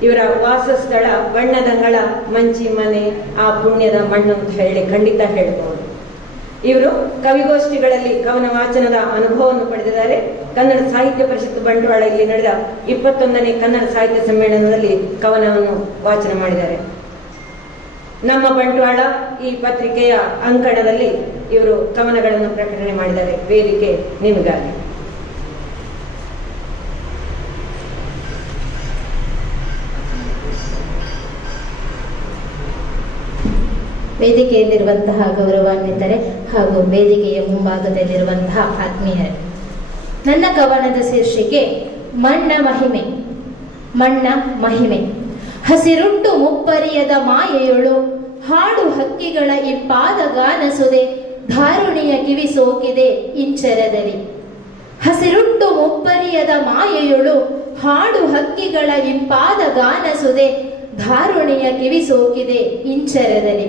ಇವರ ವಾಸಸ್ಥಳ ಬಣ್ಣದಂಗಳ ಮಂಚಿ ಮನೆ, ಆ ಪುಣ್ಯದ ಮಣ್ಣು ಅಂತ ಹೇಳಿ ಖಂಡಿತ ಹೇಳ್ಬೋದು. ಇವರು ಕವಿಗೋಷ್ಠಿಗಳಲ್ಲಿ ಕವನ ವಾಚನದ ಅನುಭವವನ್ನು ಪಡೆದಿದ್ದಾರೆ. ಕನ್ನಡ ಸಾಹಿತ್ಯ ಪರಿಷತ್ತು ಬಂಟ್ವಾಳ ಇಲ್ಲಿ ನಡೆದ 21ನೇ ಕನ್ನಡ ಸಾಹಿತ್ಯ ಸಮ್ಮೇಳನದಲ್ಲಿ ಕವನವನ್ನು ವಾಚನ ಮಾಡಿದ್ದಾರೆ. ನಮ್ಮ ಬಂಟ್ವಾಳ ಈ ಪತ್ರಿಕೆಯ ಅಂಕಣದಲ್ಲಿ ಇವರು ಕವನಗಳನ್ನು ಪ್ರಕಟಣೆ ಮಾಡಿದ್ದಾರೆ. ವೇದಿಕೆ ನಿಮಗಾಗಿ. ವೇದಿಕೆಯಲ್ಲಿರುವಂತಹ ಗೌರವಾನ್ವಿತರೆ ಹಾಗೂ ವೇದಿಕೆಯ ಮುಂಭಾಗದಲ್ಲಿರುವಂತಹ ಆತ್ಮೀಯರೇ, ನನ್ನ ಕವನದ ಶೀರ್ಷಿಕೆ ಮಣ್ಣ ಮಹಿಮೆ. ಮಣ್ಣ ಮಹಿಮೆ. ಹಸಿರುಟ್ಟು ಮುಪ್ಪರಿಯದ ಮಾಯೆಯೊಳು ಹಾಡು ಹಕ್ಕಿಗಳ ಇಂಪಾದ ಗಾನಸುದೆ ಧಾರುಣಿಯ ಕಿವಿ ಸೋಕಿದೆ ಇಂಚರದಲ್ಲಿ. ಹಸಿರುಟ್ಟು ಮುಪ್ಪರಿಯದ ಮಾಯೆಯೊಳು ಹಾಡು ಹಕ್ಕಿಗಳ ಇಂಪಾದ ಗಾನಸುದೆ ಧಾರುಣಿಯ ಕಿವಿ ಸೋಕಿದೆ ಇಂಚರದಲ್ಲಿ.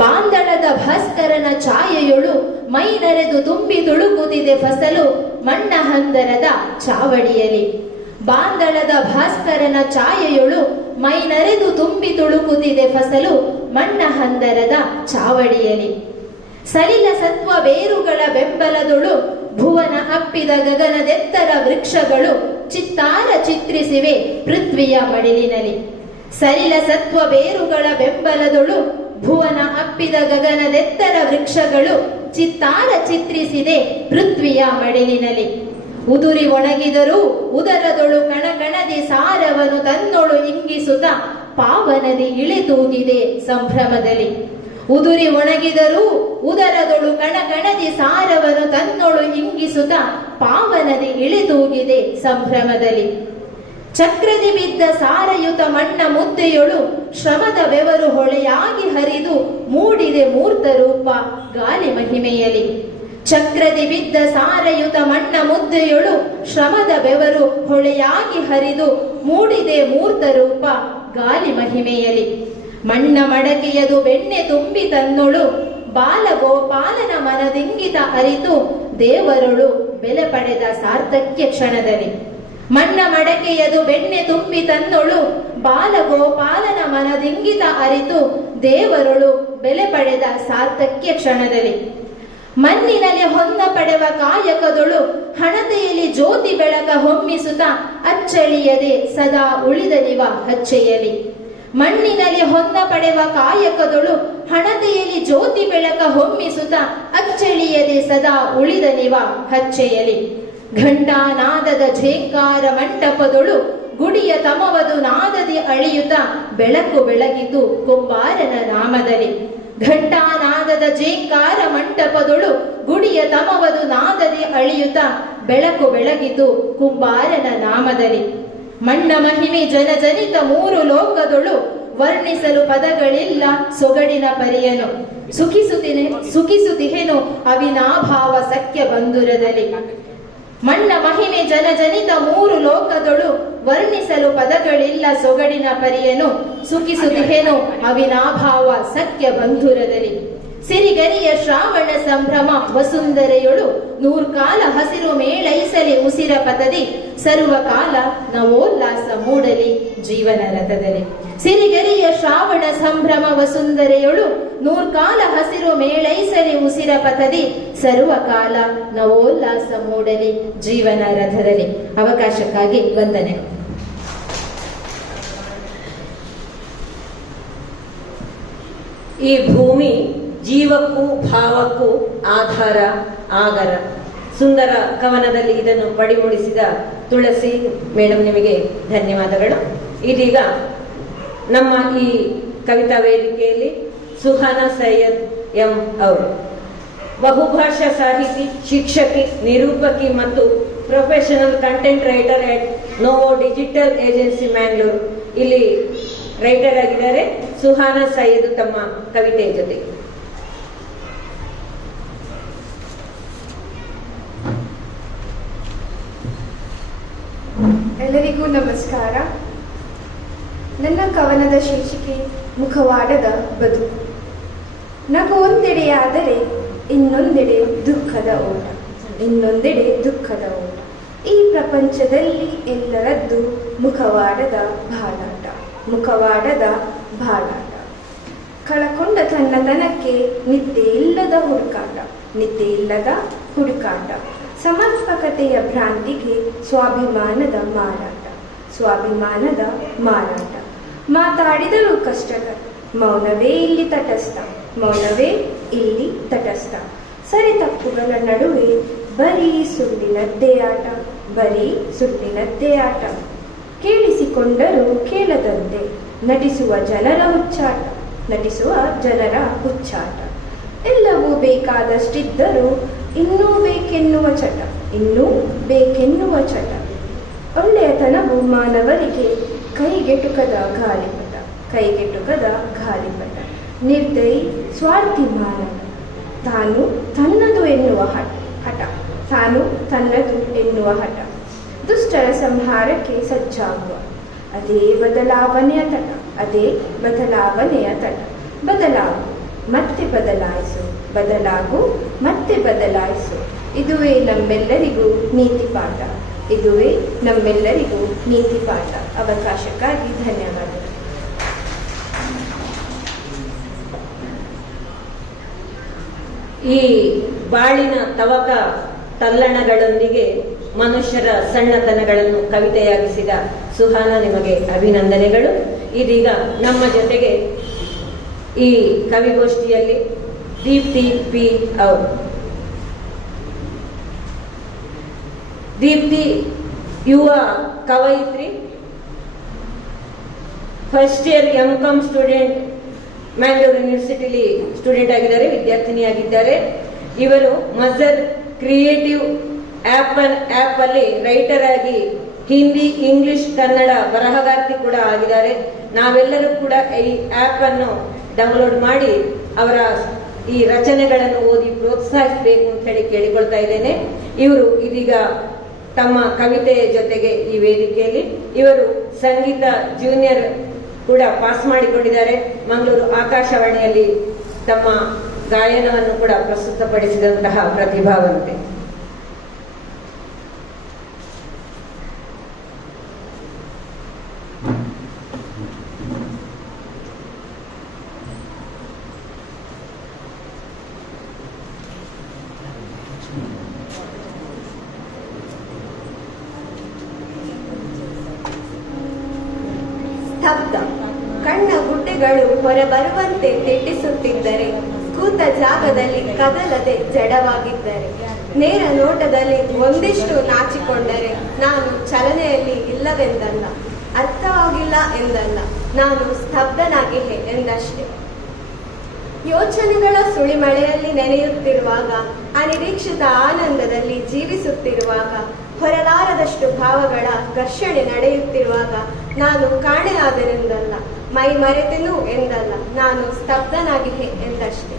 ಬಾಂದಳದ ಭಾಸ್ಕರನ ಛಾಯೆಯೊಳು ಮೈ ನರೆದು ತುಂಬಿ ತುಳುಕುತ್ತಿದೆ ಫಸಲು ಮಣ್ಣ ಹಂದರದ ಚಾವಡಿಯಲ್ಲಿ. ಬಾಂದಳದ ಭಾಸ್ಕರನ ಛಾಯೆಯೊಳು ಮೈ ನರೆದು ತುಂಬಿ ತುಳುಕುತ್ತಿದೆ ಫಸಲು ಮಣ್ಣ ಹಂದರದ ಚಾವಡಿಯಲ್ಲಿ. ಸಲಿಲ ಸತ್ವ ಬೇರುಗಳ ಬೆಂಬಲದೊಳು ಭುವನ ಅಪ್ಪಿದ ಗಗನದೆತ್ತರ ವೃಕ್ಷಗಳು ಚಿತ್ತಾರ ಚಿತ್ರಿಸಿವೆ ಪೃಥ್ವಿಯ ಮಡಿಲಿನಲ್ಲಿ. ಸಲಿಲ ಸತ್ವ ಬೇರುಗಳ ಬೆಂಬಲದೊಳು ಭುವನ ಅಪ್ಪಿದ ಗಗನದೆತ್ತರ ವೃಕ್ಷಗಳು ಚಿತ್ತಾರ ಚಿತ್ರಿಸಿದೆ ಪೃಥ್ವಿಯ ಮಡಿಲಿನಲ್ಲಿ. ಉದುರಿ ಒಣಗಿದರೂ ಉದರದೊಳು ಕಣಕಣದಿ ಸಾರವನು ತನ್ನೊಳು ಇಂಗಿಸುತ್ತ ಪಾವನದಿ ಇಳಿತೂಗಿದೆ ಸಂಭ್ರಮದಲ್ಲಿ. ಉದುರಿ ಒಣಗಿದರೂ ಉದರದೊಳು ಕಣಕಣದಿ ಸಾರವನ್ನು ತನ್ನೊಳು ಇಂಗಿಸುತ್ತ ಪಾವನದಿ ಇಳಿದೂಗಿದೆ ಸಂಭ್ರಮದಲ್ಲಿ. ಚಕ್ರದಿ ಬಿದ್ದ ಸಾರಯುತ ಮಣ್ಣ ಮುದ್ದೆಯೊಳು ಶ್ರಮದ ಬೆವರು ಹೊಳೆಯಾಗಿ ಹರಿದು ಮೂಡಿದೆ ಮೂರ್ತ ರೂಪ ಗಾಳಿ ಮಹಿಮೆಯಲಿ. ಚಕ್ರದಿ ಬಿದ್ದ ಸಾರಯುತ ಮಣ್ಣ ಮುದ್ದೆಯೊಳು ಶ್ರಮದ ಬೆವರು ಹೊಳೆಯಾಗಿ ಹರಿದು ಮೂಡಿದೆ ಮೂರ್ತ ರೂಪ ಗಾಳಿ ಮಹಿಮೆಯಲಿ. ಮಣ್ಣ ಮಡಕೆಯದು ಬೆಣ್ಣೆ ತುಂಬಿ ತನ್ನೊಳು ಬಾಲಗೋಪಾಲನ ಮನದಿಂಗಿತ ಅರಿತು ದೇವರೊಳು ಬೆಲೆ ಪಡೆದ ಸಾರ್ಥಕ್ಯ ಕ್ಷಣದಲ್ಲಿ. ಮಣ್ಣ ಮಡಕೆಯದು ಬೆಣ್ಣೆ ತುಂಬಿ ತನ್ನೊಳು ಬಾಲಗೋಪಾಲನ ಮನದಿಂಗಿತ ಅರಿತು ದೇವರೊಳು ಬೆಲೆ ಪಡೆದ ಸಾರ್ಥಕ್ಯ ಕ್ಷಣದಲ್ಲಿ. ಮಣ್ಣಿನಲ್ಲಿ ಹೊಂದ ಪಡೆವ ಕಾಯಕದೊಳು ಹಣತೆಯಲ್ಲಿ ಜ್ಯೋತಿ ಬೆಳಕ ಹೊಮ್ಮಿಸುತ್ತ ಅಚ್ಚಳಿಯದೆ ಸದಾ ಉಳಿದನಿವ ಹಚ್ಚೆಯಲಿ. ಮಣ್ಣಿನಲ್ಲಿ ಹೊಂದ ಪಡೆವ ಕಾಯಕದೊಳು ಹಣತೆಯಲ್ಲಿ ಜ್ಯೋತಿ ಬೆಳಕ ಹೊಮ್ಮಿಸುತ್ತ ಅಚ್ಚಳಿಯದೆ ಸದಾ ಉಳಿದನಿವ ಹಚ್ಚೆಯಲಿ. ಘಂಟಾನಾದದ ಝೇಂಕಾರ ಮಂಟಪದೊಳು ಗುಡಿಯ ತಮವದು ನಾದದಿ ಅಳಿಯುತ್ತ ಬೆಳಕು ಬೆಳಗಿತು ಕುಂಬಾರನ ನಾಮದಲ್ಲಿ. ಘಂಟಾನಾದದ ಝೇಂಕಾರ ಮಂಟಪದೊಳು ಗುಡಿಯ ತಮವದು ನಾದದಿ ಅಳಿಯುತ್ತ ಬೆಳಕು ಬೆಳಗಿತು ಕುಂಬಾರನ ನಾಮದಲ್ಲಿ. ಮಣ್ಣ ಮಹಿಮೆ ಜನಜನಿತ ಮೂರು ಲೋಕದೊಳು ವರ್ಣಿಸಲು ಪದಗಳಿಲ್ಲ ಸೊಗಡಿನ ಪರಿಯನು. ಸುಖಿಸುತ್ತಿಹೆನು ಅವಿನಾಭಾವ ಸಖ್ಯ ಬಂಧುರದಲ್ಲಿ. ಮಣ್ಣ ಮಹಿಮೆ ಜನಜನಿತ ಮೂರು ಲೋಕದೊಳು ವರ್ಣಿಸಲು ಪದಗಳಿಲ್ಲ ಸೊಗಡಿನ ಪರಿಯನು. ಸುಖಿಸುತ್ತಿಹೆನು ಅವಿನಾಭಾವ ಸಖ್ಯ ಬಂಧುರದಲ್ಲಿ. ಸಿರಿಗರಿಯ ಶ್ರಾವಣ ಸಂಭ್ರಮ ವಸುಂಧರೆಯೊಳು ನೂರ್ಕಾಲ ಹಸಿರು ಮೇಳೈಸಲಿ ಉಸಿರ ಪತದಿ ಸರ್ವಕಾಲ ನವೋಲ್ಲಾಸ ಮೂಡಲಿ ಜೀವನ ರಥದಲ್ಲಿ. ಸಿರಿಗರಿಯ ಶ್ರಾವಣ ಸಂಭ್ರಮ ವಸುಂಧರೆಯೊಳು ನೂರ್ಕಾಲ ಹಸಿರು ಮೇಳೈಸಲಿ ಉಸಿರ ಪತದಿ ಸರ್ವಕಾಲ ನವೋಲ್ಲಾಸ ಮೂಡಲಿ ಜೀವನ ರಥದಲ್ಲಿ. ಅವಕಾಶಕ್ಕಾಗಿ ವಂದನೆ. ಈ ಭೂಮಿ ಜೀವಕ್ಕೂ ಭಾವಕ್ಕೂ ಆಧಾರ ಆಗರ. ಸುಂದರ ಕವನದಲ್ಲಿ ಇದನ್ನು ಪಡಿಮೂಡಿಸಿದ ತುಳಸಿ ಮೇಡಮ್ ನಿಮಗೆ ಧನ್ಯವಾದಗಳು. ಇದೀಗ ನಮ್ಮ ಈ ಕವಿತಾ ವೇದಿಕೆಯಲ್ಲಿ ಸುಹಾನಾ ಸೈಯದ್ ಎಂ ಅವರು ಬಹುಭಾಷಾ ಸಾಹಿತಿ, ಶಿಕ್ಷಕಿ, ನಿರೂಪಕಿ ಮತ್ತು professional content writer at Novo digital agency Mangalore ಇಲ್ಲಿ ರೈಟರ್ ಆಗಿದ್ದಾರೆ. ಸುಹಾನಾ ಸೈಯದ್ ತಮ್ಮ ಕವಿತೆಯ ಜೊತೆ. ಎಲ್ಲರಿಗೂ ನಮಸ್ಕಾರ. ನನ್ನ ಕವನದ ಶೀರ್ಷಿಕೆ ಮುಖವಾಡದ ಬದುಕು. ನಗು ಒಂದೆಡೆಯಾದರೆ ಇನ್ನೊಂದೆಡೆ ದುಃಖದ ಓಟ, ಇನ್ನೊಂದೆಡೆ ದುಃಖದ ಓಟ. ಈ ಪ್ರಪಂಚದಲ್ಲಿ ಎಲ್ಲರದ್ದು ಮುಖವಾಡದ ಬಾಳಾಟ, ಮುಖವಾಡದ ಬಾಳಾಟ. ಕಳಕೊಂಡ ತನ್ನತನಕ್ಕೆ ನಿದ್ದೆ ಇಲ್ಲದ ಹುಡುಕಾಟ, ನಿದ್ದೆ ಇಲ್ಲದ ಹುಡುಕಾಟ. ಸಮರ್ಪಕತೆಯ ಭ್ರಾಂತಿಗೆ ಸ್ವಾಭಿಮಾನದ ಮಾರಾಟ, ಸ್ವಾಭಿಮಾನದ ಮಾರಾಟ. ಮಾತಾಡಿದರೂ ಕಷ್ಟಕರ, ಮೌನವೇ ಇಲ್ಲಿ ತಟಸ್ಥ, ಮೌನವೇ ಇಲ್ಲಿ ತಟಸ್ಥ. ಸರಿ ತಪ್ಪುಗಳ ನಡುವೆ ಬರೀ ಸುಳ್ಳಿನದ್ದೇ ಆಟ, ಬರೀ ಸುಳ್ಳಿನದ್ದೇ ಆಟ. ಕೇಳಿಸಿಕೊಂಡರೂ ಕೇಳದಂತೆ ನಟಿಸುವ ಜನರ ಹುಚ್ಚಾಟ, ನಟಿಸುವ ಜನರ ಹುಚ್ಚಾಟ. ಎಲ್ಲವೂ ಬೇಕಾದಷ್ಟಿದ್ದರೂ ಇನ್ನೂ ಬೇಕೆನ್ನುವ ಚಟ, ಇನ್ನೂ ಬೇಕೆನ್ನುವ ಚಟ. ಒಳ್ಳೆಯತನವು ಮಾನವರಿಗೆ ಕೈಗೆಟುಕದ ಗಾಳಿಪಟ, ಕೈಗೆಟುಕದ ಗಾಳಿಪಟ. ನಿರ್ದಯಿ ಸ್ವಾರ್ಥಿ ಮಾನವ, ತಾನು ತನ್ನದು ಎನ್ನುವ ಹಠ, ತಾನು ತನ್ನದು ಎನ್ನುವ ಹಠ. ದುಷ್ಟರ ಸಂಹಾರಕ್ಕೆ ಸಜ್ಜಾಗುವ ಅದೇ ಬದಲಾವಣೆಯ ತಟ, ಅದೇ ಬದಲಾವಣೆಯ ತಟ. ಬದಲಾಗು ಮತ್ತೆ ಬದಲಾಯಿಸು, ಬದಲಾಗು ಮತ್ತೆ ಬದಲಾಯಿಸು. ಇದುವೇ ನಮ್ಮೆಲ್ಲರಿಗೂ ನೀತಿ ಪಾಠ, ಇದುವೇ ನಮ್ಮೆಲ್ಲರಿಗೂ ನೀತಿ ಪಾಠ. ಅವಕಾಶಕ್ಕಾಗಿ ಧನ್ಯವಾದಗಳು. ಈ ಬಾಳಿನ ತವಕ ತಲ್ಲಣಗಳೊಂದಿಗೆ ಮನುಷ್ಯರ ಸಣ್ಣತನಗಳನ್ನು ಕವಿತೆಯಾಗಿಸಿದ ಸುಹಾನ, ನಿಮಗೆ ಅಭಿನಂದನೆಗಳು. ಇದೀಗ ನಮ್ಮ ಜೊತೆಗೆ ಈ ಕವಿಗೋಷ್ಠಿಯಲ್ಲಿ ದೀಪ್ತಿ ಪಿ ಅವರು. ದೀಪ್ತಿ ಯುವ ಕವಯಿತ್ರಿ, first year M.Com student Mangalore ಯೂನಿವರ್ಸಿಟಿಲಿ ಸ್ಟೂಡೆಂಟ್ ಆಗಿದ್ದಾರೆ, ವಿದ್ಯಾರ್ಥಿನಿಯಾಗಿದ್ದಾರೆ. ಇವರು ಮಜರ್ ಕ್ರಿಯೇಟಿವ್ ಆಪ್ ಅಲ್ಲಿ ರೈಟರ್ ಆಗಿ ಹಿಂದಿ, ಇಂಗ್ಲಿಷ್, ಕನ್ನಡ ಬರಹಗಾರ್ತಿ ಕೂಡ ಆಗಿದ್ದಾರೆ. ನಾವೆಲ್ಲರೂ ಕೂಡ ಈ ಆಪ್ ಅನ್ನು ಡೌನ್ಲೋಡ್ ಮಾಡಿ ಅವರ ಈ ರಚನೆಗಳನ್ನು ಓದಿ ಪ್ರೋತ್ಸಾಹಿಸಬೇಕು ಅಂತ ಹೇಳಿ ಕೇಳಿಕೊಳ್ತಾ ಇದ್ದೇನೆ. ಇವರು ಇದೀಗ ತಮ್ಮ ಕವಿತೆಯ ಜೊತೆಗೆ ಈ ವೇದಿಕೆಯಲ್ಲಿ ಇವರು ಸಂಗೀತ ಜೂನಿಯರ್ ಕೂಡ ಪಾಸ್ ಮಾಡಿಕೊಂಡಿದ್ದಾರೆ. ಮಂಗಳೂರು ಆಕಾಶವಾಣಿಯಲ್ಲಿ ತಮ್ಮ ಗಾಯನವನ್ನು ಕೂಡ ಪ್ರಸ್ತುತಪಡಿಸಿದಂತಹ ಪ್ರತಿಭಾವಂತೆ. ಸ್ತಬ್ಧ. ಕಣ್ಣ ಗುಡ್ಡೆಗಳು ಹೊರಬರುವಂತೆ ತೆಟ್ಟಿಸುತ್ತಿದ್ದರೆ, ಕೂತ ಜಾಗದಲ್ಲಿ ಕದಲದೆ ಜಡವಾಗಿದ್ದರೆ, ನೇರ ನೋಟದಲ್ಲಿ ಒಂದಿಷ್ಟು ನಾಚಿಕೊಂಡರೆ, ನಾನು ಚಲನೆಯಲ್ಲಿ ಇಲ್ಲವೆಂದಲ್ಲ, ಅರ್ಥವಾಗಿಲ್ಲ ಎಂದಲ್ಲ, ನಾನು ಸ್ತಬ್ಧನಾಗಿಹೆ ಎಂದಷ್ಟೇ. ಯೋಚನೆಗಳ ಸುಳಿಮಳೆಯಲ್ಲಿ ನೆನೆಯುತ್ತಿರುವಾಗ, ಅನಿರೀಕ್ಷಿತ ಆನಂದದಲ್ಲಿ ಜೀವಿಸುತ್ತಿರುವಾಗ, ಹೊರಲಾರದಷ್ಟು ಭಾವಗಳ ಘರ್ಷಣೆ ನಡೆಯುತ್ತಿರುವಾಗ ನಾನು ಕಾಣೆಯಾದೆನೆಂದಲ್ಲ, ಮೈ ಮರೆತೆನು ಎಂದಲ್ಲ, ನಾನು ಸ್ತಬ್ಧನಾಗಿಹೆ ಎಂದಷ್ಟೇ.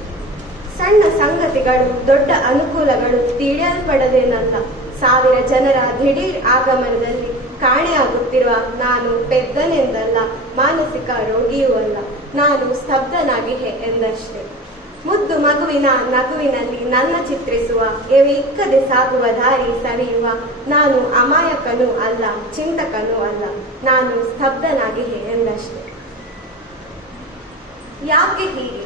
ಸಣ್ಣ ಸಂಗತಿಗಳು, ದೊಡ್ಡ ಅನುಕೂಲಗಳು ತಿಳಿಯಲ್ಪಡದೇನಲ್ಲ, ಸಾವಿರ ಜನರ ದಿಢೀರ್ ಆಗಮನದಲ್ಲಿ ಕಾಣೆಯಾಗುತ್ತಿರುವ ನಾನು ಪೆದ್ದನೆಂದಲ್ಲ, ಮಾನಸಿಕ ರೋಗಿಯೂ ಅಲ್ಲ, ನಾನು ಸ್ತಬ್ಧನಾಗಿಹೆ ಎಂದಷ್ಟೇ. ಮುದ್ದು ಮಗುವಿನ ನಗುವಿನಲ್ಲಿ ನನ್ನ ಚಿತ್ರಿಸುವ, ಇಕ್ಕದೆ ಸಾಗುವ ದಾರಿ ಸವಿಯುವ ನಾನು ಅಮಾಯಕನೂ ಅಲ್ಲ, ಚಿಂತಕನೂ ಅಲ್ಲ, ನಾನು ಸ್ತಬ್ಧನಾಗಿಹೆ ಎಂದಷ್ಟೇ. ಯಾಕೆ ಹೀಗೆ?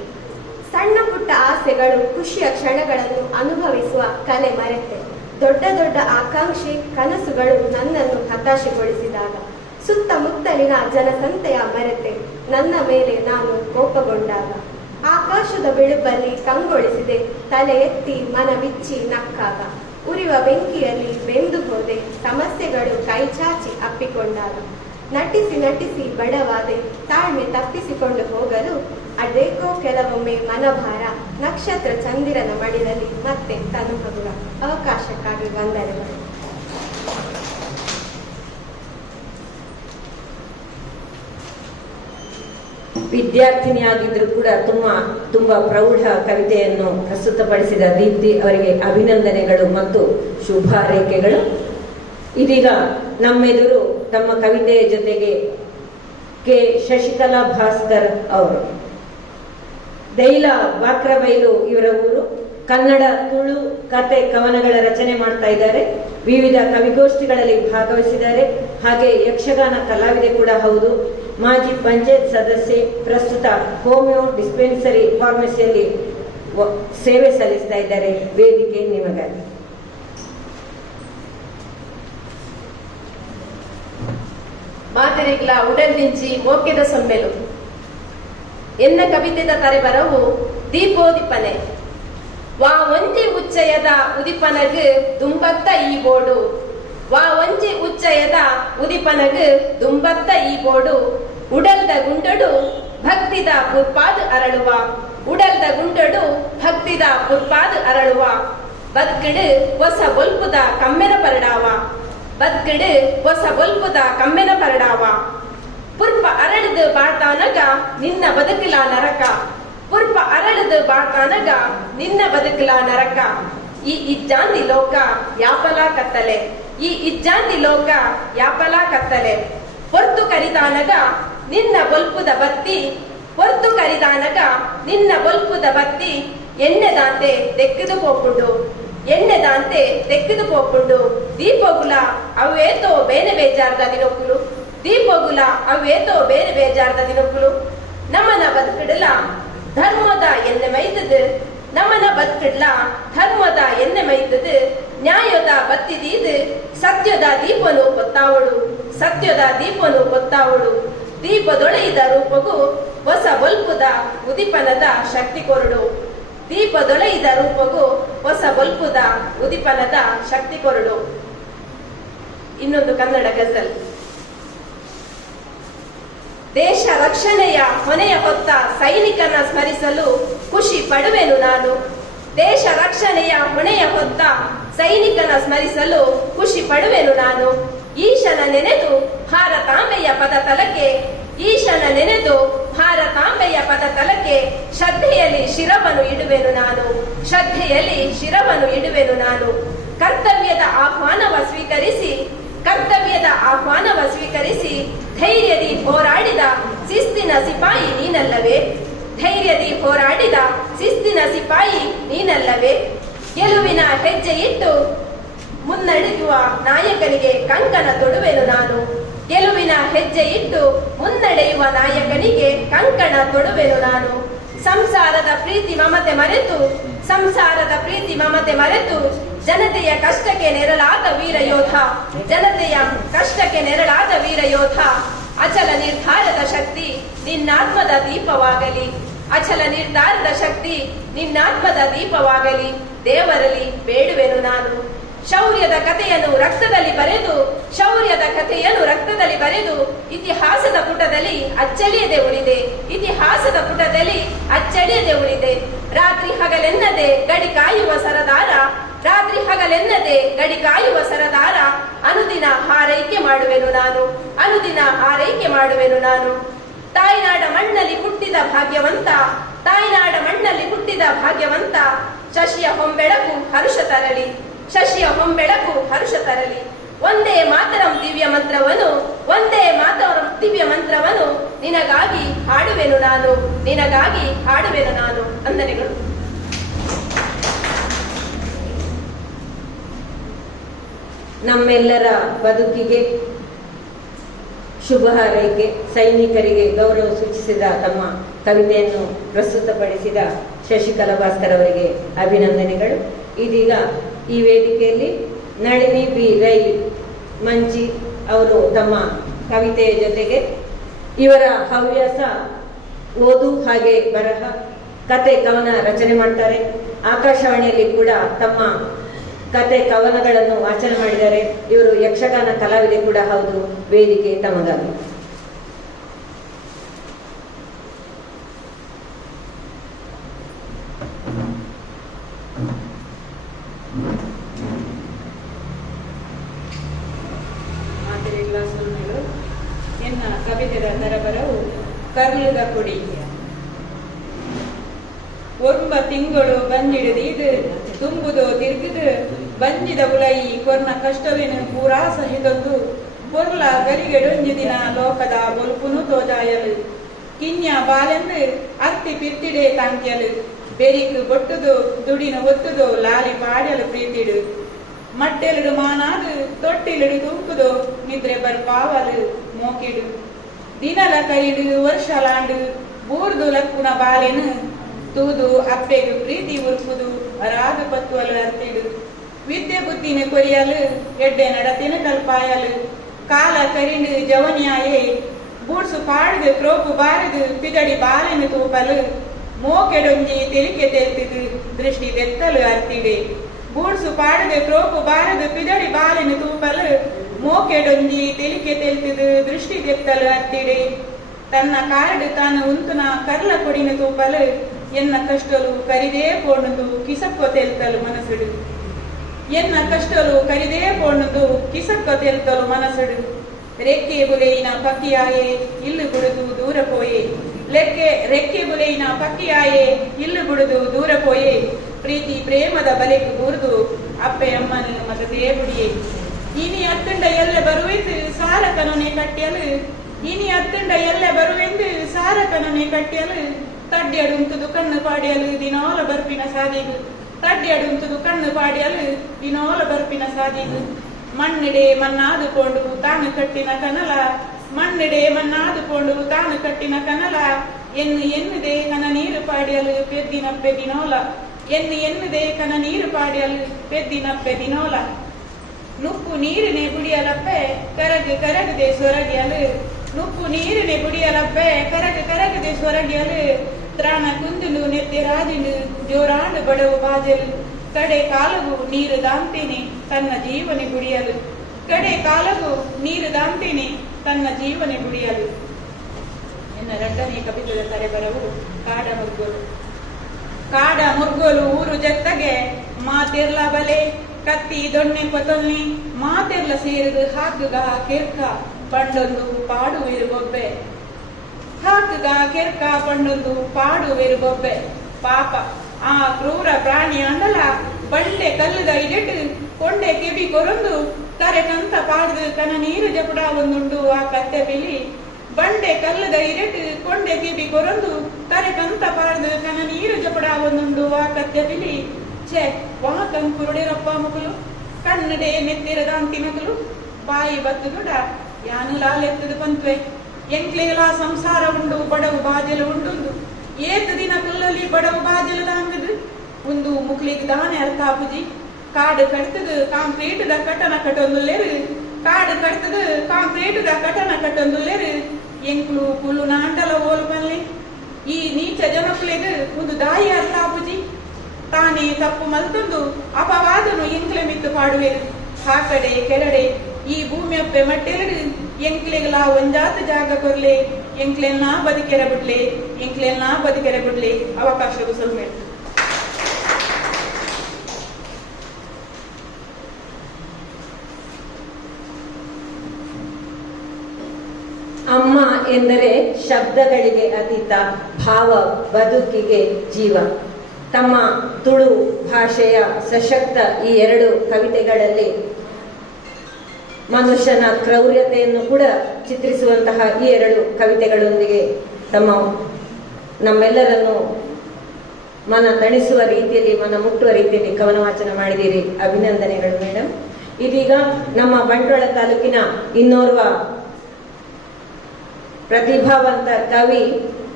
ಸಣ್ಣ ಪುಟ್ಟ ಆಸೆಗಳು, ಖುಷಿಯ ಕ್ಷಣಗಳನ್ನು ಅನುಭವಿಸುವ ಕಲೆ ಮರೆತೆ. ದೊಡ್ಡ ದೊಡ್ಡ ಆಕಾಂಕ್ಷೆ, ಕನಸುಗಳು ನನ್ನನ್ನು ಹತಾಶೆಗೊಳಿಸಿದಾಗ, ಸುತ್ತಮುತ್ತಲಿನ ಜನಸಂತೆಯ ಮರೆತೆ ನನ್ನ ಮೇಲೆ ನಾನು ಕೋಪಗೊಂಡಾಗ, ಆಕಾಶದ ಬಿಳುಪಲ್ಲಿ ಕಂಗೊಳಿಸಿದೆ ತಲೆ ಎತ್ತಿ ಮನ ಬಿಚ್ಚಿ ನಕ್ಕಾಗ, ಉರಿವ ಬೆಂಕಿಯಲ್ಲಿ ಬೆಂದು ಹೋದೆ ಸಮಸ್ಯೆಗಳು ಕೈಚಾಚಿ ಅಪ್ಪಿಕೊಂಡಾಗ, ನಟಿಸಿ ನಟಿಸಿ ಬಡವಾದೆ ತಾಳ್ಮೆ ತಪ್ಪಿಸಿಕೊಂಡು ಹೋಗಲು, ಅದೇಕೋ ಕೆಲವೊಮ್ಮೆ ಮನಭಾರ, ನಕ್ಷತ್ರ ಚಂದಿರನ ಮಡಿಲಲ್ಲಿ ಮತ್ತೆ ತನು ಹಗುರ. ಅವಕಾಶಕ್ಕಾಗಿ ವಂದನೆಗಳು. ವಿದ್ಯಾರ್ಥಿನಿಯಾಗಿದ್ದರೂ ಕೂಡ ತುಂಬಾ ಪ್ರೌಢ ಕವಿತೆಯನ್ನು ಪ್ರಸ್ತುತಪಡಿಸಿದ ದೀಪ್ತಿ ಅವರಿಗೆ ಅಭಿನಂದನೆಗಳು ಮತ್ತು ಶುಭಾರೈಕೆಗಳು. ಇದೀಗ ನಮ್ಮೆದುರು ತಮ್ಮ ಕವಿತೆಯ ಜೊತೆಗೆ ಕೆ ಶಶಿಕಲಾ ಭಾಸ್ಕರ್ ಅವರು. ದೈಲ ಬಾಕ್ರಬೈಲು ಇವರ ಊರು. ಕನ್ನಡ, ತುಳು, ಕತೆ, ಕವನಗಳ ರಚನೆ ಮಾಡ್ತಾ ಇದ್ದಾರೆ. ವಿವಿಧ ಕವಿಗೋಷ್ಠಿಗಳಲ್ಲಿ ಭಾಗವಹಿಸಿದ್ದಾರೆ. ಹಾಗೆ ಯಕ್ಷಗಾನ ಕಲಾವಿದೆ ಕೂಡ ಹೌದು. ಮಾಜಿ ಪಂಚಾಯತ್ ಸದಸ್ಯೆ, ಪ್ರಸ್ತುತ ಹೋಮಿಯೋ ಡಿಸ್ಪೆನ್ಸರಿ ಫಾರ್ಮಸಿಯಲ್ಲಿ ಸೇವೆ ಸಲ್ಲಿಸ್ತಾ ಇದ್ದಾರೆ. ವೇದಿಕೆ ನಿಮಗಾಗಿ. ಮಾದರಿಗಳ ಉಡಲ್ ನಿಂಚಿ ಮೋಕ್ಯದ ಸೊಮ್ಮೆಲು ಎನ್ನ ಕವಿತೆದ ತರೆಬರವು ದೀಪೋದಿಪನೆ. ವಾ ಒಂಜಿ ಉಚ್ಚಯದ ಉದಿಪನಗ್ ದುಂಬತ್ತ ಈ ಬೋಡು, ವಾ ಒಂಜಿ ಉಚ್ಚಯದ ಉದಿಪನಗ್ ದುಂಬತ್ತ ಈ ಬೋಡು, ಉಡಲ್ದ ಗುಂಡಡು ಭಕ್ತಿದ ಪುರ್ಪಾದ್ ಅರಳುವ, ಉಡಲ್ದ ಗುಂಡಡು ಭಕ್ತಿದ ಪುರ್ಪಾದ್ ಅರಳುವ, ಬದ್ಕಿಡು ಹೊಸ ಬೊಲ್ಪುದ ಕಮ್ಮೆನ ಪರಡಾವ, ಬದ್ಕಿಡು ಹೊಸ ಬೊಲ್ಪುದ ಕಮ್ಮೆನ ಪರಡಾವ, ಪುರ್ಪ ಅರಳಿದು ಬಾಳ್ತಾನಗ ನಿನ್ನ ಬದುಕಿಲ ನರಕ, ಪುರ್ಪ ಅರಳಿದು ಬಾಳ್ತಾನಗ ನಿನ್ನ ಬದುಕಿಲ ನರಕ. ಈ ಇಜ್ಜಾಂದಿ ಲೋಕ ಯಾಪಲ ಕತ್ತಲೆ, ಈ ಇಜ್ಜಾಂದಿ ಲೋಕ ಯಾಪಲ ಕತ್ತಲೆ, ಹೊರ್ತು ಕರಿದಾನಗ ನಿನ್ನ ಬೊಲ್ಪುದ ಬತ್ತಿ, ಹೊರ್ತು ಕರಿದಾನಗ ನಿನ್ನ ಬೊಲ್ಪುದ ಬತ್ತಿ, ಎಣ್ಣೆದಾಂತೆ ತೆಕ್ಕಿದು ಪೋಪುಂಡು, ಎಣ್ಣೆದಾಂತೆ ತೆಕ್ಕಿದು ಪೋಪುಂಡು, ದೀಪಗುಲ ಅವೇತೋ ಬೇನೆ ಬೇಜಾರ್ದ ದಿನೊಕ್ಕುಲು, ದೀಪಗುಲ ಅವೇತೋ ಬೇರೆ ಬೇಜಾರ್ದ ದಿನೊಕ್ಕುಲು. ನಮ್ಮನ ಬದುಕಿಡಲ ಧರ್ಮದ ಎಣ್ಣೆ ಮೈತದು, ನಮ್ಮನ ಬದುಕಿಡ್ಲ ಧರ್ಮದ ಎಣ್ಣೆ ಮೈತದು, ನ್ಯಾಯದ ಬತ್ತಿದೀದು ಸತ್ಯದ ದೀಪನು ಗೊತ್ತಾವಡು, ಸತ್ಯದ ದೀಪನು ಗೊತ್ತಾವಡು, ದೀಪದೊಳೆಯಿದ ರೂಪಗೂ ಹೊಸ ಬಲ್ಪುದ ಉದಿಪನದ ಶಕ್ತಿ ಕೊರಡು, ದೀಪದೊಳೆಯಿದ ರೂಪಗೂ ಹೊಸ ಬಲ್ಪುದ ಉದಿಪನದ ಶಕ್ತಿ ಕೊರಡು. ಇನ್ನೊಂದು ಕನ್ನಡ ಗಜಲ್. ದೇಶ ರಕ್ಷಣೆಯ ಹೊಣೆಯ ಹೊತ್ತ ಸೈನಿಕನ ಸ್ಮರಿಸಲು ಖುಷಿ ಪಡುವೆನು ನಾನು. ದೇಶ ರಕ್ಷಣೆಯ ಹೊಣೆಯ ಹೊತ್ತ ಸೈನಿಕನ ಸ್ಮರಿಸಲು ಖುಷಿ ಪಡುವೆನು ನಾನು. ಈಶನ ನೆನೆದು ಭಾರತಾಂಬೆಯ ಪದ ತಲಕ್ಕೆ, ಈಶನ ನೆನೆದು ಭಾರತಾಂಬೆಯ ಪದ ತಲಕ್ಕೆ ಶ್ರದ್ಧೆಯಲ್ಲಿ ಶಿರವನ್ನು ಇಡುವೆನು ನಾನು. ಶ್ರದ್ಧೆಯಲ್ಲಿ ಶಿರವನ್ನು ಇಡುವೆನು ನಾನು. ಕರ್ತವ್ಯದ ಆಹ್ವಾನವ ಸ್ವೀಕರಿಸಿ, ಕರ್ತವ್ಯದ ಆಹ್ವಾನವ ಸ್ವೀಕರಿಸಿ ಧೈರ್ಯದಿ ಹೋರಾಡಿದ ಶಿಸ್ತಿನ ಸಿಪಾಯಿ ನೀನಲ್ಲವೇ? ಧೈರ್ಯದಿ ಹೋರಾಡಿದ ಶಿಸ್ತಿನ ಸಿಪಾಯಿ ನೀನಲ್ಲವೇ? ಗೆಲುವಿನ ಹೆಜ್ಜೆ ಇಟ್ಟು ಮುನ್ನಡೆಯುವ ನಾಯಕನಿಗೆ ಕಂಕಣ ತೊಡುವೆನು ನಾನು. ಗೆಲುವಿನ ಹೆಜ್ಜೆ ಇಟ್ಟು ಮುನ್ನಡೆಯುವ ನಾಯಕನಿಗೆ ಕಂಕಣ ತೊಡುವೆನು ನಾನು. ಸಂಸಾರದ ಪ್ರೀತಿ ಮಮತೆ ಮರೆತು, ಸಂಸಾರದ ಪ್ರೀತಿ ಮಮತೆ ಮರೆತು ಜನತೆಯ ಕಷ್ಟಕ್ಕೆ ನೆರಳಾದ ವೀರ ಯೋಧ, ಜನತೆಯ ಕಷ್ಟಕ್ಕೆ ನೆರಳಾದ ವೀರ ಯೋಧ. ಅಚಲ ನಿರ್ಧಾರದ ಶಕ್ತಿ ನಿನ್ನಾತ್ಮದ ದೀಪವಾಗಲಿ, ಅಚಲ ನಿರ್ಧಾರದ ಶಕ್ತಿ ನಿನ್ನಾತ್ಮದ ದೀಪವಾಗಲಿ ದೇವರಲ್ಲಿ ಬೇಡುವೆನು ನಾನು. ಶೌರ್ಯದ ಕಥೆಯನ್ನು ರಕ್ತದಲ್ಲಿ ಬರೆದು, ಶೌರ್ಯದ ಕಥೆಯನ್ನು ರಕ್ತದಲ್ಲಿ ಬರೆದು ಇತಿಹಾಸದ ಪುಟದಲ್ಲಿ ಅಚ್ಚಳಿಯದೆ ಉಳಿದೆ, ಇತಿಹಾಸದ ಪುಟದಲ್ಲಿ ಅಚ್ಚಳಿಯದೆ ಉಳಿದೆ. ರಾತ್ರಿ ಹಗಲೆನ್ನದೆ ಗಡಿ ಕಾಯುವ ಸರದಾರ, ರಾತ್ರಿ ಹಗಲೆನ್ನದೆ ಗಡಿ ಕಾಯುವ ಸರದಾರ. ಅನುದಿನ ಹಾರೈಕೆ ಮಾಡುವೆನು ನಾನು, ಅನುದಿನ ಹಾರೈಕೆ ಮಾಡುವೆನು ನಾನು. ತಾಯ್ನಾಡ ಮಣ್ಣಲ್ಲಿ ಹುಟ್ಟಿದ ಭಾಗ್ಯವಂತ, ತಾಯ್ನಾಡ ಮಣ್ಣಲ್ಲಿ ಹುಟ್ಟಿದ ಭಾಗ್ಯವಂತ. ಶಶಿಯ ಹೊಂಬೆಳಕು ಹರುಷ ತರಲಿ, ಶಶಿಯ ಹೊಂಬೆಳಕು ಹರುಷ ತರಲಿ. ಒಂದೇ ಮಾತರಂ ದಿವ್ಯ ಮಂತ್ರವನು, ಒಂದೇ ಮಾತರಂ ದಿವ್ಯ ಮಂತ್ರವನು ನಿನಗಾಗಿ ಹಾಡುವೆನು ನಾನು, ನಿನಗಾಗಿ ಹಾಡುವೆನು ನಾನು. ವಂದನೆಗಳು. ನಮ್ಮೆಲ್ಲರ ಬದುಕಿಗೆ ಶುಭ ಹಾರೈಕೆ, ಸೈನಿಕರಿಗೆ ಗೌರವ ಸೂಚಿಸಿದ ತಮ್ಮ ಕವಿತೆಯನ್ನು ಪ್ರಸ್ತುತಪಡಿಸಿದ ಶಶಿಕಲಾ ಭಾಸ್ಕರ್ ಅವರಿಗೆ ಅಭಿನಂದನೆಗಳು. ಇದೀಗ ಈ ವೇದಿಕೆಯಲ್ಲಿ ನಳಿನಿ ಬಿ ರೈ ಮಂಚಿ ಅವರು ತಮ್ಮ ಕವಿತೆಯ ಜೊತೆಗೆ ಇವರ ಹವ್ಯಾಸ ಓದು ಹಾಗೆ ಬರಹ, ಕತೆ ಕವನ ರಚನೆ ಮಾಡ್ತಾರೆ. ಆಕಾಶವಾಣಿಯಲ್ಲಿ ಕೂಡ ತಮ್ಮ ಕತೆ ಕವನಗಳನ್ನು ವಾಚನ ಮಾಡಿದ್ದಾರೆ. ಇವರು ಯಕ್ಷಗಾನ ಕಲಾವಿದೆ ಕೂಡ ಹೌದು. ವೇದಿಕೆ ತಮಗಾಗಿ. ಮಾತೆರೆಲ್ಲ ಸುಳ್ಳು ಎನ್ನ ಕವಿತೆದ ತರಬರವು ಕರ್ಲುದ ಕುಡಿ. ಒರ್ಬ ತಿಂಗಳು ಬಂದಿಡದಿದು ತುಂಬುದೋ ತಿರುಗಿದು ಬಂಜಿದ ಉಲಯಿ ಕೊರ್ನ ಕಷ್ಟವೇನು ಪೂರಾ ಸಹಿದೊಂದು ಪೊರ್ಲ ಗರಿಗೆಡೊಂಜಿ ದಿನ ಲೋಕದ ಬೊಲ್ಪುನು ತೋಜಾಯಲು ಕಿನ್ಯ ಬಾಲೆಂದು ಅತ್ತಿ ಪಿತ್ತಿಡೆ ತಾಂಕ್ಯಲು ಬೆರಿಕು ಬೊಟ್ಟುದು ದುಡಿನ ಒತ್ತುದು ಲಾಲಿ ಪಾಡ್ಯಲು ಪ್ರೀತಿಡು ಮಟ್ಟೆಲುಡು ಮಾನಾದು ತೊಟ್ಟಿಲಿಡು ತುಂಕುದು ನಿದ್ರೆ ಬರ್ಪಾವಲು ಮೋಕಿಡು ದಿನಲ ಕೈಡು ವರ್ಷಲಾಂಡು ಬೂರ್ದು ಲಕ್ಕುನ ಬಾಲೆನು ತೂದು ಅಪ್ಪೆಗು ಪ್ರೀತಿ ಉರ್ಪುದು ಅರಾದು ಪತ್ತುವಲು ಅರ್ತಿಡು ವಿದ್ಯೆ ಬುದ್ಧಿನ ಕೊರಿಯಲು ಎಡ್ಡೆ ನಡತಿನ ಕಲ್ಪಾಯಲು ಕಾಲ ಕರಿಂಡು ಜವನ್ಯಾಯೇ ಬೂಡ್ಸು ಪಾಡ್ದು ಕ್ರೋಪು ಬಾರಿದು ಪಿದಡಿ ಬಾಲೆನು ತೂಪಲು ಮೋಕೆಡೊಂಜಿ ತೆಲಿಕೆ ತೆಲ್ತಿದು ದೃಷ್ಟಿ ತೆತ್ತಲು ಅರ್ತಿಡೆ ಬೂಡ್ಸು ಪಾಡದು ಕ್ರೋಪು ಬಾರದು ಪಿದಡಿ ಬಾಲೆನು ತೂಪಲು ಮೋಕೆಡೊಂಜಿ ತೆಲಿಕೆ ತೆಲ್ತಿದು ದೃಷ್ಟಿ ತೆತ್ತಲು ಅರ್ತಿಡೆ ತನ್ನ ಕಾರಡು ತಾನು ಉಂತುನ ಕರ್ಲ ಕೊಡಿನ ತೂಪಲು ಎನ್ನ ಕಷ್ಟಲು ಕರಿದೇ ಪೋಣದು ಕಿಸಕ್ಕೊ ತೆಲ್ತಲು ಮನಸ್ಸುಡು ಎನ್ನ ಕಷ್ಟಲು ಕರಿದೇ ಪೋಣದು ಕಿಸಕ್ಕೊ ತೆಲ್ತಲು ಮನಸ್ಸುಡು ರೆಕ್ಕೆ ಬುಲೆಯಿನ ಪಕ್ಕಿಯಾಯೇ ಇಲ್ಲು ಬಿಡುದು ದೂರ ಪೋಯೆ ರೆಕ್ಕೆ ಬುಲೆಯಿನ ಪಕ್ಕಿಯಾಯೇ ಇಲ್ಲು ಬಿಡುದು ದೂರ ಪೋಯೆ ಪ್ರೀತಿ ಪ್ರೇಮದ ಬಲೆಕು ಬೂರ್ದು ಅಪ್ಪೆ ಅಮ್ಮನನ್ನು ಮಗದೇ ಬುಡಿಯೇ ಇನಿ ಅತ್ತಂಡ ಎಲ್ಲ ಬರುವೆಂದು ಸಾರ ಕನೊನೆ ಕಟ್ಟಿಯಲು ಇನಿ ಅತ್ತಂಡ ಎಲ್ಲ ಬರುವೆಂದು ಸಾರ ಕನೊನೆ ಕಟ್ಟಿಯಲು ತಡ್ಡಿ ಅಡುಂತುದು ಕಣ್ಣು ಪಾಡಿಯಲು ದಿನೋಲ ಬರ್ಪಿನ ಸಾದಿಗು ತಡ್ಡಿ ಅಡುಂತುದು ಕಣ್ಣು ಪಾಡಿಯಲು ದಿನೋಲ ಬರ್ಪಿನ ಸಾದಿಗು ಮಣ್ಣಿಡೆ ಮಣ್ಣಾದುಕೊಂಡು ತಾನು ಕಟ್ಟಿನ ಕನಲ ಮಣ್ಣಿಡೆ ಮಣ್ಣಾದುಕೊಂಡು ತಾನು ಕಟ್ಟಿನ ಕನಲ ಎನ್ನುದೆ ಕನ ನೀರು ಪಾಡಿಯಲು ಪೆದ್ದಿನಪ್ಪೆ ದಿನೋಲ ಎನ್ನುದೆ ಕನ ನೀರು ಪಾಡಿಯಲು ಪೆದ್ದಿನಪ್ಪೆ ದಿನೋಲ ನುಪ್ಪು ನೀರಿನೆ ಬುಡಿಯಲಪ್ಪೆ ಕರಗದೆ ಸೊರಗಿಯಲು ನುಪ್ಪು ನೀರಿನೆ ಬುಡಿಯಲಪ್ಪೆ ಕರಗದೆ ಸೊರಗಿಯಲು ತ್ರಾಣ ಕುಂದುಲು ನೆತ್ತೆ ರಾಜಿಲು ಜೋರಾಂಡು ಬಡವು ಬಾಜಲು ಕಡೆ ಕಾಲವು ನೀರು ದಾಂತೇನೆ ತನ್ನ ಜೀವನೆ ಗುಡಿಯಲು ಕಡೆ ಕಾಲವು ನೀರು ದಾಂತೇನೆ ತನ್ನ ಜೀವನೆ ಗುಡಿಯಲು ನಿನ್ನ 2ನೇ ಕವಿತೆಯ ತಲೆಬರವು ಕಾಡ ಮುರ್ಗೋಲು. ಕಾಡ ಮುರ್ಗೋಲು ಊರು ಜತ್ತಗೆ ಮಾತೆರ್ಲ ಬಲೆ ಕತ್ತಿ ದೊಣ್ಣೆ ಕೊತೊಲ್ನಿ ಮಾತೆರ್ಲ ಸೇರಿದು ಹಾಕುಗ ಕೆರ್ಕ ಪಂಡೊಂದು ಪಾಡುವಿರು ಬೊಬ್ಬೆ. ಹಾಕುಗ ಕೆರ್ಕ ಪಂಡೊಂದು ಪಾಡುವಿರು ಬೊಬ್ಬೆ. ಪಾಪ ಆ ಕ್ರೂರ ಪ್ರಾಣಿ ಅಂಡಲ ಬಂಡೆ ಕಲ್ಲುದ ಇಡೆಟ್ಟು ಕೊಂಡೆ ಕಿಬಿ ಕೊರೊಂದು ಕರೆಕಂತ ಪಾಡ್ದು ಕನ ನೀರು ಜಪುಡ ಒಂದುಂಡು ಆ ಕತ್ತೆ ಬಿಲಿ. ಬಂಡೆ ಕಲ್ಲದ ಇರೆಟ್ಟು ಕೊಂಡೆ ಕಿಬಿ ಕೊರೊಂದು ಕರೆಕಂತ ಪಾಡ್ದು ಕನ ನೀರು ಜಪುಡ ಒಂದುಂಡು ಆ ಕತ್ತೆ ಬಿಲಿ. ಛೆ ವಾಕಂ ಕುರುಡಿರಪ್ಪ ಮಕ್ಕಳು ಕನ್ನಡೆ ನೆತ್ತಿರದ ಅಂತಿ ಮಕ್ಕಳು ಬಾಯಿ ಬತ್ತು ದುಡ ಯಾನು ಲಾಲೆತ್ತದು ಪಂತ್ವೆ. ಎಂಕ್ಲೆಗಳ ಸಂಸಾರ ಉಂಡು ಬಡವು ಬಾಜಲು ಉಂಡುಂದು ಏತು ದಿನ ಕುಲ್ಲಲ್ಲಿ ಬಡವು ಬಾಜಲದ ಹಂಗದು ಒಂದು ಮುಕ್ಲಿಗೆ ದಾನೆ ಅರ್ಥ ಪುಜಿ. ಕಾಡು ಕಟ್ತದ ಕಾಂಕ್ರೀಟದ ಕಟನ ಕಟ್ಟೊಂದುಲ್ಲೇರು ಕಾಡು ಕಟ್ತದ ಕಾಂಕ್ರೀಟದ ಕಟನ ಕಟ್ಟೊಂದುಲ್ಲೇರು ಎಂಕ್ಲು ಕುಲ್ಲು ನಾಂಡಲ ಓಲು ಬನ್ಲಿ. ಈ ನೀಚ ಜನಕ್ಲೆಗ್ ಒಂದು ದಾಯಿ ಅರ್ಥ ಪುಜಿ. ತಾನೇ ತಪ್ಪು ಮಲ್ತೊಂದು ಅಪವಾದನು ಎಂಕ್ಲೆ ಮಿತ್ತು ಪಾಡುವೆರು. ಆ ಕಡೆ ಕೆಳಡೆ ಈ ಭೂಮಿಯಪ್ಪೆ ಮಟ್ಟೆರಡು ಎಂಕ್ಲೆಗಳ ಒಂಜಾತ ಜಾಗ ಕೊರ್ಲೆ ಎಂಕ್ಲೆನ್ನ ಬದುಕೆರೆ ಬಿಡ್ಲೆ ಎಂಕ್ಲೆನ್ನ ಬದುಕೆರೆ ಬಿಡ್ಲೆ ಅವಕಾಶವು ಸ್ವಲ್ಪ. ಅಮ್ಮ ಎಂದರೆ ಶಬ್ದಗಳಿಗೆ ಅತೀತ, ಭಾವ ಬದುಕಿಗೆ ಜೀವ. ತಮ್ಮ ತುಳು ಭಾಷೆಯ ಸಶಕ್ತ ಈ 2 ಕವಿತೆಗಳಲ್ಲಿ ಮನುಷ್ಯನ ಕ್ರೌರ್ಯತೆಯನ್ನು ಕೂಡ ಚಿತ್ರಿಸುವಂತಹ ಈ 2 ಕವಿತೆಗಳೊಂದಿಗೆ ನಮ್ಮೆಲ್ಲರನ್ನು ಮನ ತಣಿಸುವ ರೀತಿಯಲ್ಲಿ, ಮನ ಮುಟ್ಟುವ ರೀತಿಯಲ್ಲಿ ಕವನ ವಾಚನ ಮಾಡಿದ್ದೀರಿ. ಅಭಿನಂದನೆಗಳು ಮೇಡಮ್. ಇದೀಗ ನಮ್ಮ ಬಂಟ್ವಾಳ ತಾಲೂಕಿನ ಇನ್ನೋರ್ವ ಪ್ರತಿಭಾವಂತ ಕವಿ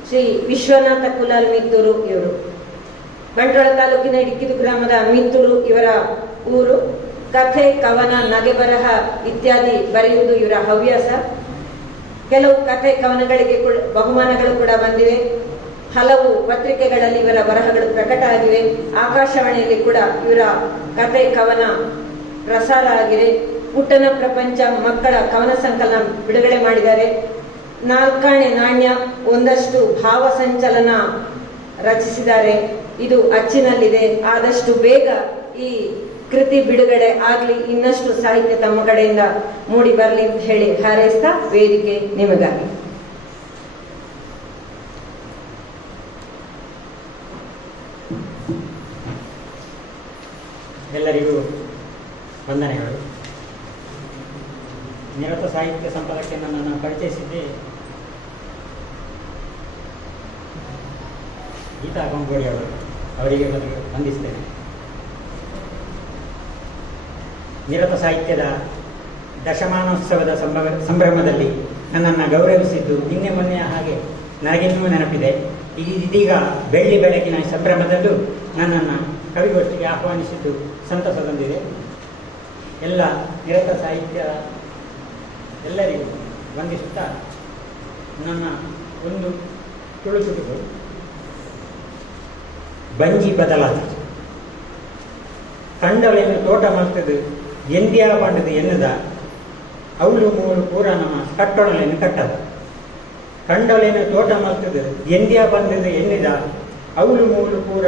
ಶ್ರೀ ವಿಶ್ವನಾಥ ಕುಲಾಲ್ ಮಿತ್ತೂರು ಇವರು. ಬಂಟ್ವಾಳ ತಾಲೂಕಿನ ಇಡಿಕಿದು ಗ್ರಾಮದ ಮಿತ್ತೂರು ಇವರ ಊರು. ಕಥೆ, ಕವನ, ನಗೆ ಬರಹ ಇತ್ಯಾದಿ ಬರೆಯುವುದು ಇವರ ಹವ್ಯಾಸ. ಕೆಲವು ಕಥೆ ಕವನಗಳಿಗೆ ಬಹುಮಾನಗಳು ಕೂಡ ಬಂದಿವೆ. ಹಲವು ಪತ್ರಿಕೆಗಳಲ್ಲಿ ಇವರ ಬರಹಗಳು ಪ್ರಕಟ ಆಗಿವೆ. ಆಕಾಶವಾಣಿಯಲ್ಲಿ ಕೂಡ ಇವರ ಕಥೆ ಕವನ ಪ್ರಸಾರ ಆಗಿದೆ. ಪುಟ್ಟನ ಪ್ರಪಂಚ ಮಕ್ಕಳ ಕವನ ಸಂಕಲನ ಬಿಡುಗಡೆ ಮಾಡಿದ್ದಾರೆ. 4 ನಾಣ್ಯ, ಒಂದಷ್ಟು ಭಾವ ಸಂಚಲನ ರಚಿಸಿದ್ದಾರೆ. ಇದು ಅಚ್ಚಿನಲ್ಲಿದೆ. ಆದಷ್ಟು ಬೇಗ ಈ ಕೃತಿ ಬಿಡುಗಡೆ ಆಗ್ಲಿ, ಇನ್ನಷ್ಟು ಸಾಹಿತ್ಯ ತಮ್ಮ ಕಡೆಯಿಂದ ಮೂಡಿ ಬರ್ಲಿ ಅಂತ ಹೇಳಿ ಹಾರೈಸ್ತಾ ವೇದಿಕೆ ನಿಮಗಾಗಿ. ಎಲ್ಲರಿಗೂ ವಂದನೆಗಳು. ನಿರತ ಸಾಹಿತ್ಯ ಸಂಪಾದಕಕ್ಕೆ ನನ್ನನ್ನು ಪರಿಚಯಿಸಿದ್ದೆ ಗೀತಾ ಗೊಂಗೋಡಿ ಅವರು. ಅವರಿಗೆ ಮೊದಲು ವಂದಿಸ್ತೇನೆ. ನಿರತ ಸಾಹಿತ್ಯದ ದಶಮಾನೋತ್ಸವದ ಸಂಭ್ರಮದಲ್ಲಿ ನನ್ನನ್ನು ಗೌರವಿಸಿದ್ದು ನಿನ್ನೆ ಮೊನ್ನೆ ಹಾಗೆ ನನಗಿನ್ನೂ ನೆನಪಿದೆ. ಇದೀಗ ಬೆಳ್ಳಿ ಬೆಳಕಿನ ಸಂಭ್ರಮದಲ್ಲೂ ನನ್ನನ್ನು ಕವಿಗೋಷ್ಠಿಗೆ ಆಹ್ವಾನಿಸಿದ್ದು ಸಂತಸ ತಂದಿದೆ. ಎಲ್ಲ ನಿರತ ಸಾಹಿತ್ಯ ಎಲ್ಲರಿಗೂ ವಂದಿಸುತ್ತಾ ನನ್ನ ಒಂದು ತುಳುಚುಟುಕು. ಬಂಜಿ ಬದಲಾದ ಕಂಡವೇನು ತೋಟ ಮಾಡ್ತದು ಎಂದಿಯಾ ಬಂಡದು ಎನ್ನದ ಅವಳು ಮೂರು ಪೂರ ನಮ್ಮ ಕಟ್ಟೊಳಲೇನು ಕಟ್ಟದ. ಕಂಡಲೇನು ತೋಟ ಮಾಡ್ತದು ಎಂದಿಯಾ ಬಂದದು ಎನ್ನಿದ ಅವಳು ಮೂರು ಪೂರ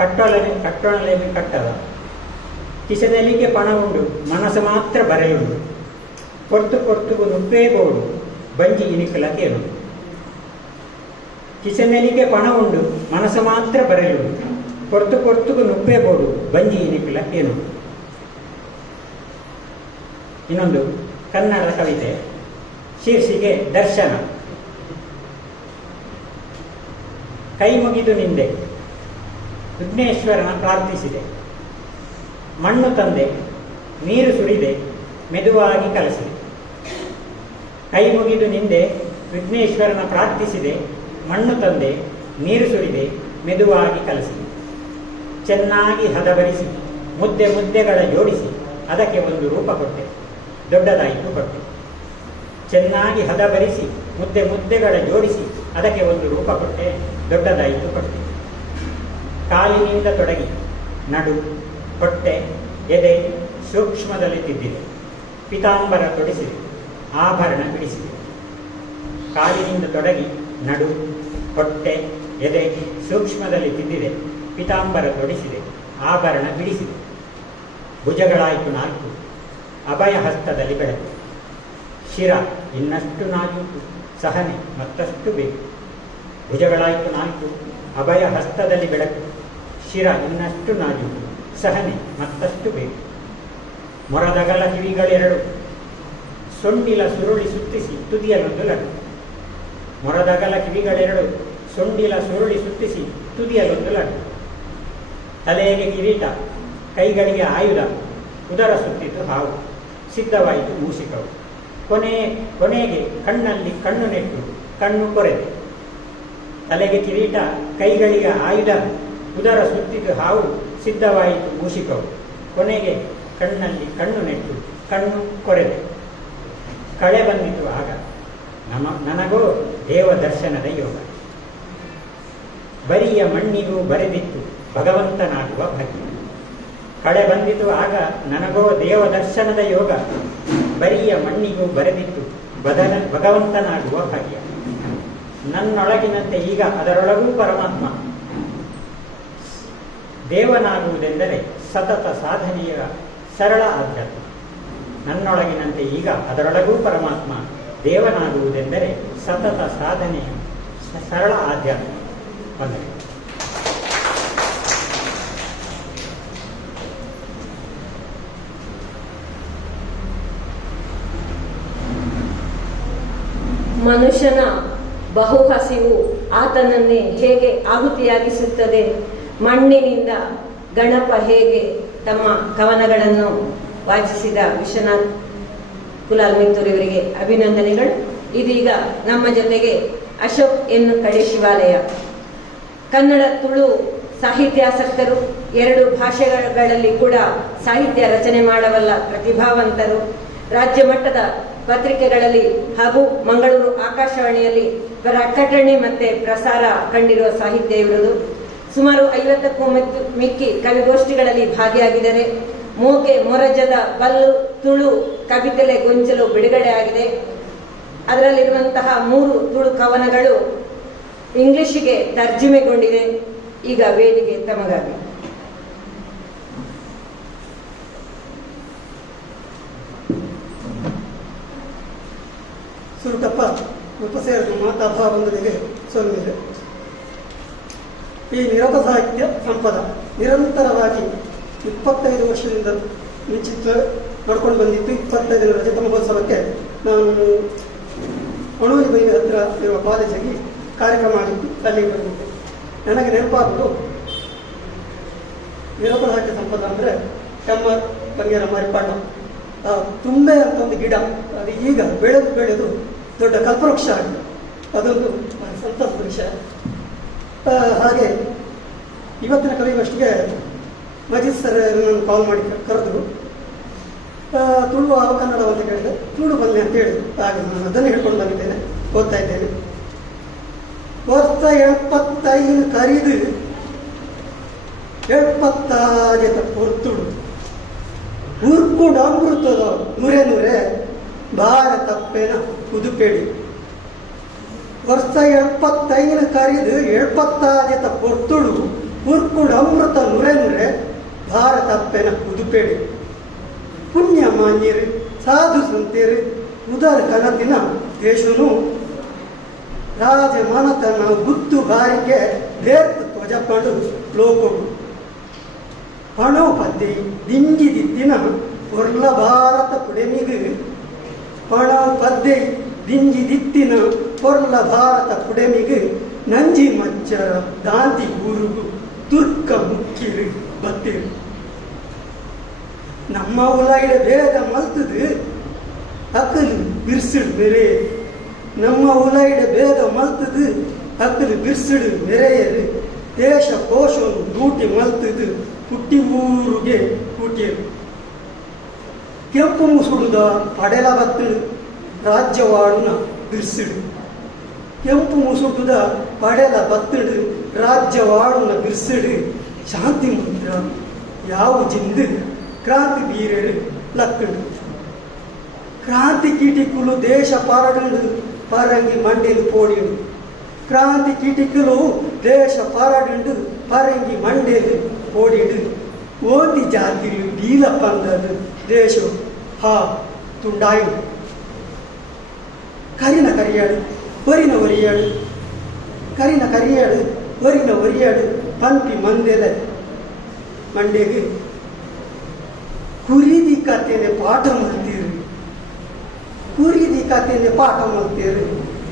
ಕಟ್ಟೊಳಲೇನು ಕಟ್ಟದ. ಕಿಸೆನೆಲಿಗೆ ಪಣ ಉಂಡು ಮನಸ್ಸು ಮಾತ್ರ ಬರೆಯುಂಡು ಕೊರ್ತು ನುಪ್ಪೇ ಬೋಡು ಬಂಜಿ ಇನಿಕಲ ಕೇಳು. ಕಿಸೆನೆಲಿಗೆ ಪಣ ಉಂಡು ಮನಸ್ಸು ಮಾತ್ರ ಬರೆಯುಂಡು ಕೊರ್ತು ನುಪ್ಪೇ ಬೋಡು ಬಂಜಿ ಇನಿಕಲ ಏನು. ಇನ್ನೊಂದು ಕನ್ನಡದ ಕವಿತೆ, ಶೀರ್ಷಿಕೆ ದರ್ಶನ. ಕೈ ಮುಗಿದು ನಿಂದೆ ವಿಘ್ನೇಶ್ವರನ ಪ್ರಾರ್ಥಿಸಿದೆ. ಮಣ್ಣು ತಂದೆ ನೀರು ಸುರಿದೆ ಮೆದುವಾಗಿ ಕಲಸಿದೆ. ಕೈ ಮುಗಿದು ನಿಂದೆ ವಿಘ್ನೇಶ್ವರನ ಪ್ರಾರ್ಥಿಸಿದೆ. ಮಣ್ಣು ತಂದೆ ನೀರು ಸುರಿದೆ ಮೆದುವಾಗಿ ಕಲಸಿದೆ. ಚೆನ್ನಾಗಿ ಹದಬರಿಸಿ ಮುದ್ದೆಗಳ ಜೋಡಿಸಿ ಅದಕ್ಕೆ ಒಂದು ರೂಪ ಕೊಟ್ಟೆ, ದೊಡ್ಡದಾಯಿತು ಕೊಟ್ಟೆ. ಚೆನ್ನಾಗಿ ಹದಬರಿಸಿ ಮುದ್ದೆಗಳ ಜೋಡಿಸಿ ಅದಕ್ಕೆ ಒಂದು ರೂಪ ಕೊಟ್ಟೆ, ದೊಡ್ಡದಾಯಿತು ಕೊಟ್ಟೆ. ಕಾಲಿನಿಂದ ತೊಡಗಿ ನಡು ಹೊಟ್ಟೆ ಎದೆ ಸೂಕ್ಷ್ಮದಲ್ಲಿ ತಿದ್ದಿದೆ. ಪಿತಾಂಬರ ತೊಡಿಸಿದೆ, ಆಭರಣ ಬಿಡಿಸಿದೆ. ಕಾಲಿನಿಂದ ತೊಡಗಿ ನಡು, ಹೊಟ್ಟೆ, ಎದೆ ಸೂಕ್ಷ್ಮದಲ್ಲಿ ತಿದ್ದಿದೆ. ಪಿತಾಂಬರ ತೊಡಿಸಿದೆ, ಆಭರಣ ಬಿಡಿಸಿದೆ. ಭುಜಗಳಾಯಿತು 4, ಅಭಯ ಹಸ್ತದಲ್ಲಿ ಬೆಳಕು. ಶಿರ ಇನ್ನಷ್ಟು ನಾಜೂಕು, ಸಹನೆ ಮತ್ತಷ್ಟು ಬೇಕು. ಭುಜಗಳಾಯಿತು 4, ಅಭಯ ಹಸ್ತದಲ್ಲಿ ಬೆಳಕು. ಶಿರ ಇನ್ನಷ್ಟು ನಾಜೂಕು, ಸಹನೆ ಮತ್ತಷ್ಟು ಬೇಕು. ಮೊರದಗಲ ಕಿವಿಗಳೆರಡು, ಸೊಂಡಿಲ ಸುರುಳಿ ಸುತ್ತಿಸಿ ತುದಿಯಲೊಂದು ಲಡ್ಡು. ಮೊರದಗಲ ಕಿವಿಗಳೆರಡು, ಸೊಂಡಿಲ ಸುರುಳಿ ಸುತ್ತಿಸಿ ತುದಿಯಲೊಂದು ಲಡ್ಡು. ತಲೆಗೆ ಕಿರೀಟ, ಕೈಗಳಿಗೆ ಆಯುಧ, ಉದರ ಸುತ್ತಿತು ಹಾವು, ಸಿದ್ಧವಾಯಿತು ಮೂಸಿಕವು. ಕೊನೆಗೆ ಕಣ್ಣಲ್ಲಿ ಕಣ್ಣು ನೆಟ್ಟು ಕಣ್ಣು ಕೊರೆದೆ. ತಲೆಗೆ ಕಿರೀಟ, ಕೈಗಳಿಗೆ ಆಯುಧ, ಉದರ ಸುತ್ತಿತು ಹಾವು, ಸಿದ್ಧವಾಯಿತು ಮೂಸಿಕವು. ಕೊನೆಗೆ ಕಣ್ಣಲ್ಲಿ ಕಣ್ಣು ನೆಟ್ಟು ಕಣ್ಣು ಕೊರೆದೆ. ಕಳೆ ಬಂದಿತು ಆಗ ನನಗೋ ದೇವ ದರ್ಶನದ ಯೋಗ. ಬರಿಯ ಮಣ್ಣಿಗೂ ಬರೆದಿತ್ತು ಭಗವಂತನಾಗುವ ಭಾಗ್ಯ. ಕಳೆ ಬಂದಿತು ಆಗ ನನಗೋ ದೇವ ದರ್ಶನದ ಯೋಗ. ಬರಿಯ ಮಣ್ಣಿಗೂ ಬರೆದಿತ್ತು ಭಗವಂತನಾಗುವ ಭಾಗ್ಯ. ನನ್ನೊಳಗಿನಂತೆ ಈಗ ಅದರೊಳಗೂ ಪರಮಾತ್ಮ. ದೇವನಾಗುವುದೆಂದರೆ ಸತತ ಸಾಧನೆಯ ಸರಳ ಆಧ್ಯಾತ್ಮ. ನನ್ನೊಳಗಿನಂತೆ ಈಗ ಅದರೊಳಗೂ ಪರಮಾತ್ಮ. ದೇವನಾಗುವುದೆಂದರೆ ಸತತ ಸಾಧನೆಯ ಸರಳ ಆಧ್ಯಾತ್ಮ. ವಂದನೆ. ಮನುಷ್ಯನ ಬಹು ಹಸಿವು ಆತನನ್ನೇ ಹೇಗೆ ಆಹುತಿಯಾಗಿಸುತ್ತದೆ. ಮಣ್ಣಿನಿಂದ ಗಣಪ ಹೇಗೆ ತಮ್ಮ ಕವನಗಳನ್ನು ವಾಚಿಸಿದ ವಿಶ್ವನಾಥ್ ಕುಲಾಲ್ ಮಿತ್ತೂರ್ ಇವರಿಗೆ ಅಭಿನಂದನೆಗಳು. ಇದೀಗ ನಮ್ಮ ಜೊತೆಗೆ ಅಶೋಕ್ ಎನ್ನು ಕಡೆ ಶಿವಾಲಯ, ಕನ್ನಡ ತುಳು ಸಾಹಿತ್ಯಾಸಕ್ತರು, 2 ಭಾಷೆಗಳಲ್ಲಿ ಕೂಡ ಸಾಹಿತ್ಯ ರಚನೆ ಮಾಡಬಲ್ಲ ಪ್ರತಿಭಾವಂತರು, ರಾಜ್ಯ ಮಟ್ಟದ ಪತ್ರಿಕೆಗಳಲ್ಲಿ ಹಾಗೂ ಮಂಗಳೂರು ಆಕಾಶವಾಣಿಯಲ್ಲಿ ಪ್ರಕಟಣೆ ಮತ್ತೆ ಪ್ರಸಾರ ಕಂಡಿರುವ ಸಾಹಿತ್ಯ ಇರುವುದು. ಸುಮಾರು 50ಕ್ಕೂ ಮಿಕ್ಕಿ ಕವಿಗೋಷ್ಠಿಗಳಲ್ಲಿ ಭಾಗಿಯಾಗಿದ್ದಾರೆ. ಮೂಕೆ ಮೊರಜದ ಬಲ್ಲು ತುಳು ಕವಿತೆಲೆ ಗೊಂಚಲು ಬಿಡುಗಡೆ ಆಗಿದೆ. ಅದರಲ್ಲಿರುವಂತಹ 3 ತುಳು ಕವನಗಳು ಇಂಗ್ಲಿಷಿಗೆ ತರ್ಜುಮೆಗೊಂಡಿದೆ. ಈಗ ವೇದಿಕೆ ತಮಗಾಗಿ. ಸುರುಟಪ್ಪ ಉಪಸೇರಿದ ಮಾತಾಭಾವೊಂದಿಗೆ ಸೊಲ್ಲಿದೆ. ಈ ನಿರತ ಸಾಹಿತ್ಯ ಸಂಪದ ನಿರಂತರವಾಗಿ 25 ವರ್ಷದಿಂದ ನಿಶ್ಚಿತ ನಡ್ಕೊಂಡು ಬಂದಿತ್ತು. 25ನೇ ರಜತ ಮಹೋತ್ಸವಕ್ಕೆ ನಾನು ಅಣೂರಿ ಬೈಲಿ ಹತ್ತಿರ ಇರುವ ಕಾಲೇಜಿಗೆ ಕಾರ್ಯಕ್ರಮ ಆಗಿತ್ತು. ಅಲ್ಲಿಗೆ ಬಂದಿದ್ದೆ. ನನಗೆ ನೆನಪಾಗುವುದು ನಿರತ ಸಾಹಿತ್ಯ ಸಂಪದ ಅಂದರೆ ಕೆಮ್ಮ ಬಂಗೇರ ಮರಿಪಣ್ಣ ತುಂಬೆ ಅಂತ ಒಂದು ಗಿಡ, ಅದು ಈಗ ಬೆಳೆದು ದೊಡ್ಡ ಕಲ್ಪವೃಕ್ಷ ಆಗಿದೆ. ಅದೊಂದು ಸಂತಸದ ವಿಷಯ. ಹಾಗೆ ಇವತ್ತಿನ ಕವಿಗೋಷ್ಠಿಗೆ ಮಜೀದ್ ಸರ್ ನನ್ನ ಕಾಲ್ ಮಾಡಿ ಕರೆದ್ರು. ತುಳು ಕನ್ನಡ ಅಂತ ಕೇಳಿದೆ. ತುಳು ಬನ್ನಿ ಅಂತ ಹೇಳಿದ್ರು. ಹಾಗೆ ನಾನು ಅದನ್ನು ಹೇಳ್ಕೊಂಡು ಬಂದಿದ್ದೇನೆ, ಓದ್ತಾ ಇದ್ದೇನೆ. ವರ್ಷ 75 ಕರಿದು 76 ಪೊರ್ತುಡು ಉರ್ಕುಡು ಅಮೃತದ ನುರೆ ಭಾರತಪ್ಪೇನ ಪುದುಪೇಡಿ. ವರ್ಷ 75 ಕರಿದು 76 ಪೊರ್ತುಡು ಉರ್ಕುಡು ಅಮೃತ ನುರೆ ಭಾರತಪ್ಪೇನ ಪುದುಪೇಡಿ. ಪುಣ್ಯ ಮಾನ್ಯರು ಸಾಧು ಸಂತೇರು ಉದರ ಕನತಿನ ದೇಶನು ರಾಜ ಮನತನ ಗುತ್ತು ಬಾರಿಗೆ ಬೇರ್ತು ಧ್ವಜಪಂಡು ಲೋಕಡು ಪಣೋಪದ್ದೆ ದಿಂಜಿದಿದ್ದಿನ ಹೊರ್ಲ ಭಾರತ ಪುಡೆಮಿಗು ಪಣೋಪದ್ದೆ ದಿಂಜಿದಿತ್ತಿನ ಹೊರ್ಲ ಭಾರತ ಪುಡೆಮಿಗು ನಂಜಿ ಮಚ್ಚರ ದಾಂತಿ ಊರುಗು ತುರ್ಕ ಮುಕ್ಕಿರು ಬತ್ತಿರು. ನಮ್ಮ ಉಲಾಯಿಡ ಬೇಗ ಮಲ್ತದು ಅಕ್ಕಲು ಬಿರ್ಸಿಡು ಮೆರೆ. ನಮ್ಮ ಉಲಾಯಿಡ ಬೇಗ ಮಲ್ತದು ಅಕ್ಕಲು ಬಿರ್ಸಿಡು ಮೆರೆಯರು. ದೇಶ ಕೋಶವನ್ನು ಲೂಟಿ ಮಲ್ತದು ಹುಟ್ಟಿ ಊರುಗೆ ಕೂಟಿಯರು. ಕೆಂಪು ಮುಸುಡುದ ಪಡೆಲ ಬತ್ತಳು ರಾಜ್ಯವಾಡುನ ಬಿರ್ಸಿಡು. ಕೆಂಪು ಮುಸುಡುದ ಪಡೆಲ ಬತ್ತಳು ರಾಜ್ಯವಾಡುನ ಬಿರ್ಸಿಡು. ಶಾಂತಿ ಮಂತ್ರ ಯಾವ ಜಿಂದು ಕ್ರಾಂತಿ ಬೀರೇರು ಲಕ್ಕಡು. ಕ್ರಾಂತಿ ಕೀಟಿಕುಲು ದೇಶ ಪಾರಡು ಪರಂಗಿ ಮಂಡಿಲು ಪೋಡಿಡು. ಕ್ರಾಂತಿ ಕೀಟಿಕಲು ದೇಶ ಪಾರಾಡು ಪರಂಗಿ ಮಂಡೇದು ಓಡಿಡು ಓದಿ ಜಾತಿಲು ಗೀಲ ಪಂದದು ದೇಶ ಹಾ ತುಂಡಾಯು ಕರಿನ ಕರಿಯಾಡು ಒರಿನ ಒರಿಯಾಡು ಕರಿನ ಕರಿಯಾಡು ಒರಿನ ಒರಿಯಾಡು ಪಂಪಿ ಮಂದೆದ ಮಂಡೆಗೆ ಕುರಿದಿ ಕಥೆನೆ ಪಾಠ ಮಾಡ್ತೀರಿ ಕುರಿದಿ ಕಥೆನೆ ಪಾಠ ಮಾಡ್ತೀರಿ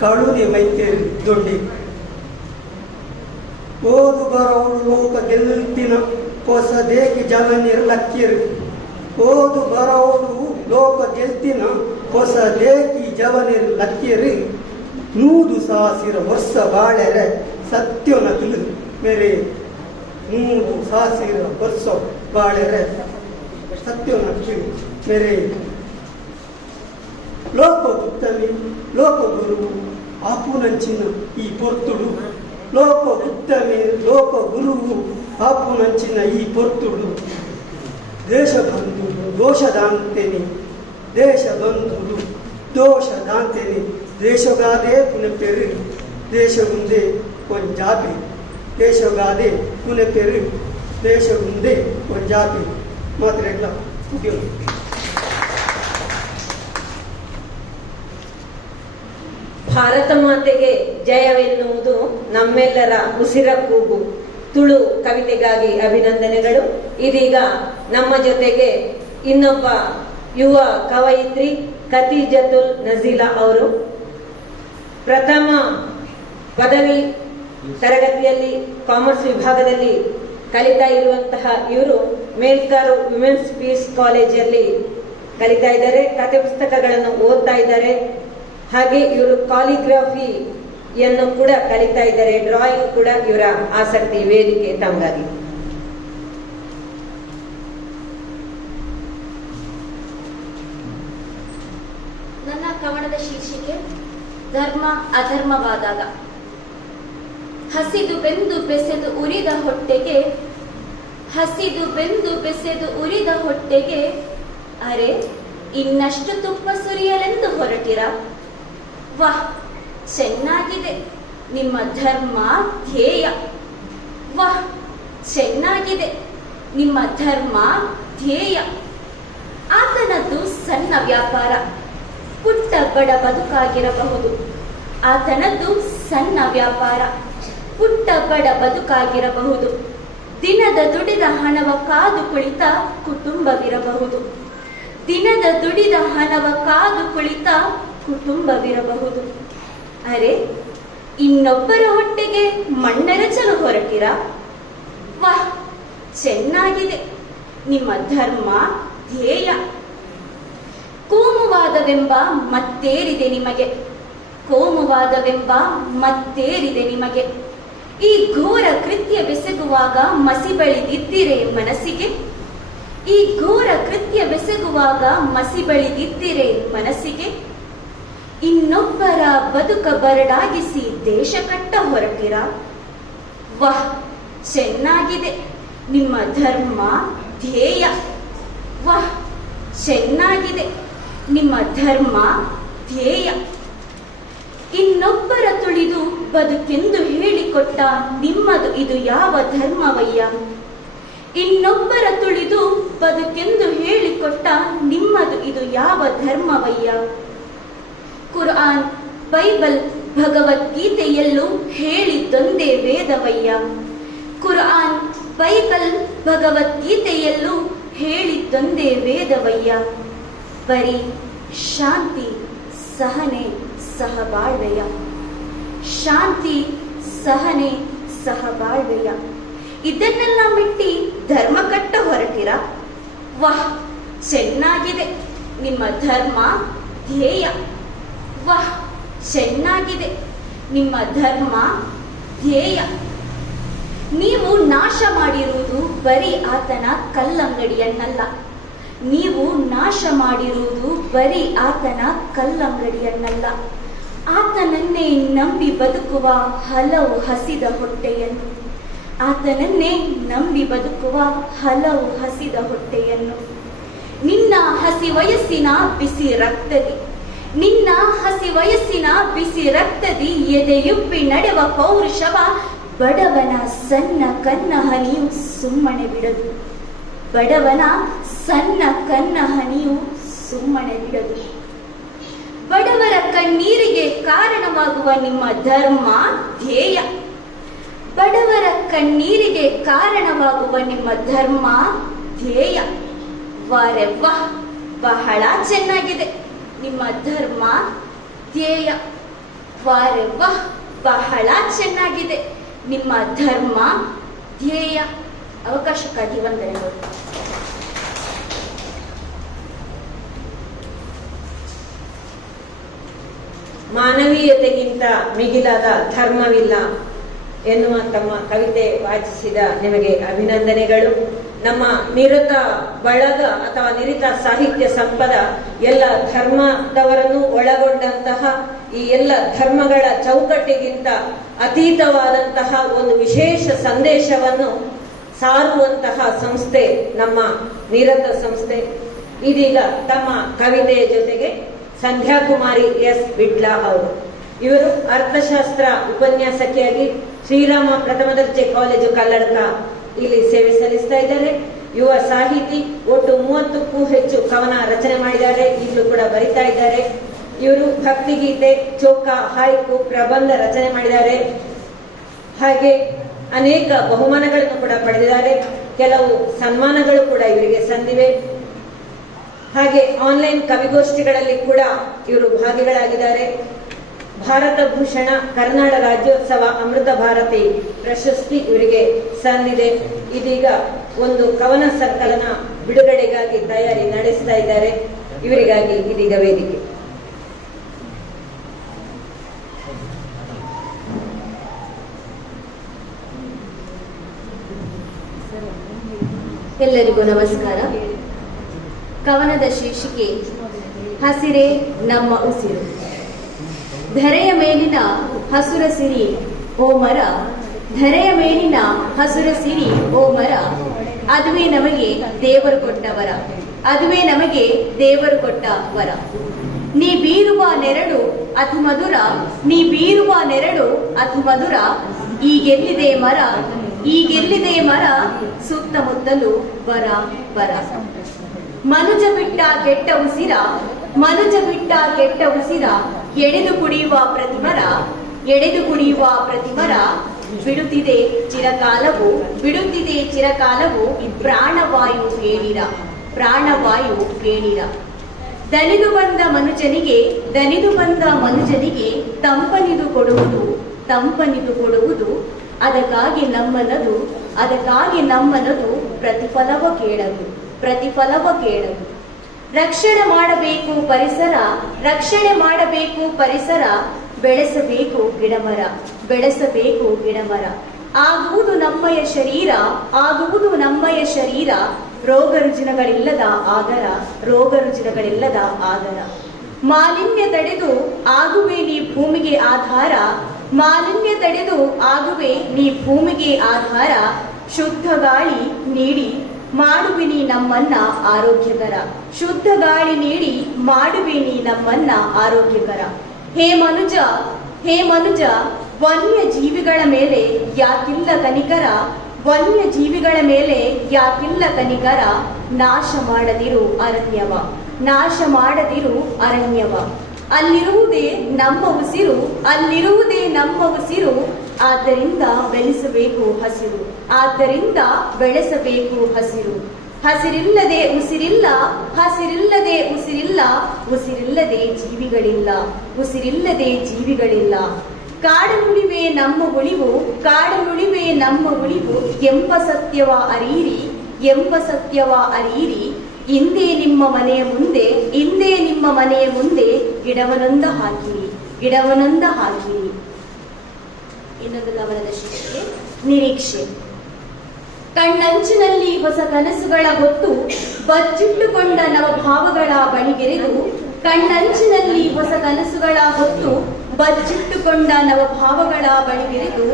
ಕಳುನೆ ಮೈತೇರಿ ದೊಡ್ಡಿ ಓದು ಬರೋಳು ಲೋಕ ಗೆಲ್ತಿನ ಹೊಸ ದೇಕಿ ಜಮನೀರ್ ಲಕ್ಕಿರು ಓದು ಬರೋಳು ಲೋಕ ಗೆಲ್ತಿನ ಹೊಸ ದೇಕಿ ಜವನೀರ್ ಲಕ್ಕಿರು ನೂದು ಸಾಸಿರ ವರ್ಷ ಬಾಳೆರೆ ಸತ್ಯನಕಲು ಮೇರೆ ನೂದು ಸಾಸಿರ ವರ್ಷ ಬಾಳೆರೆ ಸತ್ಯನಕಲು ಮೇರೆ ಲೋಕ ಉತ್ತಮಿ ಲೋಕ ಗುರು ಆಪುನಂಚಿನ ಈ ಪೊರ್ತುಡು ಲೋಕ ಉತ್ತಮಿ ಲೋಕ ಗುರುವು ಆಪುನಂಚಿನ ಈ ಪೊರ್ತುಡು ದೇಶ ಬಂಧುಡು ದೋಷದಾಂತೆನಿ ದೇಶ ಬಂಧುಡು ದೋಷದಾಂತೆನಿ ದೇಶಗಾದೆ ಪುನಪೆರು ದೇಶಗುಂದೆ ಕೊಂಜಾಪಿ ದೇಶಗಾದೆ ಪುನಪೆರು ದೇಶಗುಂದೆ ಕೊಂಜಾಪಿ ಮಾತ್ರೆಗಳ ಉದ್ಯೋಗ. ಭಾರತ ಮಾತೆಗೆ ಜಯವೆನ್ನುವುದು ನಮ್ಮೆಲ್ಲರ ಉಸಿರ ಕೂಗು. ತುಳು ಕವಿತೆಗಾಗಿ ಅಭಿನಂದನೆಗಳು. ಇದೀಗ ನಮ್ಮ ಜೊತೆಗೆ ಇನ್ನೊಬ್ಬ ಯುವ ಕವಯಿತ್ರಿ ಖದೀಜತುಲ್ ನಜೀಲಾ ಅವರು ಪ್ರಥಮ ಪದವಿ ತರಗತಿಯಲ್ಲಿ ಕಾಮರ್ಸ್ ವಿಭಾಗದಲ್ಲಿ ಕಲಿತಾ ಇರುವಂತಹ ಇವರು ಮೇಲ್ಕಾರು ವಿಮೆನ್ಸ್ ಪೀಸ್ ಕಾಲೇಜಲ್ಲಿ ಕಲಿತಾ ಇದ್ದಾರೆ. ಕಥೆ ಪುಸ್ತಕಗಳನ್ನು ಓದ್ತಾ ಇದ್ದಾರೆ. ಹಾಗೆ ಇವರು ಕಾಲಿಗ್ರಫಿಯನ್ನು ಕೂಡ ಕಲಿತಾ ಇದ್ದಾರೆ. ಡ್ರಾಯಿಂಗ್ ಕೂಡ ಇವರ ಆಸಕ್ತಿ. ವೇದಿಕೆ ತಮಗಾಗಿ. ನನ್ನ ಕವನದ ಶೀರ್ಷಿಕೆ ಧರ್ಮ ಅಧರ್ಮವಾದಾಗ. ಹಸಿದು ಬೆಂದು ಬೆಸೆದು ಉರಿದ ಹೊಟ್ಟೆಗೆ, ಹಸಿದು ಬೆಂದು ಬೆಸೆದು ಉರಿದ ಹೊಟ್ಟೆಗೆ ಅರೆ ಇನ್ನಷ್ಟು ತುಪ್ಪ ಸುರಿಯಲೆಂದು ಹೊರಟಿರ. ವಾಹ್, ಚೆನ್ನಾಗಿದೆ ನಿಮ್ಮ ಧರ್ಮ ಧ್ಯೇಯ. ವಾಹ್, ಚೆನ್ನಾಗಿದೆ ನಿಮ್ಮ ಧರ್ಮ ಧ್ಯೇಯ. ಆತನದ್ದು ಸಣ್ಣ ವ್ಯಾಪಾರ, ಪುಟ್ಟ ಬಡ ಬದುಕಾಗಿರಬಹುದು. ಆತನದ್ದು ಸಣ್ಣ ವ್ಯಾಪಾರ, ಪುಟ್ಟ ಬಡ ಬದುಕಾಗಿರಬಹುದು. ದಿನದ ದುಡಿದ ಹಣವ ಕಾದು ಕುಳಿತ ಕುಟುಂಬವಿರಬಹುದು. ದಿನದ ದುಡಿದ ಹಣವ ಕಾದು ಕುಳಿತ ಕುಟುಂಬವಿರಬಹುದು. ಅರೆ ಇನ್ನೊಬ್ಬರ ಹೊಟ್ಟೆಗೆ ಮಣ್ಣೆರಚಲು ಹೊರಟಿರ. ವಾಹ್, ಚೆನ್ನಾಗಿದೆ ನಿಮ್ಮ ಧರ್ಮ ಧ್ಯೇಯ. ಕೋಮುವಾದವೆಂಬ ಮತ್ತೇರಿದೆ ನಿಮಗೆ, ಕೋಮುವಾದವೆಂಬ ಮತ್ತೇರಿದೆ ನಿಮಗೆ. ಈ ಘೋರ ಕೃತ್ಯವೆಸಗುವಾಗ ಮಸಿ ಬಳಿದಿದ್ದಿರೆ ಮನಸ್ಸಿಗೆ, ಈ ಘೋರ ಕೃತ್ಯವೆಸಗುವಾಗ ಮಸಿ ಬಳಿದಿದ್ದಿರೆ ಮನಸ್ಸಿಗೆ. ಇನ್ನೊಬ್ಬರ ಬದುಕ ಬರಡಾಗಿಸಿ ದೇಶ ಕಟ್ಟ ಹೊರಟಿರ. ವಾಹ್, ಚೆನ್ನಾಗಿದೆ ನಿಮ್ಮ ಧರ್ಮ ಧ್ಯೇಯ. ವಾಹ್, ಚೆನ್ನಾಗಿದೆ ನಿಮ್ಮ ಧರ್ಮ ಧ್ಯೇಯ. ಇನ್ನೊಬ್ಬರ ತುಳಿದು ಬದುಕೆಂದು ಹೇಳಿಕೊಟ್ಟ ನಿಮ್ಮದು ಇದು ಯಾವ ಧರ್ಮವಯ್ಯ. ಇನ್ನೊಬ್ಬರ ತುಳಿದು ಬದುಕೆಂದು ಹೇಳಿಕೊಟ್ಟ ನಿಮ್ಮದು ಇದು ಯಾವ ಧರ್ಮವಯ್ಯ. ಕುರ್ಆನ್, ಬೈಬಲ್, ಭಗವದ್ಗೀತೆಯಲ್ಲೂ ಹೇಳಿದ್ದೊಂದೇ ವೇದವಯ್ಯ. ಕುರ್ಆನ್, ಬೈಬಲ್, ಭಗವದ್ಗೀತೆಯಲ್ಲೂ ಹೇಳಿದ್ದೊಂದೇ ವೇದವಯ್ಯ. ಬರೀ ಶಾಂತಿ ಸಹನೆ ಸಹಬಾಳ್ವೆಯ, ಶಾಂತಿ ಸಹನೆ ಸಹಬಾಳ್ವೆಯ. ಇದನ್ನೆಲ್ಲ ಮೆಟ್ಟಿ ಧರ್ಮ ಕಟ್ಟ ಹೊರಟಿರ. ವಾಹ್, ಚೆನ್ನಾಗಿದೆ ನಿಮ್ಮ ಧರ್ಮ ಧ್ಯೇಯ. ವಾಹ್, ಚೆನ್ನಾಗಿದೆ ನಿಮ್ಮ ಧರ್ಮ ಧ್ಯೇಯ. ನೀವು ನಾಶ ಮಾಡಿರುವುದು ಬರೀ ಆತನ ಕಲ್ಲಂಗಡಿಯನ್ನಲ್ಲ. ನೀವು ನಾಶ ಮಾಡಿರುವುದು ಬರೀ ಆತನ ಕಲ್ಲಂಗಡಿಯನ್ನಲ್ಲ, ಆತನನ್ನೇ ನಂಬಿ ಬದುಕುವ ಹಲವು ಹಸಿದ ಹೊಟ್ಟೆಯನ್ನು. ಆತನನ್ನೇ ನಂಬಿ ಬದುಕುವ ಹಲವು ಹಸಿದ ಹೊಟ್ಟೆಯನ್ನು. ನಿನ್ನ ಹಸಿ ವಯಸ್ಸಿನ ಬಿಸಿ ರಕ್ತದಿ, ನಿನ್ನ ಹಸಿ ವಯಸ್ಸಿನ ಬಿಸಿ ರಕ್ತದಿ ಎದೆಯುಪ್ಪಿ ನಡೆವ ಪೌರುಷವ ಬಡವನ ಸಣ್ಣ ಕನ್ನ ಹನಿಯು ಸುಮ್ಮನೆ ಬಿಡದು. ಬಡವನ ಸಣ್ಣ ಕನ್ನ ಹನಿಯು ಸುಮ್ಮನೆ ಬಿಡದು. ಬಡವರ ಕಣ್ಣೀರಿಗೆ ಕಾರಣವಾಗುವ ನಿಮ್ಮ ಧರ್ಮ ಧ್ಯೇಯ. ಬಡವರ ಕಣ್ಣೀರಿಗೆ ಕಾರಣವಾಗುವ ನಿಮ್ಮ ಧರ್ಮ ಧ್ಯೇಯ. ವಾರೆ ವಾಹ್, ಬಹಳ ಚೆನ್ನಾಗಿದೆ ನಿಮ್ಮ ಧರ್ಮ ಧ್ಯೇಯ. ವಾರೆ ವಾಹ್, ಬಹಳ ಚೆನ್ನಾಗಿದೆ ನಿಮ್ಮ ಧರ್ಮ ಧ್ಯೇಯ. ಅವಕಾಶಕ್ಕಾಗಿ ವಂದನೆಗಳು. ಮಾನವೀಯತೆಗಿಂತ ಮಿಗಿಲಾದ ಧರ್ಮವಿಲ್ಲ ಎನ್ನುವ ತಮ್ಮ ಕವಿತೆ ವಾಚಿಸಿದ ನಿಮಗೆ ಅಭಿನಂದನೆಗಳು. ನಮ್ಮ ನಿರತ ಬಳಗ ಅಥವಾ ನಿರತ ಸಾಹಿತ್ಯ ಸಂಪದ ಎಲ್ಲ ಧರ್ಮದವರನ್ನು ಒಳಗೊಂಡಂತಹ ಈ ಎಲ್ಲ ಧರ್ಮಗಳ ಚೌಕಟ್ಟಿಗಿಂತ ಅತೀತವಾದಂತಹ ಒಂದು ವಿಶೇಷ ಸಂದೇಶವನ್ನು ಸಾರುವಂತಹ ಸಂಸ್ಥೆ ನಮ್ಮ ನಿರತ ಸಂಸ್ಥೆ. ಇದೀಗ ತಮ್ಮ ಕವಿತೆಯ ಜೊತೆಗೆ ಸಂಧ್ಯಾಕುಮಾರಿ ಎಸ್ ಬಿಟ್ಲ ಅವರು, ಇವರು ಅರ್ಥಶಾಸ್ತ್ರ ಉಪನ್ಯಾಸಕಿಯಾಗಿ ಶ್ರೀರಾಮ ಪ್ರಥಮ ದರ್ಜೆ ಕಾಲೇಜು ಕಲ್ಲಡ್ಕ ಇಲ್ಲಿ ಸೇವೆ ಸಲ್ಲಿಸ್ತಾ ಇದ್ದಾರೆ. ಯುವ ಸಾಹಿತಿ, ಒಟ್ಟು 30ಕ್ಕೂ ಹೆಚ್ಚು ಕವನ ರಚನೆ ಮಾಡಿದ್ದಾರೆ, ಈಗಲೂ ಕೂಡ ಬರಿತಾ ಇದ್ದಾರೆ. ಇವರು ಭಕ್ತಿಗೀತೆ, ಚೋಕ, ಹಾಯ್ಕು, ಪ್ರಬಂಧ ರಚನೆ ಮಾಡಿದ್ದಾರೆ. ಹಾಗೆ ಅನೇಕ ಬಹುಮಾನಗಳನ್ನು ಕೂಡ ಪಡೆದಿದ್ದಾರೆ. ಕೆಲವು ಸನ್ಮಾನಗಳು ಕೂಡ ಇವರಿಗೆ ಸಂದಿವೆ. ಹಾಗೆ ಆನ್ಲೈನ್ ಕವಿಗೋಷ್ಠಿಗಳಲ್ಲಿ ಕೂಡ ಇವರು ಭಾಗಿಗಳಾಗಿದ್ದಾರೆ. ಭಾರತ ಭೂಷಣ, ಕರ್ನಾಟಕ ರಾಜ್ಯೋತ್ಸವ, ಅಮೃತ ಭಾರತಿ ಪ್ರಶಸ್ತಿ ಇವರಿಗೆ ಸಂದಿದೆ. ಇದೀಗ ಒಂದು ಕವನ ಸಂಕಲನ ಬಿಡುಗಡೆಗಾಗಿ ತಯಾರಿ ನಡೆಸ್ತಾ ಇದ್ದಾರೆ. ಇವರಿಗಾಗಿ ಇದೀಗ ವೇದಿಕೆ. ಎಲ್ಲರಿಗೂ ನಮಸ್ಕಾರ. ಕವನದ ಶೀರ್ಷಿಕೆ ಹಸಿರೇ ನಮ್ಮ ಉಸಿರು. ಧರೆಯ ಮೇಲಿನ ಹಸುರ ಸಿರಿ ಓ ಮರ, ಧರೆಯ ಮೇಲಿನ ಹಸುರ ಸಿರಿ ಓ ಮರ, ಅದುವೇ ನಮಗೆ ದೇವರು ಕೊಟ್ಟ ವರ, ಅದುವೇ ನಮಗೆ ದೇವರು ಕೊಟ್ಟ ವರ. ನೀ ಬೀರುವ ನೆರಳು ಅತಿ ಮಧುರ, ನೀ ಬೀರುವ ನೆರಳು ಅತಿ ಮಧುರ, ಈಗೆಲ್ಲಿದೆ ಮರ, ಈಗೆಲ್ಲಿದೆ ಮರ, ಸುತ್ತಮುತ್ತಲು ಬರ ಬರ. ಮನುಜ ಬಿಟ್ಟ ಕೆಟ್ಟ ಉಸಿರ, ಮನುಜ ಬಿಟ್ಟ ಕೆಟ್ಟ ಉಸಿರ, ಎಳೆದು ಕುಡಿಯುವ ಪ್ರತಿಮರ, ಎಳೆದು ಕುಡಿಯುವ ಪ್ರತಿಮರ, ಬಿಡುತ್ತಿದೆ ಚಿರಕಾಲವು, ಬಿಡುತ್ತಿದೆ ಚಿರಕಾಲವು, ಪ್ರಾಣವಾಯು ಕೇಳಿರ, ಪ್ರಾಣವಾಯು ಕೇಳಿರ. ದನಿದು ಬಂದ ಮನುಜನಿಗೆ, ದನಿದು ಬಂದ ಮನುಜನಿಗೆ ತಂಪನಿದು ಕೊಡುವುದು, ತಂಪನಿದು ಕೊಡುವುದು, ಅದಕ್ಕಾಗಿ ನಮ್ಮನದು, ಅದಕ್ಕಾಗಿ ನಮ್ಮನದು ಪ್ರತಿಫಲವ ಕೇಳದು, ಪ್ರತಿಫಲವ ಕೇಳದು. ರಕ್ಷಣೆ ಮಾಡಬೇಕು ಪರಿಸರ, ರಕ್ಷಣೆ ಮಾಡಬೇಕು ಪರಿಸರ, ಬೆಳೆಸಬೇಕು ಗಿಡಮರ, ಬೆಳೆಸಬೇಕು ಗಿಡಮರ. ಆಗುವುದು ನಮ್ಮಯ ಶರೀರ, ಆಗುವುದು ನಮ್ಮಯ ಶರೀರ, ರೋಗ ರುಜಿನಗಳಿಲ್ಲದ ಆದರ, ರೋಗ ರುಜಿನಗಳಿಲ್ಲದ ಆದರ. ಮಾಲಿನ್ಯ ತಡೆದು ಆಗುವೆ ನೀ ಭೂಮಿಗೆ ಆಧಾರ, ಮಾಲಿನ್ಯ ತಡೆದು ಆಗುವೆ ನೀ ಭೂಮಿಗೆ ಆಧಾರ, ಶುದ್ಧ ಗಾಳಿ ನೀಡಿ ಮಾಡುವೆ ನೀ ನಮ್ಮನ್ನ ಆರೋಗ್ಯಕರ, ಶುದ್ಧ ಗಾಳಿ ನೀಡಿ ಮಾಡುವೆ ನೀ ನಮ್ಮನ್ನ ಆರೋಗ್ಯಕರ. ಹೇ ಮನುಜ, ಹೇ ಮನುಜ, ವನ್ಯ ಜೀವಿಗಳ ಮೇಲೆ ಯಾಕಿಲ್ಲ ಕನಿಕರ, ವನ್ಯ ಜೀವಿಗಳ ಮೇಲೆ ಯಾಕಿಲ್ಲ ಕನಿಕರ, ನಾಶ ಮಾಡದಿರು ಅರಣ್ಯವ, ನಾಶ ಮಾಡದಿರು ಅರಣ್ಯವ. ಅಲ್ಲಿರುವುದೇ ನಮ್ಮ ಉಸಿರು, ಅಲ್ಲಿರುವುದೇ ನಮ್ಮ ಉಸಿರು, ಆದ್ದರಿಂದ ಬೆಳೆಸಬೇಕು ಹಸಿರು, ಆದ್ದರಿಂದ ಬೆಳೆಸಬೇಕು ಹಸಿರು. ಹಸಿರಿಲ್ಲದೆ ಉಸಿರಿಲ್ಲ, ಹಸಿರಿಲ್ಲದೆ ಉಸಿರಿಲ್ಲ, ಉಸಿರಿಲ್ಲದೆ ಜೀವಿಗಳಿಲ್ಲ, ಉಸಿರಿಲ್ಲದೆ ಜೀವಿಗಳಿಲ್ಲ. ಕಾಡನುಳಿವೆ ನಮ್ಮ ಉಳಿವು, ಕಾಡನುಳಿವೆ ನಮ್ಮ ಉಳಿವು, ಎಂಬ ಸತ್ಯವ ಅರೀರಿ, ಎಂಬ ಸತ್ಯವ ಅರೀರಿ. ಇಂದೇ ನಿಮ್ಮ ಮನೆಯ ಮುಂದೆ, ಇಂದೇ ನಿಮ್ಮ ಮನೆಯ ಮುಂದೆ ಗಿಡವನೊಂದ ಹಾಕಿರಿ, ಗಿಡವನೊಂದ ಹಾಕಿರಿ. ಇನ್ನೊಂದು ಕವನದ ಶೀರ್ಷಿಕೆ ನಿರೀಕ್ಷೆ. ಕಣ್ಣಂಚಿನಲ್ಲಿ ಹೊಸ ಕನಸುಗಳ ಹೊತ್ತು ಬಚ್ಚಿಟ್ಟುಕೊಂಡ ನವಭಾವಗಳ ಬಳಿಗೆರೆದು, ಕಣ್ಣಂಚಿನಲ್ಲಿ ಹೊಸ ಕನಸುಗಳ ಹೊತ್ತು ಬಚ್ಚಿಟ್ಟುಕೊಂಡ ನವಭಾವಗಳ ಬಳಿಗೆರೆದು,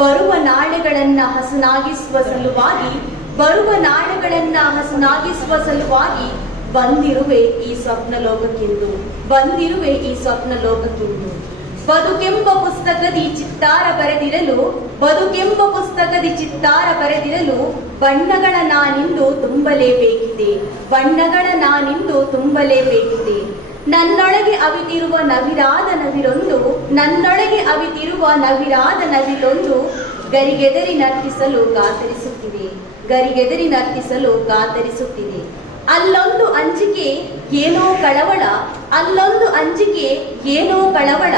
ಬರುವ ನಾಳೆಗಳನ್ನ ಹಸನಾಗಿಸುವ ಸಲುವಾಗಿ, ಬರುವ ನಾಳೆಗಳನ್ನ ಹಸನಾಗಿಸುವ ಸಲುವಾಗಿ, ಬಂದಿರುವೆ ಈ ಸ್ವಪ್ನ ಲೋಕಕ್ಕಿಂದು, ಬಂದಿರುವೆ ಈ ಸ್ವಪ್ನ ಲೋಕಕ್ಕಿಂದು. ಬದುಕೆಂಬ ಪುಸ್ತಕದಿ ಚಿತ್ತಾರ ಬರೆದಿರಲು, ಬದುಕೆಂಬ ಪುಸ್ತಕದಿ ಚಿತ್ತಾರ ಬರೆದಿರಲು ಬಣ್ಣಗಳ ನಾನಿಂದು ತುಂಬಲೇಬೇಕಿದೆ, ಬಣ್ಣಗಳ ನಾನಿಂದು ತುಂಬಲೇಬೇಕಿದೆ. ನನ್ನೊಳಗೆ ಅವಿತಿರುವ ನವಿರಾದ ನವಿರೊಂದು, ನನ್ನೊಳಗೆ ಅವಿತಿರುವ ನವಿರಾದ ನವಿಲೊಂದು ಗರಿಗೆದರಿ ನರ್ತಿಸಲು ಕಾತರಿಸುತ್ತಿದೆ, ಗರಿಗೆದರಿ ನರ್ತಿಸಲು ಕಾತರಿಸುತ್ತಿದೆ. ಅಲ್ಲೊಂದು ಅಂಜಿಕೆ ಏನೋ ಕಳವಳ, ಅಲ್ಲೊಂದು ಅಂಜಿಕೆ ಏನೋ ಕಳವಳ,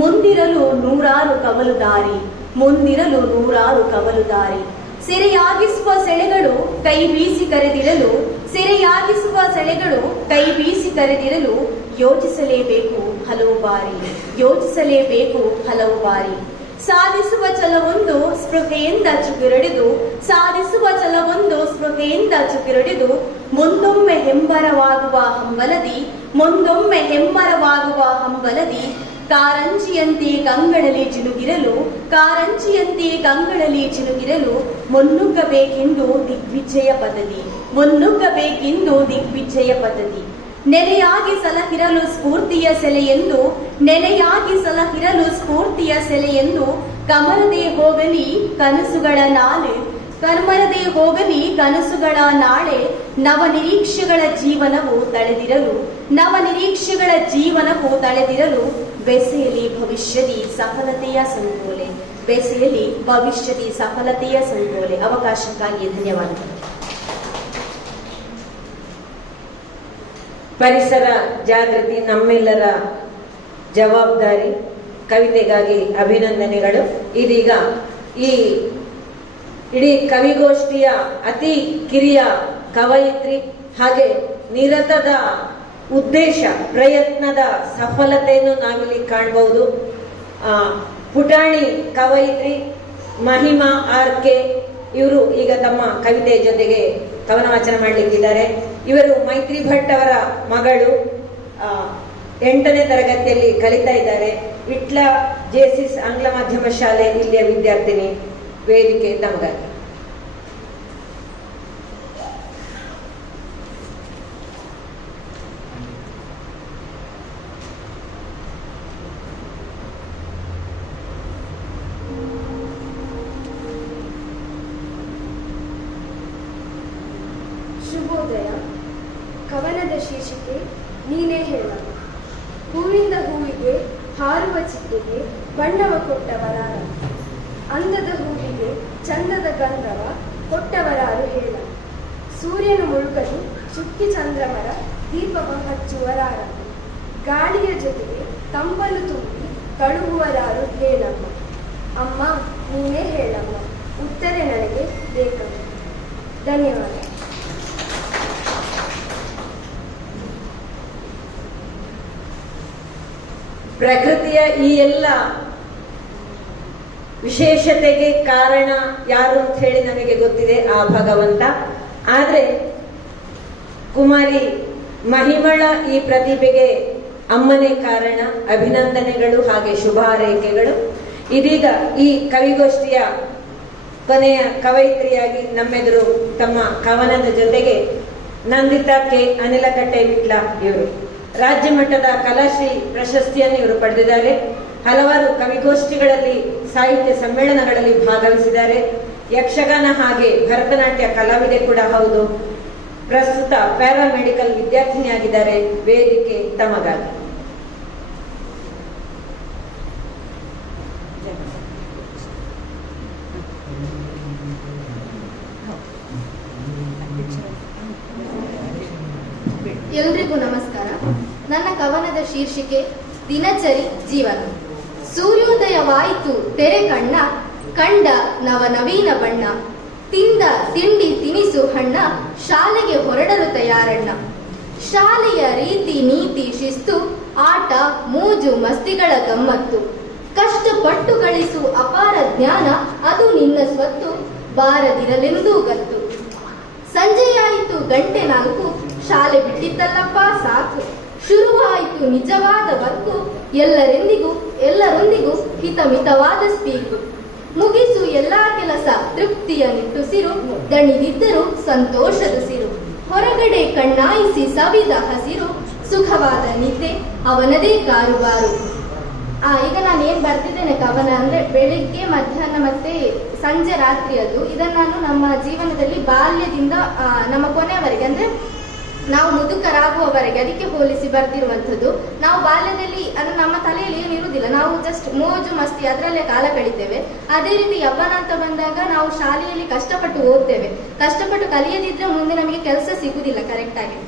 ಮುಂದಿರಲು ನೂರಾರು ಕವಲು ದಾರಿ, ಮುಂದಿರಲು ನೂರಾರು ಕವಲು ದಾರಿ. ಸೆರೆಯಾಗಿಸುವ ಸೆಳೆಗಳು ಕೈ ಬೀಸಿ ಕರೆದಿರಲು, ಸೆರೆಯಾಗಿಸುವ ಸೆಳೆಗಳು ಕೈ ಬೀಸಿ ಕರೆದಿರಲು ಯೋಚಿಸಲೇಬೇಕು ಹಲವು ಬಾರಿ, ಯೋಚಿಸಲೇಬೇಕು ಹಲವು ಬಾರಿ. ಸಾಧಿಸುವ ಛಲವೊಂದು ಸ್ಪೃಹೆಯಿಂದ ಚುಕ್ಕಿರಡಿದು, ಸಾಧಿಸುವ ಛಲವೊಂದು ಸ್ಪೃಹೆಯಿಂದ ಚುಕ್ಕಿರಡಿದು ಮುಂದೊಮ್ಮೆ ಹೆಮ್ಮರವಾಗುವ ಹಂಬಲದಿ, ಮುಂದೊಮ್ಮೆ ಹೆಮ್ಮರವಾಗುವ ಹಂಬಲದಿ ಕಾರಂಜಿಯಂತೆ ಕಂಗಳಲ್ಲಿ ಜಿನುಗಿರಲು, ಕಾರಂಜಿಯಂತೆ ಕಂಗಳಲ್ಲಿ ಜಿನುಗಿರಲು ಮುನ್ನುಗ್ಗಬೇಕೆಂದು ದಿಗ್ವಿಜಯ ಪದವಿ, ಮುನ್ನುಗ್ಗಬೇಕೆಂದು ದಿಗ್ವಿಜಯ ಪದವಿ. ನೆಲೆಯಾಗಿ ಸಲಹಿರಲು ಸ್ಫೂರ್ತಿಯ ಸೆಲೆಯೆಂದು, ನೆಲೆಯಾಗಿ ಸಲಹಿರಲು ಸ್ಫೂರ್ತಿಯ ಸೆಲೆಯೆಂದು ಕಮರದೆ ಹೋಗಲಿ ಕನಸುಗಳ ನಾಳೆ, ಕಮರದೆ ಹೋಗಲಿ ಕನಸುಗಳ ನಾಳೆ. ನವನಿರೀಕ್ಷೆಗಳ ಜೀವನವು ತಳೆದಿರಲು, ನವನಿರೀಕ್ಷೆಗಳ ಜೀವನವು ತಳೆದಿರಲು ಬೆಸೆಯಲಿ ಭವಿಷ್ಯದಿ ಸಫಲತೆಯ ಸಂಕೋಲೆ, ಬೆಸೆಯಲಿ ಭವಿಷ್ಯದಿ ಸಫಲತೆಯ ಸಂಕೋಲೆ. ಅವಕಾಶಕ್ಕಾಗಿ ಧನ್ಯವಾದಗಳು. ಪರಿಸರ ಜಾಗೃತಿ ನಮ್ಮೆಲ್ಲರ ಜವಾಬ್ದಾರಿ. ಕವಿತೆಗಾಗಿ ಅಭಿನಂದನೆಗಳು. ಇದೀಗ ಈ ಇಡೀ ಕವಿಗೋಷ್ಠಿಯ ಅತಿ ಕಿರಿಯ ಕವಯಿತ್ರಿ ಹಾಗೆ ನಿರತದ ಉದ್ದೇಶ ಪ್ರಯತ್ನದ ಸಫಲತೆಯನ್ನು ನಾವಿಲ್ಲಿ ಕಾಣಬಹುದು. ಪುಟಾಣಿ ಕವಯಿತ್ರಿ ಮಹಿಮಾ ಆರ್.ಕೆ. ಇವರು ಈಗ ತಮ್ಮ ಕವಿತೆಯ ಜೊತೆಗೆ ಕವನ ವಾಚನ ಮಾಡಲಿಕ್ಕಿದ್ದಾರೆ. ಇವರು ಮೈತ್ರಿ ಭಟ್ ಅವರ ಮಗಳು, 8ನೇ ತರಗತಿಯಲ್ಲಿ ಕಲಿತಾ ಇದ್ದಾರೆ. ವಿಟ್ಲ ಜೆಸಿಸ್ ಆಂಗ್ಲ ಮಾಧ್ಯಮ ಶಾಲೆ ಇಲ್ಲಿಯ ವಿದ್ಯಾರ್ಥಿನಿ. ವೇದಿಕೆ ತಮಗಾಗಿ. ಶುಭೋದಯ. ಕವನದ ಶೀರ್ಷಿಕೆ ನೀನೇ ಹೇಳ. ಹೂವಿಂದ ಹೂವಿಗೆ ಹಾರುವ ಚಿಟ್ಟೆಗೆ ಬಣ್ಣವ ಕೊಟ್ಟವರಾರು, ಅಂದದ ಹೂವಿಗೆ ಚಂದದ ಗಂಧವ ಕೊಟ್ಟವರಾರು ಹೇಳ. ಸೂರ್ಯನು ಮುಳುಗಲು ಚುಕ್ಕಿ ಚಂದ್ರಮರ ದೀಪವ ಹಚ್ಚುವರಾರ, ಗಾಳಿಯ ಜೊತೆಗೆ ತಂಪನ್ನು ತುಂಬಿ ಕಳುಹುವರಾರು ಹೇಳಮ್ಮ. ಅಮ್ಮ ನೀನೇ ಹೇಳಮ್ಮ, ಉತ್ತರ ನನಗೆ ಬೇಕಮ್ಮ. ಧನ್ಯವಾದ. ಪ್ರಕೃತಿಯ ಈ ಎಲ್ಲ ವಿಶೇಷತೆಗೆ ಕಾರಣ ಯಾರು ಅಂತ ಹೇಳಿ ನಮಗೆ ಗೊತ್ತಿದೆ, ಆ ಭಗವಂತ. ಆದ್ರೆ ಕುಮಾರಿ ಮಹಿಮಳ ಈ ಪ್ರತಿಭೆಗೆ ಅಮ್ಮನೇ ಕಾರಣ. ಅಭಿನಂದನೆಗಳು ಹಾಗೆ ಶುಭ ಹಾರೈಕೆಗಳು. ಇದೀಗ ಈ ಕವಿಗೋಷ್ಠಿಯ ಕೊನೆಯ ಕವಯಿತ್ರಿಯಾಗಿ ನಮ್ಮೆದುರು ತಮ್ಮ ಕವನದ ಜೊತೆಗೆ ನಂದಿತಾ ಕೆ. ಅನಿಲಕಟ್ಟೆ ವಿಟ್ಲ ಇವರು ರಾಜ್ಯ ಮಟ್ಟದ ಕಲಾಶ್ರೀ ಪ್ರಶಸ್ತಿಯನ್ನು ಇವರು ಪಡೆದಿದ್ದಾರೆ. ಹಲವಾರು ಕವಿಗೋಷ್ಠಿಗಳಲ್ಲಿ ಸಾಹಿತ್ಯ ಸಮ್ಮೇಳನಗಳಲ್ಲಿ ಭಾಗವಹಿಸಿದ್ದಾರೆ. ಯಕ್ಷಗಾನ ಹಾಗೆ ಭರತನಾಟ್ಯ ಕಲಾವಿದೆ ಕೂಡ ಹೌದು. ಪ್ರಸ್ತುತ ಪ್ಯಾರಾಮೆಡಿಕಲ್ ವಿದ್ಯಾರ್ಥಿನಿಯಾಗಿದ್ದಾರೆ. ವೇದಿಕೆ ತಮಗಾಗಿ. ಎಲ್ರಿಗೂ ನಮಸ್ಕಾರ. ನನ್ನ ಕವನದ ಶೀರ್ಷಿಕೆ ದಿನಚರಿ ಜೀವನ. ಸೂರ್ಯೋದಯವಾಯಿತು ತೆರೆ ಕಣ್ಣ, ಕಂಡ ನವನವೀನ ಬಣ್ಣ, ತಿಂದ ತಿಂಡಿ ತಿನಿಸು ಹಣ್ಣ, ಶಾಲೆಗೆ ಹೊರಡಲು ತಯಾರಣ್ಣ. ಶಾಲೆಯ ರೀತಿ ನೀತಿ ಶಿಸ್ತು, ಆಟ ಮೂಜು ಮಸ್ತಿಗಳ ಗಮ್ಮತ್ತು, ಕಷ್ಟಪಟ್ಟು ಗಳಿಸು ಅಪಾರ ಜ್ಞಾನ, ಅದು ನಿನ್ನ ಸ್ವತ್ತು, ಬಾರದಿರಲೆಂದೂ ಗತ್ತು. ಸಂಜೆಯಾಯಿತು ಗಂಟೆ 4, ಶಾಲೆ ಬಿಟ್ಟಿದ್ದಲ್ಲಪ್ಪ ಸಾಕು, ಶುರುವಾಯಿತು ನಿಜವಾದ ವರ್ಕು, ಎಲ್ಲರೊಂದಿಗೂ ಹಿತಮಿತವಾದ ಸ್ಪೀಕು. ಮುಗಿಸು ಎಲ್ಲಾ ಕೆಲಸ ತೃಪ್ತಿಯ ನಿಟ್ಟುಸಿರು, ದಣಿದಿದ್ದರೂ ಸಂತೋಷದ ಸಿರು. ಹೊರಗಡೆ ಕಣ್ಣಾಯಿಸಿ ಸವಿದ ಹಸಿರು, ಸುಖವಾದ ನಿದ್ದೆ ಅವನದೇ ಕಾರುಬಾರು. ಈಗ ನಾನು ಏನ್ ಬರ್ತಿದ್ದೇನೆ ಕವನ ಅಂದ್ರೆ ಬೆಳಿಗ್ಗೆ, ಮಧ್ಯಾಹ್ನ ಮತ್ತೆ ಸಂಜೆ, ರಾತ್ರಿ ಅದು. ಇದನ್ನು ನಾನು ನಮ್ಮ ಜೀವನದಲ್ಲಿ ಬಾಲ್ಯದಿಂದ ನಮ್ಮ ಕೊನೆಯವರೆಗೆ ಅಂದ್ರೆ ನಾವು ಮುದುಕರಾಗುವವರೆಗೆ ಅದಕ್ಕೆ ಹೋಲಿಸಿ ಬರ್ತಿರುವಂಥದ್ದು. ನಾವು ಬಾಲ್ಯದಲ್ಲಿ ಅಂದ್ರೆ ನಮ್ಮ ತಲೆಯಲ್ಲಿ ಏನಿರುವುದಿಲ್ಲ, ನಾವು ಜಸ್ಟ್ ಮೋಜು ಮಸ್ತಿ ಅದರಲ್ಲೇ ಕಾಲ ಕಳಿತೇವೆ. ಅದೇ ರೀತಿ ಯವ್ವನ ಅಂತ ಬಂದಾಗ ನಾವು ಶಾಲೆಯಲ್ಲಿ ಕಷ್ಟಪಟ್ಟು ಓದ್ತೇವೆ. ಕಷ್ಟಪಟ್ಟು ಕಲಿಯದಿದ್ರೆ ಮುಂದೆ ನಮಗೆ ಕೆಲಸ ಸಿಗುವುದಿಲ್ಲ ಕರೆಕ್ಟ್ ಆಗಿ.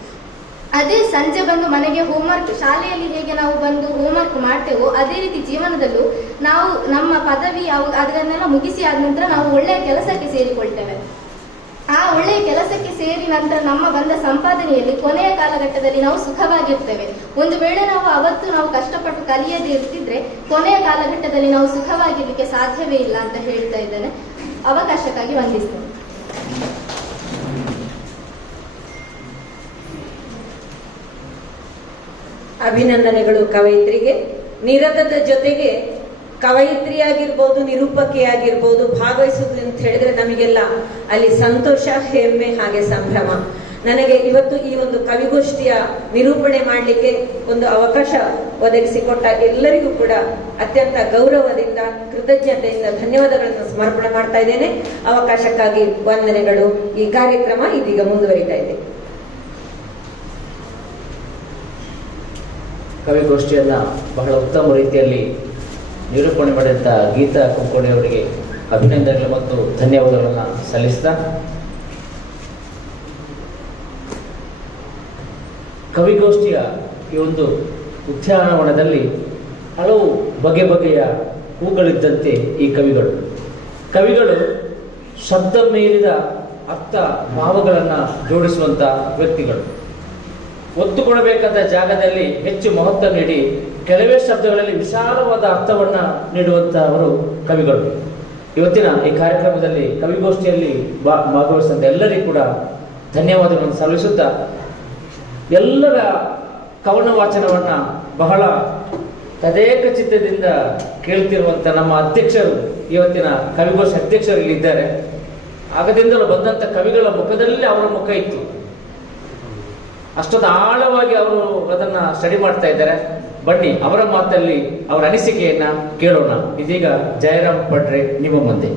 ಅದೇ ಸಂಜೆ ಬಂದು ಮನೆಗೆ ಹೋಮ್ವರ್ಕ್, ಶಾಲೆಯಲ್ಲಿ ಹೇಗೆ ನಾವು ಬಂದು ಹೋಮ್ವರ್ಕ್ ಮಾಡ್ತೇವೋ ಅದೇ ರೀತಿ ಜೀವನದಲ್ಲೂ ನಾವು ನಮ್ಮ ಪದವಿ ಅದನ್ನೆಲ್ಲ ಮುಗಿಸಿ ಆದ ನಂತರ ನಾವು ಒಳ್ಳೆಯ ಕೆಲಸಕ್ಕೆ ಸೇರಿಕೊಳ್ತೇವೆ. ಆ ಒಳ್ಳೆಯ ಕೆಲಸಕ್ಕೆ ಸೇರಿ ನಂತರ ನಮ್ಮ ಬಂದ ಸಂಪಾದನೆಯಲ್ಲಿ ಕೊನೆಯ ಕಾಲಘಟ್ಟದಲ್ಲಿ ನಾವು ಸುಖವಾಗಿರ್ತೇವೆ. ಒಂದು ವೇಳೆ ನಾವು ಕಷ್ಟಪಟ್ಟು ಕಲಿಯದೇ ಇರ್ತಿದ್ರೆ ಕೊನೆಯ ಕಾಲಘಟ್ಟದಲ್ಲಿ ನಾವು ಸುಖವಾಗಿರ್ಲಿಕ್ಕೆ ಸಾಧ್ಯವೇ ಇಲ್ಲ ಅಂತ ಹೇಳ್ತಾ ಇದ್ದೇನೆ. ಅವಕಾಶಕ್ಕಾಗಿ ವಂದಿಸ್ತೇನೆ. ಅಭಿನಂದನೆಗಳು ಕವಯಿತ್ರಿಗೆ. ನಿರತದ ಜೊತೆಗೆ ಕವಯಿತ್ರಿಯಾಗಿರ್ಬೋದು, ನಿರೂಪಕಿಯಾಗಿರ್ಬೋದು, ಭಾಗವಹಿಸುವುದು ಅಂತ ಹೇಳಿದ್ರೆ ನಮಗೆಲ್ಲ ಅಲ್ಲಿ ಸಂತೋಷ, ಹೆಮ್ಮೆ, ಹಾಗೆ ಸಂಭ್ರಮ. ನನಗೆ ಇವತ್ತು ಈ ಒಂದು ಕವಿಗೋಷ್ಠಿಯ ನಿರೂಪಣೆ ಮಾಡಲಿಕ್ಕೆ ಒಂದು ಅವಕಾಶ ಒದಗಿಸಿಕೊಟ್ಟ ಎಲ್ಲರಿಗೂ ಕೂಡ ಅತ್ಯಂತ ಗೌರವದಿಂದ, ಕೃತಜ್ಞತೆಯಿಂದ ಧನ್ಯವಾದಗಳನ್ನು ಸಮರ್ಪಣೆ ಮಾಡ್ತಾ ಇದ್ದೇನೆ. ಅವಕಾಶಕ್ಕಾಗಿ ವಂದನೆಗಳು. ಈ ಕಾರ್ಯಕ್ರಮ ಇದೀಗ ಮುಂದುವರಿತಾ ಇದೆ. ಕವಿಗೋಷ್ಠಿಯನ್ನ ಬಹಳ ಉತ್ತಮ ರೀತಿಯಲ್ಲಿ ನಿರೂಪಣೆ ಮಾಡಿದಂಥ ಗೀತಾ ಕುಂಕೋಣಿ ಅವರಿಗೆ ಅಭಿನಂದನೆಗಳು ಮತ್ತು ಧನ್ಯವಾದಗಳನ್ನು ಸಲ್ಲಿಸ್ತಾ, ಕವಿಗೋಷ್ಠಿಯ ಈ ಒಂದು ಉದ್ಯಾನವನದಲ್ಲಿ ಹಲವು ಬಗೆ ಬಗೆಯ ಹೂಗಳಿದ್ದಂತೆ ಈ ಕವಿಗಳು ಶಬ್ದ ಮೀರಿದ ಅರ್ಥ ಭಾವಗಳನ್ನು ಜೋಡಿಸುವಂಥ ವ್ಯಕ್ತಿಗಳು. ಒತ್ತು ಕೊಡಬೇಕಾದ ಜಾಗದಲ್ಲಿ ಹೆಚ್ಚು ಮಹತ್ವ ನೀಡಿ ಕೆಲವೇ ಶಬ್ದಗಳಲ್ಲಿ ವಿಶಾಲವಾದ ಅರ್ಥವನ್ನು ನೀಡುವಂತಹವರು ಕವಿಗಳು. ಇವತ್ತಿನ ಈ ಕಾರ್ಯಕ್ರಮದಲ್ಲಿ ಕವಿಗೋಷ್ಠಿಯಲ್ಲಿ ಭಾಗವಹಿಸಿದಂಥ ಎಲ್ಲರಿಗೂ ಕೂಡ ಧನ್ಯವಾದಗಳನ್ನು ಸಲ್ಲಿಸುತ್ತಾ, ಎಲ್ಲರ ಕವನ ವಾಚನವನ್ನ ಬಹಳ ತದೇಕ ಚಿತ್ತದಿಂದ ಕೇಳ್ತಿರುವಂಥ ನಮ್ಮ ಅಧ್ಯಕ್ಷರು, ಇವತ್ತಿನ ಕವಿಗೋಷ್ಠಿ ಅಧ್ಯಕ್ಷರು ಇಲ್ಲಿದ್ದಾರೆ. ಆಗದಿಂದಲೂ ಬಂದಂಥ ಕವಿಗಳ ಮುಖದಲ್ಲಿ ಅವರ ಮುಖ ಇತ್ತು. ಅಷ್ಟೊಂದು ಆಳವಾಗಿ ಅವರು ಅದನ್ನ ಸ್ಟಡಿ ಮಾಡ್ತಾ ಇದ್ದಾರೆ. ಬನ್ನಿ ಅವರ ಮಾತಲ್ಲಿ ಅವರ ಅನಿಸಿಕೆಯನ್ನ ಕೇಳೋಣ. ಇದೀಗ ಜಯರಾಮ್ ಪಡ್ರೆ ನಿಮ್ಮ ಮುಂದೆ.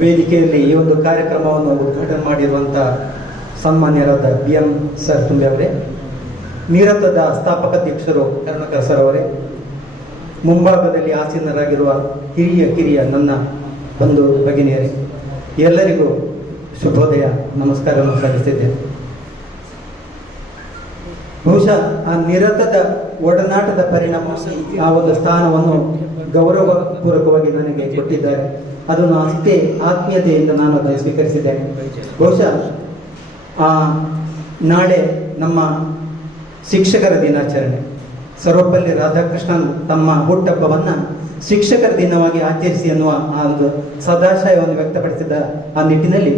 ವೇದಿಕೆಯಲ್ಲಿ ಈ ಒಂದು ಕಾರ್ಯಕ್ರಮವನ್ನು ಉದ್ಘಾಟನೆ ಮಾಡಿರುವಂಥ ಸನ್ಮಾನ್ಯರಾದ BM ಸರ್ ತುಂಬೆ ಅವರೇ, ನಿರತದ ಸ್ಥಾಪಕಾಧ್ಯಕ್ಷರು ಕರುಣಾಕರ್ ಸರ್ ಅವರೇ, ಮುಂಭಾಗದಲ್ಲಿ ಆಸೀನರಾಗಿರುವ ಕಿರಿಯ ನನ್ನ ಬಂಧು ಭಗಿನಿಯರೇ, ಎಲ್ಲರಿಗೂ ಶುಭೋದಯ, ನಮಸ್ಕಾರವನ್ನು ಸಲ್ಲಿಸಿದ್ದೇನೆ. ಬಹುಶಃ ಆ ನಿರತದ ಒಡನಾಟದ ಪರಿಣಾಮ ಆ ಒಂದು ಸ್ಥಾನವನ್ನು ಗೌರವಪೂರ್ವಕವಾಗಿ ನನಗೆ ಕೊಟ್ಟಿದ್ದಾರೆ. ಅದನ್ನು ಅಷ್ಟೇ ಆತ್ಮೀಯತೆಯಿಂದ ನಾನು ಅದನ್ನು ಸ್ವೀಕರಿಸಿದ್ದೇನೆ. ಬಹುಶಃ ನಾಳೆ ನಮ್ಮ ಶಿಕ್ಷಕರ ದಿನಾಚರಣೆ, ಸರ್ವಪಲ್ಲಿ ರಾಧಾಕೃಷ್ಣನ್ ತಮ್ಮ ಹುಟ್ಟಹಬ್ಬವನ್ನು ಶಿಕ್ಷಕರ ದಿನವಾಗಿ ಆಚರಿಸಿ ಅನ್ನುವ ಆ ಒಂದು ಸದಾಶಯವನ್ನು ವ್ಯಕ್ತಪಡಿಸಿದ ಆ ನಿಟ್ಟಿನಲ್ಲಿ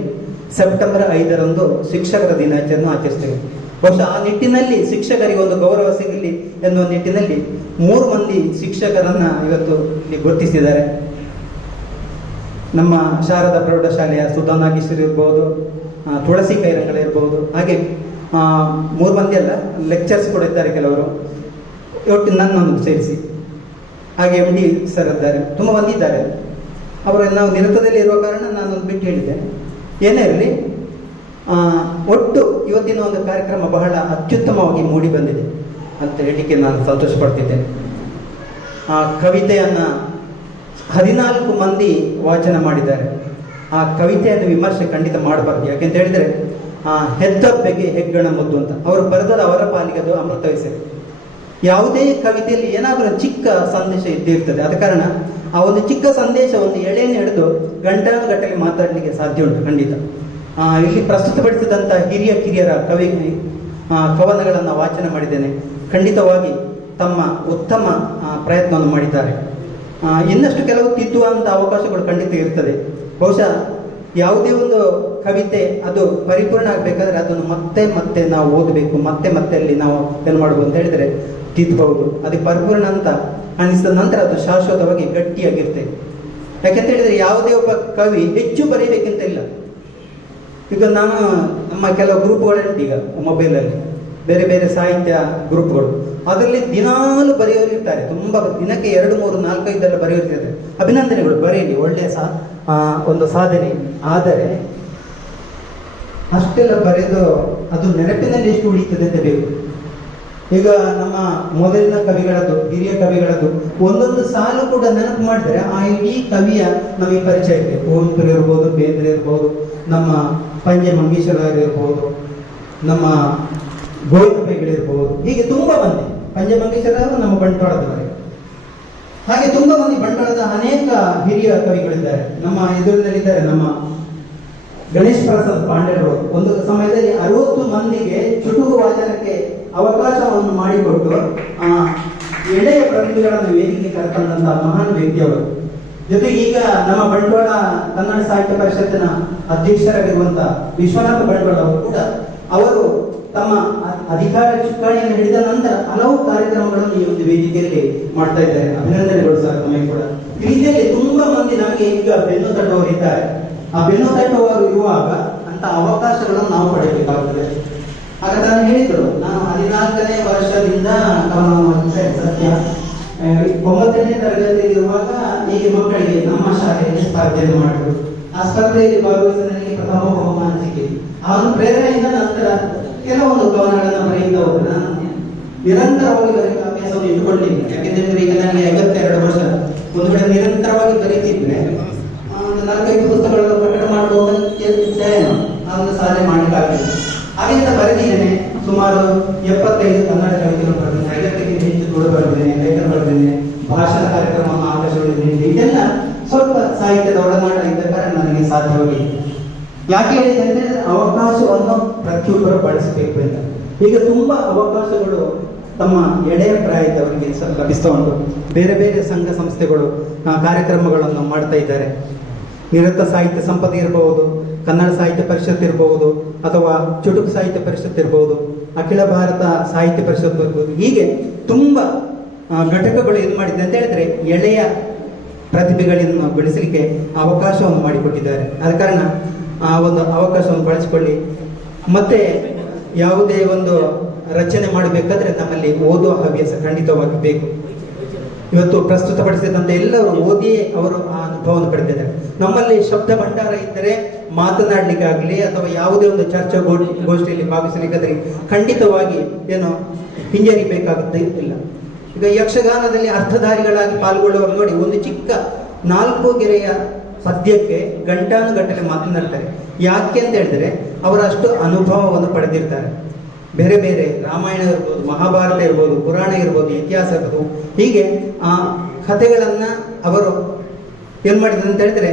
ಸೆಪ್ಟೆಂಬರ್ 5ರಂದು ಶಿಕ್ಷಕರ ದಿನಾಚರಣೆ ಆಚರಿಸ್ತೇವೆ. ಬಹುಶಃ ಆ ನಿಟ್ಟಿನಲ್ಲಿ ಶಿಕ್ಷಕರಿಗೆ ಒಂದು ಗೌರವ ಸಿಗಲಿ ಎನ್ನುವ ನಿಟ್ಟಿನಲ್ಲಿ 3 ಮಂದಿ ಶಿಕ್ಷಕರನ್ನ ಇವತ್ತು ಇಲ್ಲಿ ಗುರುತಿಸಿದ್ದಾರೆ. ನಮ್ಮ ಶಾರದಾ ಪ್ರೌಢಶಾಲೆಯ ಸುಧಾ ನಾಗೇಶ್ವರಿ ಇರ್ಬೋದು, ತುಳಸಿ ಕೈರಂಗಳ ಇರ್ಬೋದು, ಹಾಗೆ 3 ಮಂದಿ ಅಲ್ಲ, ಲೆಕ್ಚರ್ಸ್ ಕೂಡ ಇದ್ದಾರೆ ಕೆಲವರು, ಒಟ್ಟು ನನ್ನನ್ನು ಸೇರಿಸಿ. ಹಾಗೆ MD ಸರ್ ಇದ್ದಾರೆ, ತುಂಬ ಮಂದಿ ಇದ್ದಾರೆ. ಅವರು ನಾವು ನಿರತದಲ್ಲಿ ಇರುವ ಕಾರಣ ನಾನೊಂದು ಬಿಟ್ಟು ಹೇಳಿದ್ದೇನೆ. ಏನೇ ಇರಲಿ, ಒಟ್ಟು ಇವತ್ತಿನ ಒಂದು ಕಾರ್ಯಕ್ರಮ ಬಹಳ ಅತ್ಯುತ್ತಮವಾಗಿ ಮೂಡಿ ಬಂದಿದೆ ಅಂತ ಹೇಳಲಿಕ್ಕೆ ನಾನು ಸಂತೋಷ ಪಡ್ತಿದ್ದೇನೆ. ಆ ಕವಿತೆಯನ್ನು 14 ಮಂದಿ ವಾಚನ ಮಾಡಿದ್ದಾರೆ. ಆ ಕವಿತೆಯನ್ನು ವಿಮರ್ಶೆ ಖಂಡಿತ ಮಾಡಬಾರ್ದು. ಯಾಕೆಂತ ಹೇಳಿದರೆ ಹೆದ್ದಬ್ಬೆಗೆ ಹೆಗ್ಗಣ ಮುದ್ದು ಅಂತ ಅವರು ಬರೆದರೆ ಅವರ ಪಾಲಿಗೆ ಅದು ಅಮೃತವಿಸಲಿ. ಯಾವುದೇ ಕವಿತೆಯಲ್ಲಿ ಏನಾದರೂ ಚಿಕ್ಕ ಸಂದೇಶ ಇದ್ದಿರ್ತದೆ. ಆದ ಕಾರಣ ಆ ಒಂದು ಚಿಕ್ಕ ಸಂದೇಶ ಒಂದು ಎಳೆಯನ್ನು ಹಿಡಿದು ಗಂಟೆಗಟ್ಟಲೆ ಮಾತಾಡಲಿಕ್ಕೆ ಸಾಧ್ಯ ಉಂಟು ಖಂಡಿತ. ಇಲ್ಲಿ ಪ್ರಸ್ತುತಪಡಿಸಿದಂಥ ಕಿರಿಯರ ಕವನಗಳನ್ನು ವಾಚನ ಮಾಡಿದ್ದೇನೆ. ಖಂಡಿತವಾಗಿ ತಮ್ಮ ಉತ್ತಮ ಪ್ರಯತ್ನವನ್ನು ಮಾಡಿದ್ದಾರೆ. ಇನ್ನಷ್ಟು ಕೆಲವು ತಿದ್ದುವಂಥ ಅವಕಾಶಗಳು ಖಂಡಿತ ಇರ್ತದೆ. ಬಹುಶಃ ಯಾವುದೇ ಒಂದು ಕವಿತೆ ಅದು ಪರಿಪೂರ್ಣ ಆಗಬೇಕಾದ್ರೆ ಅದನ್ನು ಮತ್ತೆ ನಾವು ಓದಬೇಕು, ಮತ್ತೆ ಅಲ್ಲಿ ನಾವು ಏನು ಮಾಡಬಹುದು ಅಂತ ಹೇಳಿದರೆ ತಿದ್ದಬಹುದು. ಅದಕ್ಕೆ ಪರಿಪೂರ್ಣ ಅಂತ ಅನಿಸಿದ ನಂತರ ಅದು ಶಾಶ್ವತವಾಗಿ ಗಟ್ಟಿಯಾಗಿರ್ತದೆ. ಯಾಕೆಂತ ಹೇಳಿದ್ರೆ ಯಾವುದೇ ಒಬ್ಬ ಕವಿ ಹೆಚ್ಚು ಬರೀಬೇಕಂತ ಇಲ್ಲ. ಈಗ ನಾನು ನಮ್ಮ ಕೆಲವು ಗ್ರೂಪ್ಗಳುಂಟು ಈಗ ಮೊಬೈಲಲ್ಲಿ, ಬೇರೆ ಬೇರೆ ಸಾಹಿತ್ಯ ಗ್ರೂಪ್ಗಳು, ಅದರಲ್ಲಿ ದಿನಾಲು ಬರೆಯೋರು ಇರ್ತಾರೆ. ತುಂಬ ದಿನಕ್ಕೆ 2, 3, 4, 5 ಬರೆಯೋರಿರ್ತಾರೆ. ಅಭಿನಂದನೆಗಳು, ಬರೆಯಲಿ, ಒಳ್ಳೆಯ ಒಂದು ಸಾಧನೆ. ಆದರೆ ಅಷ್ಟೆಲ್ಲ ಬರೆದು ಅದು ನೆನಪಿನಲ್ಲಿ ಎಷ್ಟು ಉಳಿತದೆ ಅಂತ ಬೇಕು. ಈಗ ನಮ್ಮ ಮೊದಲಿನ ಕವಿಗಳದ್ದು, ಹಿರಿಯ ಕವಿಗಳದ್ದು ಒಂದೊಂದು ಸಾಲು ಕೂಡ ನೆನಪು ಮಾಡಿದ್ರೆ ಆ ಇಡೀ ಕವಿಯ ನಮಗೆ ಪರಿಚಯ ಇದೆ. ಕುವೆಂಪು ಇರ್ಬೋದು, ಬೇಂದ್ರೆ ಇರ್ಬೋದು, ನಮ್ಮ ಪಂಜೆ ಮಂಗೇಶ್ವರರಾಯರು ಇರ್ಬೋದು, ನಮ್ಮ ಗೋವಿಂದ ಪೈಗಳಿರ್ಬೋದು, ಹೀಗೆ ತುಂಬ ಮಂದಿ. ಪಂಜೆ ಮಂಗೇಶ್ವರರಾಯರು ನಮ್ಮ ಬಂಟ್ವಾಳದವರೇ. ಹಾಗೆ ತುಂಬ ಮಂದಿ ಬಂಟ್ವಾಳದ ಅನೇಕ ಹಿರಿಯ ಕವಿಗಳಿದ್ದಾರೆ. ನಮ್ಮ ಎದುರಿನಲ್ಲಿದ್ದಾರೆ ನಮ್ಮ ಗಣೇಶ್ ಪ್ರಸಾದ್ ಪಾಂಡೆಯವರು. ಒಂದು ಸಮಯದಲ್ಲಿ 60 ಮಂದಿಗೆ ಚುಟುಕು ವಾಚನಕ್ಕೆ ಅವಕಾಶವನ್ನು ಮಾಡಿಕೊಟ್ಟು ಎಳೆಯ ಪ್ರತಿಭೆಗಳನ್ನು ವೇದಿಕೆ ಕರ್ಕೊಂಡಂತಹ ಮಹಾನ್ ವ್ಯಕ್ತಿಯವರು. ಜೊತೆಗೆ ಈಗ ನಮ್ಮ ಬಂಟ್ವಾಳ ಕನ್ನಡ ಸಾಹಿತ್ಯ ಪರಿಷತ್ತಿನ ಅಧ್ಯಕ್ಷರಾಗಿರುವಂತಹ ವಿಶ್ವನಾಥ ಬಂಟ್ವಾಳ ಅವರು ಕೂಡ ಅವರು ತಮ್ಮ ಅಧಿಕಾರ ಚುಕ್ಕಾಣಿಯನ್ನು ಹಿಡಿದ ನಂತರ ಹಲವು ಕಾರ್ಯಕ್ರಮಗಳನ್ನು ಈ ಒಂದು ವೇದಿಕೆಯಲ್ಲಿ ಮಾಡ್ತಾ ಇದ್ದಾರೆ. ಅಭಿನಂದನೆಗಳು ಸರ್ ನಮಗೆ ಕೂಡ. ಈ ರೀತಿಯಲ್ಲಿ ತುಂಬಾ ಮಂದಿ ನಮಗೆ ಈಗ ಬೆನ್ನು ತಟ್ಟುವವರು ಇದ್ದಾರೆ. ಆ ಬೆನ್ನು ತಟ್ಟುವವರು ಇರುವಾಗ ಅಂತ ಅವಕಾಶಗಳನ್ನು ನಾವು ಪಡೆಯಬೇಕಾಗುತ್ತದೆ. ಆಗ ನಾನು ಹೇಳಿದ್ರು, ನಾನು 14ನೇ ವರ್ಷದಿಂದ ಸತ್ಯ 9ನೇ ತರಗತಿಯಲ್ಲಿರುವಾಗ ಈಗ ಮಕ್ಕಳಿಗೆ ನಮ್ಮ ಶಾಲೆಯಲ್ಲಿ ಸ್ಪರ್ಧೆಯನ್ನು ಮಾಡಿದ್ರು. ಆ ಸ್ಪರ್ಧೆಯಲ್ಲಿ ಭಾಗವಹಿಸಿ ನನಗೆ ಪ್ರಥಮ ಬಹುಮಾನ ಸಿಕ್ಕಿದೆ. ಆ ಒಂದು ಪ್ರೇರಣೆಯಿಂದ ನಂತರ ಕೆಲವೊಂದು ಕವನಗಳನ್ನು ಬರೆಯುತ್ತಾ ಹೋದ್ರೆ ನಾನು ನಿರಂತರವಾಗಿ ಬರೆಯುವ ಅಭ್ಯಾಸವನ್ನು ಇಟ್ಟುಕೊಂಡಿದ್ದೀನಿ. ಯಾಕೆಂದ್ರೆ ಈಗ ನನಗೆ 52 ವರ್ಷ. ಒಂದು ಕಡೆ ನಿರಂತರವಾಗಿ ಬರೀತಿದ್ರೆ 4-5 ಪುಸ್ತಕಗಳನ್ನು ಪ್ರಕಟ ಮಾಡಬಹುದು ಆ ಒಂದು ಸಾಧನೆ ಮಾಡಲಿಕ್ಕಾಗಲಿಲ್ಲ. ಹಾಗೆಂತ ಬರೆದಿದ್ದೇನೆ. ಸುಮಾರು 75 ಕನ್ನಡ ಕವಿತೆಗಳನ್ನು ಬರೆದಿದ್ದೇನೆ, 50ಕ್ಕಿಂತ ಹೆಚ್ಚು ತುಳು ಬರೆದಿದ್ದೇನೆ, ಲೇಖನ ಬರೆದಿದ್ದೇನೆ, ಭಾಷಣ ಕಾರ್ಯಕ್ರಮವನ್ನು ಆಕಾಶವಾಣಿ. ಇದೆಲ್ಲ ಸ್ವಲ್ಪ ಸಾಹಿತ್ಯದ ಒಡನಾಟ ಇದ್ದ ಕಾರಣ ನನಗೆ ಸಾಧ್ಯವಾಗಿದೆ. ಯಾಕೆ ಹೇಳಿದೆ ಅಂದ್ರೆ ಅವಕಾಶವನ್ನು ಪ್ರತಿಯೊಬ್ಬರು ಬಳಸಬೇಕು ಅಂತ. ಈಗ ತುಂಬಾ ಅವಕಾಶಗಳು ತಮ್ಮ ಎಳೆಯ ಪ್ರಾಯದವರಿಗೆ ಲಭಿಸ್ತಾ ಉಂಟು. ಬೇರೆ ಬೇರೆ ಸಂಘ ಸಂಸ್ಥೆಗಳು ಕಾರ್ಯಕ್ರಮಗಳನ್ನು ಮಾಡ್ತಾ ಇದ್ದಾರೆ. ನಿರತ ಸಾಹಿತ್ಯ ಸಂಪದೆ ಇರಬಹುದು, ಕನ್ನಡ ಸಾಹಿತ್ಯ ಪರಿಷತ್ ಇರಬಹುದು, ಅಥವಾ ಚುಟುಕು ಸಾಹಿತ್ಯ ಪರಿಷತ್ ಇರಬಹುದು, ಅಖಿಲ ಭಾರತ ಸಾಹಿತ್ಯ ಪರಿಷತ್ ಇರಬಹುದು. ಹೀಗೆ ತುಂಬಾ ಘಟಕಗಳು ಇದು ಮಾಡಿದೆ ಅಂತ ಹೇಳಿದ್ರೆ ಎಳೆಯ ಪ್ರತಿಭೆಗಳನ್ನು ಬೆಳೆಸಲಿಕ್ಕೆ ಅವಕಾಶವನ್ನು ಮಾಡಿಕೊಟ್ಟಿದ್ದಾರೆ. ಆದ ಕಾರಣ ಆ ಒಂದು ಅವಕಾಶವನ್ನು ಬಳಸಿಕೊಳ್ಳಿ. ಮತ್ತೆ ಯಾವುದೇ ಒಂದು ರಚನೆ ಮಾಡಬೇಕಾದ್ರೆ ನಮ್ಮಲ್ಲಿ ಓದುವ ಹವ್ಯಾಸ ಖಂಡಿತವಾಗಿ ಬೇಕು. ಇವತ್ತು ಪ್ರಸ್ತುತಪಡಿಸಿದಂತೆ ಎಲ್ಲರೂ ಓದಿಯೇ ಅವರು ಆ ಅನುಭವವನ್ನು ಪಡೆದಿದ್ದಾರೆ. ನಮ್ಮಲ್ಲಿ ಶಬ್ದ ಭಂಡಾರ ಇದ್ದರೆ ಮಾತನಾಡಲಿಕ್ಕಾಗಲಿ ಅಥವಾ ಯಾವುದೇ ಒಂದು ಚರ್ಚಾ ಗೋಷ್ಠಿಯಲ್ಲಿ ಭಾಗವಹಿಸಲಿಕ್ಕಾದ್ರೆ ಖಂಡಿತವಾಗಿ ಏನು ಹಿಂಜರಿಬೇಕಾಗುತ್ತೆ ಇಲ್ಲ. ಈಗ ಯಕ್ಷಗಾನದಲ್ಲಿ ಅರ್ಥಧಾರಿಗಳಾಗಿ ಪಾಲ್ಗೊಳ್ಳುವವರು ನೋಡಿ, ಒಂದು ಚಿಕ್ಕ 4 ಗೆರೆಯ ಪದ್ಯಕ್ಕೆ ಗಂಟಾನುಗಟ್ಟಲೆ ಮಾತನಾಡ್ತಾರೆ. ಯಾಕೆ ಅಂತ ಹೇಳಿದ್ರೆ ಅವರ ಅಷ್ಟು ಅನುಭವವನ್ನು ಪಡೆದಿರ್ತಾರೆ. ಬೇರೆ ಬೇರೆ ರಾಮಾಯಣ ಇರ್ಬೋದು, ಮಹಾಭಾರತ ಇರ್ಬೋದು, ಪುರಾಣ ಇರ್ಬೋದು, ಇತಿಹಾಸ ಇರ್ಬೋದು, ಹೀಗೆ ಆ ಕಥೆಗಳನ್ನ ಅವರು ಏನ್ ಮಾಡಿದ್ರು ಅಂತ ಹೇಳಿದ್ರೆ